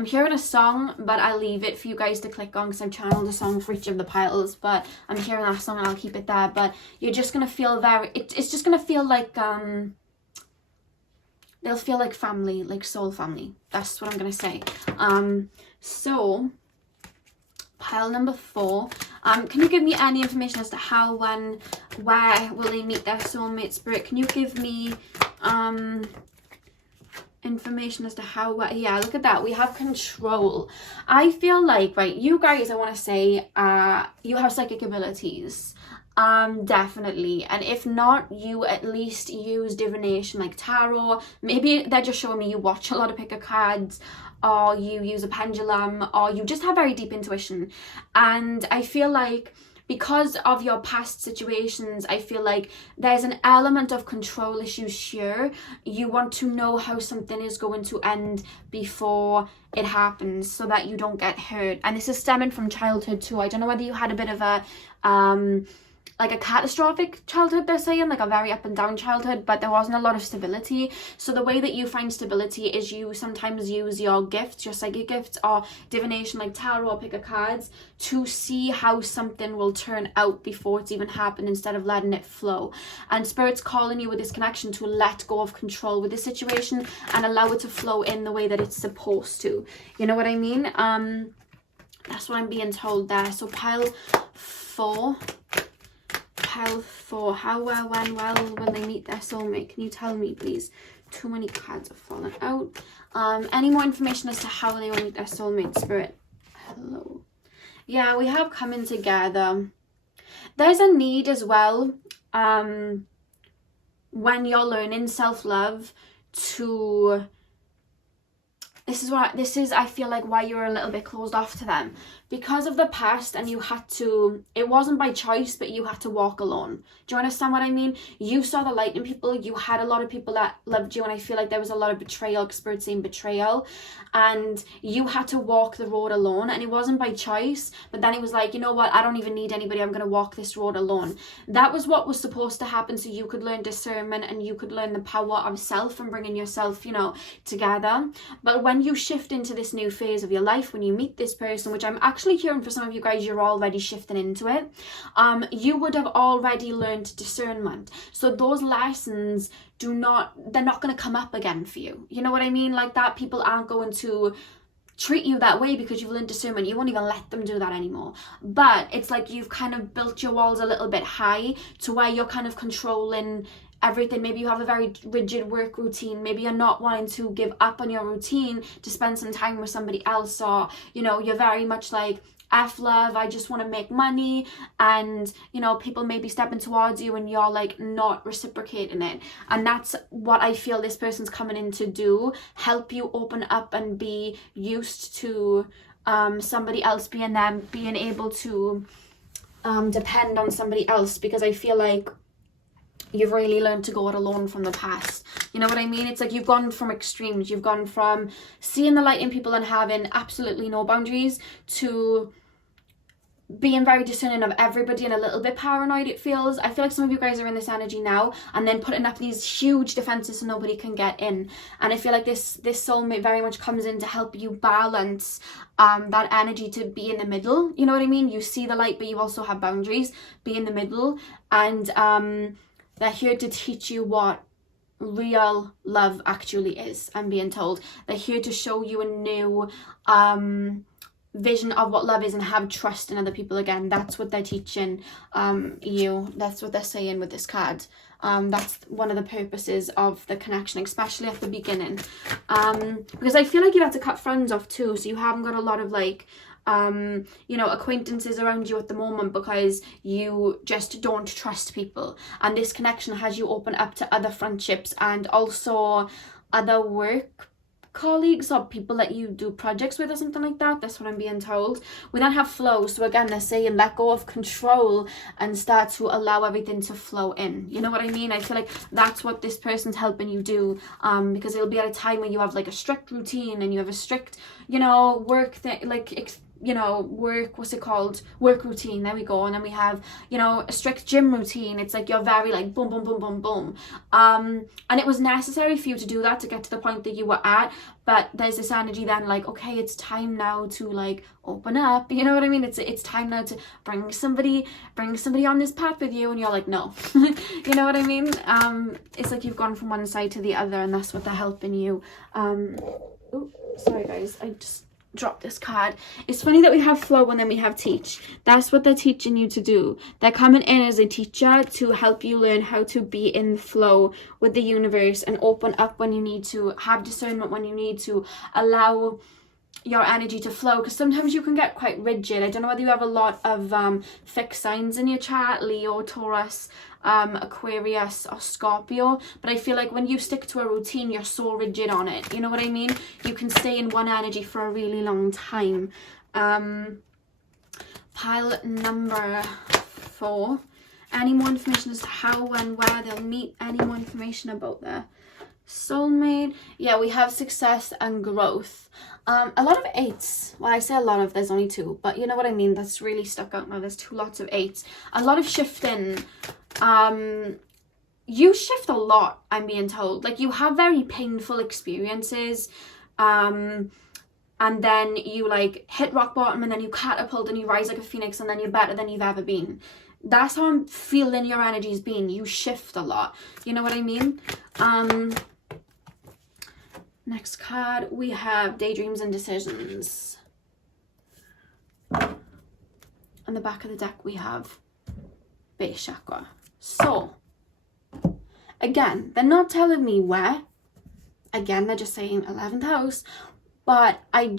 I'm hearing a song, but I'll leave it for you guys to click on because I've channeled a song for each of the piles, but I'm hearing that song and I'll keep it there. But you're just going to feel it's just going to feel like, they'll feel like family, like soul family. That's what I'm going to say. So, pile number 4. Can you give me any information as to how, when, where will they meet their soulmate spirit? Can you give me information as to how, where? Yeah, look at that. We have control. I feel like, right, you guys, I want to say, you have psychic abilities. Definitely. And if not, you at least use divination like tarot. Maybe they're just showing me you watch a lot of pick of cards, or you use a pendulum, or you just have very deep intuition. And I feel like because of your past situations, I feel like there's an element of control issues here. You want to know how something is going to end before it happens so that you don't get hurt. And this is stemming from childhood too. I don't know whether you had a bit of a like a catastrophic childhood, they're saying, like a very up and down childhood, but there wasn't a lot of stability. So the way that you find stability is you sometimes use your gifts, your psychic gifts, or divination like tarot or pick of cards, to see how something will turn out before it's even happened, instead of letting it flow. And Spirit's calling you with this connection to let go of control with the situation and allow it to flow in the way that it's supposed to. You know what I mean? That's what I'm being told there. So pile 4. Pile 4. How, where, when, will they meet their soulmate? Can you tell me, please? Too many cards have fallen out. Any more information as to how they will meet their soulmate, Spirit? Hello. Yeah, we have coming together. There's a need as well, when you're learning self-love, to... This is I feel like why you're a little bit closed off to them, because of the past, and you had to, it wasn't by choice, but you had to walk alone. Do you understand what I mean? You saw the light in people, you had a lot of people that loved you, and I feel like there was a lot of betrayal, Spirit saying betrayal, and you had to walk the road alone, and it wasn't by choice, but then it was like, you know what, I don't even need anybody, I'm going to walk this road alone. That was what was supposed to happen, so you could learn discernment, and you could learn the power of self and bringing yourself, you know, together. But when you shift into this new phase of your life, when you meet this person, which I'm actually hearing for some of you guys, you're already shifting into it, you would have already learned discernment. So those lessons they're not going to come up again for you. You know what I mean? Like that, people aren't going to treat you that way because you've learned discernment. You won't even let them do that anymore. But it's like you've kind of built your walls a little bit high to where you're kind of controlling everything. Maybe you have a very rigid work routine. Maybe you're not wanting to give up on your routine to spend some time with somebody else, or, you know, you're very much like, F love, I just want to make money, and, you know, people may be stepping towards you and you're like not reciprocating it. And that's what I feel this person's coming in to do, help you open up and be used to somebody else being them, being able to depend on somebody else, because I feel like you've really learned to go it alone from the past. You know what I mean? It's like you've gone from extremes. You've gone from seeing the light in people and having absolutely no boundaries to being very discerning of everybody and a little bit paranoid, it feels. I feel like some of you guys are in this energy now, and then putting up these huge defenses so nobody can get in. And I feel like this soulmate very much comes in to help you balance that energy, to be in the middle. You know what I mean? You see the light, but you also have boundaries. Be in the middle. And they're here to teach you what real love actually is, I'm being told. They're here to show you a new vision of what love is, and have trust in other people again. That's what they're teaching you. That's what they're saying with this card. That's one of the purposes of the connection, especially at the beginning, because I feel like you had to cut friends off too, so you haven't got a lot of like you know, acquaintances around you at the moment, because you just don't trust people. And this connection has you open up to other friendships and also other work colleagues or people that you do projects with or something like that. That's what I'm being told. We then have flow. So again, they're saying let go of control and start to allow everything to flow in. You know what I mean? I feel like that's what this person's helping you do, because it'll be at a time when you have like a strict routine and you have a strict, you know, work thing, like you know, work routine, there we go. And then we have, you know, a strict gym routine. It's like you're very like boom, boom, boom, boom, boom. And it was necessary for you to do that to get to the point that you were at. But there's this energy then like, okay, it's time now to like open up, you know what I mean? It's time now to bring somebody on this path with you, and you're like, no. You know what I mean? It's like you've gone from one side to the other, and that's what they're helping you. Oh, sorry guys, I just dropped this card. It's funny that we have flow and then we have teach. That's what they're teaching you to do. They're coming in as a teacher to help you learn how to be in flow with the universe and open up when you need to, have discernment when you need to, allow your energy to flow, because sometimes you can get quite rigid. I don't know whether you have a lot of fixed signs in your chart, Leo, Taurus, Aquarius or Scorpio, but I feel like when you stick to a routine, you're so rigid on it, you know what I mean? You can stay in one energy for a really long time. Pile number 4, any more information as to how, when, where they'll meet, any more information about their soulmate. Yeah, we have success and growth. A lot of 8s. Well, I say a lot of, there's only 2, but you know what I mean? That's really stuck out now. There's 2 lots of 8s. A lot of shifting. You shift a lot, I'm being told. Like, you have very painful experiences, and then you like hit rock bottom, and then you catapult and you rise like a phoenix, and then you're better than you've ever been. That's how I'm feeling your energy's been. You shift a lot, you know what I mean? Next card, we have daydreams and decisions. On the back of the deck, we have base chakra. So, again, they're not telling me where. Again, they're just saying 11th house. But do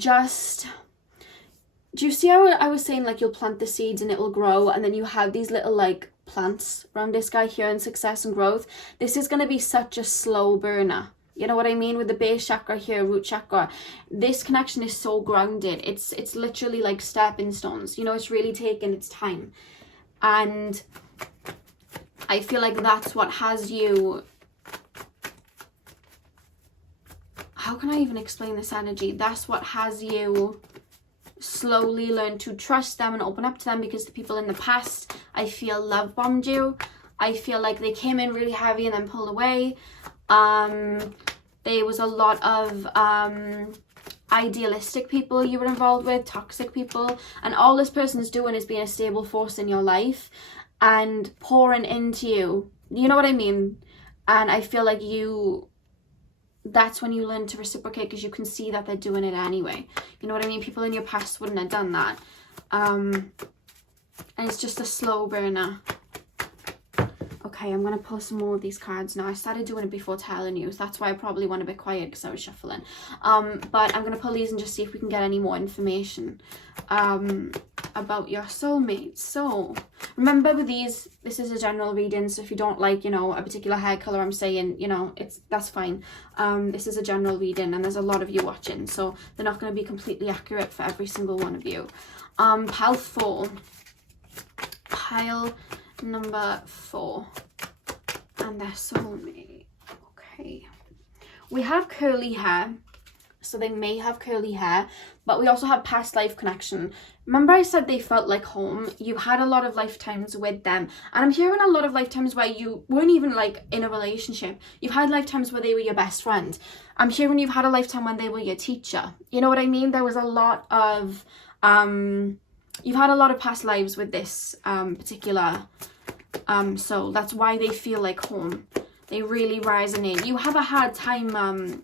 you see how I was saying, like, you'll plant the seeds and it'll grow, and then you have these little, like, plants around this guy here in success and growth? This is going to be such a slow burner. You know what I mean? With the base chakra here, root chakra, this connection is so grounded. It's literally like stepping stones. You know, it's really taking its time. And I feel like that's what has you... How can I even explain this energy? That's what has you slowly learn to trust them and open up to them, because the people in the past, I feel, love bombed you. I feel like they came in really heavy and then pulled away. There was a lot of idealistic people you were involved with, toxic people, and all this person's doing is being a stable force in your life and pouring into you. You know what I mean? And I feel like that's when you learn to reciprocate, because you can see that they're doing it anyway. You know what I mean? People in your past wouldn't have done that. And it's just a slow burner. Okay, I'm going to pull some more of these cards now. I started doing it before telling you, so that's why I probably went a bit quiet, because I was shuffling. But I'm going to pull these and just see if we can get any more information about your soulmate. So, remember with these, this is a general reading, so if you don't like, you know, a particular hair colour, I'm saying, you know, that's fine. This is a general reading, and there's a lot of you watching, so they're not going to be completely accurate for every single one of you. Pile 4. Pile number 4. And their soulmate. Okay. We have curly hair. So they may have curly hair. But we also have past life connection. Remember I said they felt like home? You had a lot of lifetimes with them. And I'm hearing a lot of lifetimes where you weren't even like in a relationship. You've had lifetimes where they were your best friend. I'm hearing you've had a lifetime when they were your teacher. You know what I mean? There was a lot of... you've had a lot of past lives with this particular... so that's why they feel like home. They really resonate. You have a hard time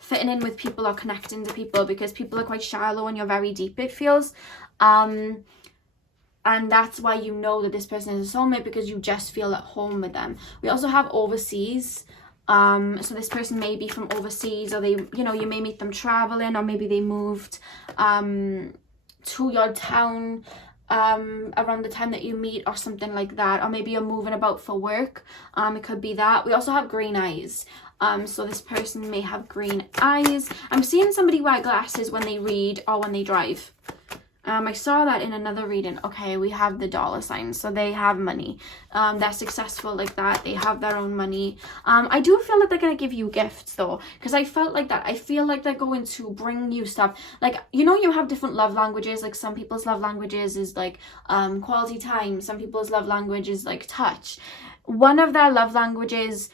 fitting in with people or connecting to people, because people are quite shallow and you're very deep, it feels. And that's why you know that this person is a soulmate, because you just feel at home with them. We also have overseas. So this person may be from overseas, or they, you know, you may meet them traveling, or maybe they moved to your town around the time that you meet, or something like that, or maybe you're moving about for work. It could be that. We also have green eyes. So this person may have green eyes. I'm seeing somebody wear glasses when they read or when they drive. I saw that in another reading. Okay, we have the dollar signs, so they have money. They're successful like that. They have their own money. I do feel like they're gonna give you gifts though, because I felt like that. I feel like they're going to bring you stuff. Like, you know, you have different love languages. Like, some people's love languages is like quality time. Some people's love language is like touch. One of their love languages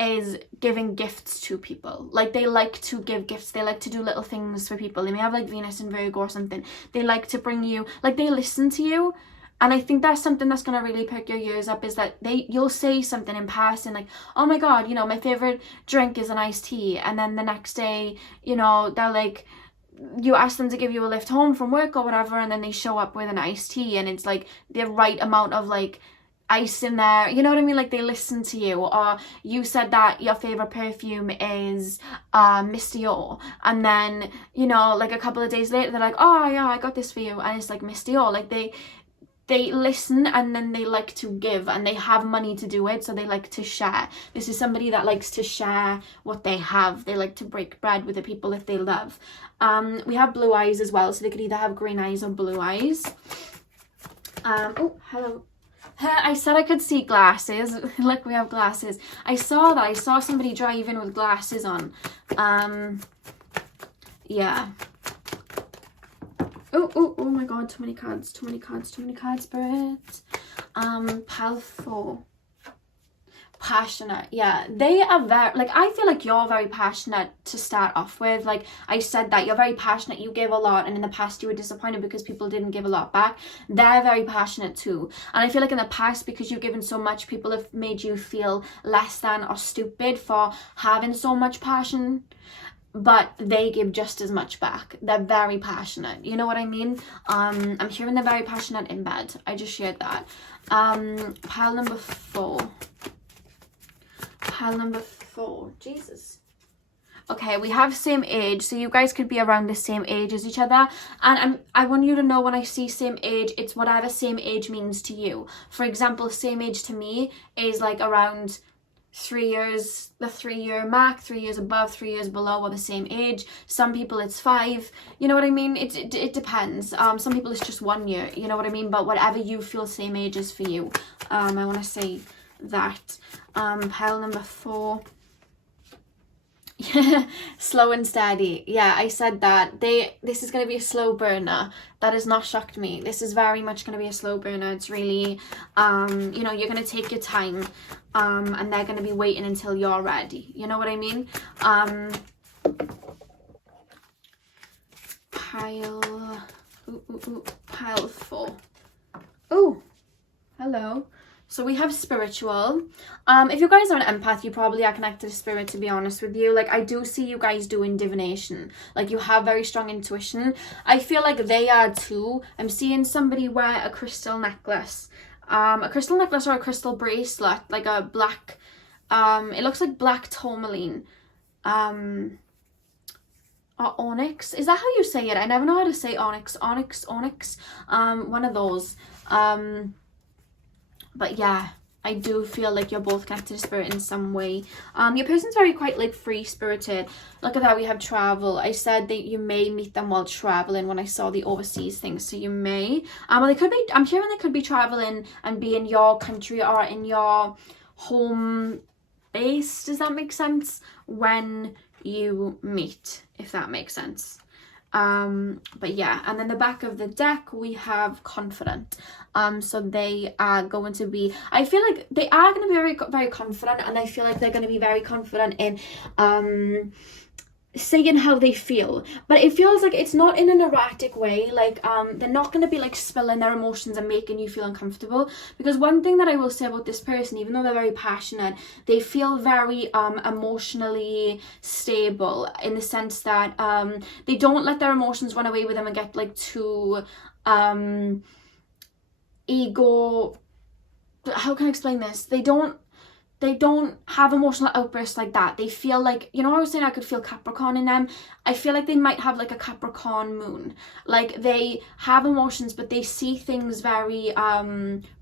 is giving gifts to people. Like, they like to give gifts. They like to do little things for people. They may have like Venus and Virgo or something. They like to bring you, like, they listen to you. And I think that's something that's going to really perk your ears up, is that you'll say something in passing, like, oh my god, you know, my favorite drink is an iced tea, and then the next day, you know, they're like, you ask them to give you a lift home from work or whatever, and then they show up with an iced tea, and it's like the right amount of like ice in there, you know what I mean? Like, they listen to you. Or you said that your favorite perfume is Miss Dior, and then, you know, like a couple of days later they're like, oh yeah, I got this for you, and it's like Miss Dior. Like, they listen, and then they like to give, and they have money to do it, so they like to share. This is somebody that likes to share what they have. They like to break bread with the people that they love. We have blue eyes as well, so they could either have green eyes or blue eyes. Oh, hello. I said I could see glasses. Look, we have glasses. I saw somebody driving with glasses on. Yeah. Oh my god, too many cards, spirits. Powerful. Passionate. Yeah, they are very, like, I feel like you're very passionate to start off with. Like, I said that you're very passionate, you give a lot, and in the past you were disappointed because people didn't give a lot back. They're very passionate too, and I feel like in the past, because you've given so much, people have made you feel less than or stupid for having so much passion, but they give just as much back. They're very passionate, you know what I mean? I'm hearing they're very passionate in bed. I just shared that. Pile number 4. Pile number 4. Jesus. Okay, we have same age, so you guys could be around the same age as each other. And I want you to know, when I see same age, it's whatever same age means to you. For example, same age to me is like around 3 years, the 3-year mark, 3 years above, 3 years below, or the same age. Some people it's 5, you know what I mean? It depends. Some people it's just 1 year, you know what I mean? But whatever you feel same age is for you. I want to say that. Pile number 4. Slow and steady. Yeah, I said that. This is going to be a slow burner. That has not shocked me. This is very much going to be a slow burner. It's really, you know, you're going to take your time, and they're going to be waiting until you're ready. You know what I mean? Pile 4. Oh, hello. So we have spiritual. If you guys are an empath, you probably are connected to spirit, to be honest with you. Like, I do see you guys doing divination. Like, you have very strong intuition. I feel like they are too. I'm seeing somebody wear a crystal necklace. A crystal necklace or a crystal bracelet. Like a black, it looks like black tourmaline. Or onyx. Is that how you say it? I never know how to say onyx. Onyx. One of those. But yeah, I do feel like you're both connected to spirit in some way. Your person's very quite like free-spirited. Look at that, we have travel. I said that you may meet them while traveling when I saw the overseas thing, so you may. Well, they could be, I'm hearing they could be traveling and be in your country or in your home base. Does that make sense? When you meet, if that makes sense. But yeah, and then the back of the deck we have confident. So they are going to be, I feel like they are going to be very, very confident, and I feel like they're going to be very confident in saying how they feel, but it feels like it's not in an erratic way. Like, they're not going to be like spilling their emotions and making you feel uncomfortable, because one thing that I will say about this person, even though they're very passionate, they feel very emotionally stable, in the sense that they don't let their emotions run away with them and get like too ego, how can I explain this? They don't have emotional outbursts like that. They feel like, you know, I was saying I could feel Capricorn in them. I feel like they might have like a Capricorn moon. Like, they have emotions, but they see things very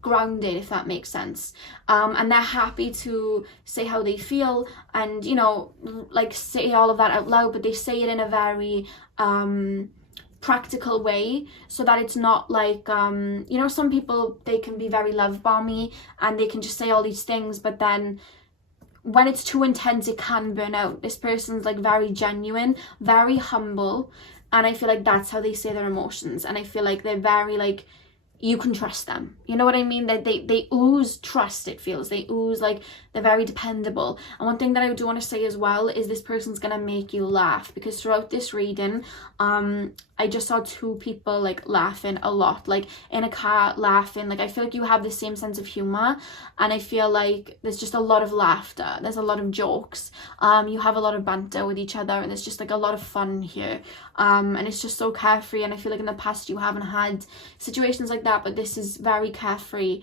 grounded, if that makes sense. And they're happy to say how they feel and, you know, like say all of that out loud, but they say it in a very practical way, so that it's not like you know, some people, they can be very love bomby and they can just say all these things, but then when it's too intense it can burn out. This person's like very genuine, very humble, and I feel like that's how they say their emotions, and I feel like they're very like, you can trust them, you know what I mean? That they ooze trust, it feels. They ooze like they're very dependable. And one thing that I do want to say as well is this person's gonna make you laugh, because throughout this reading I just saw two people like laughing a lot, like in a car laughing. Like I feel like you have the same sense of humor, and I feel like there's just a lot of laughter, there's a lot of jokes, you have a lot of banter with each other, and there's just like a lot of fun here, and it's just so carefree. And I feel like in the past you haven't had situations like that, but this is very carefree,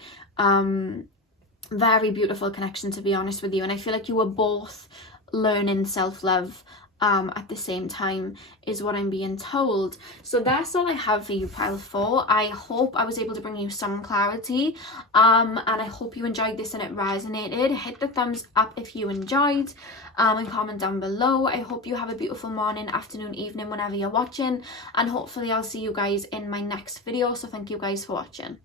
very beautiful connection, to be honest with you. And I feel like you were both learning self-love at the same time, is what I'm being told. So that's all I have for you, pile 4. I hope I was able to bring you some clarity, and I hope you enjoyed this and it resonated. Hit the thumbs up if you enjoyed, and comment down below. I hope you have a beautiful morning, afternoon, evening, whenever you're watching, and hopefully I'll see you guys in my next video. So thank you guys for watching.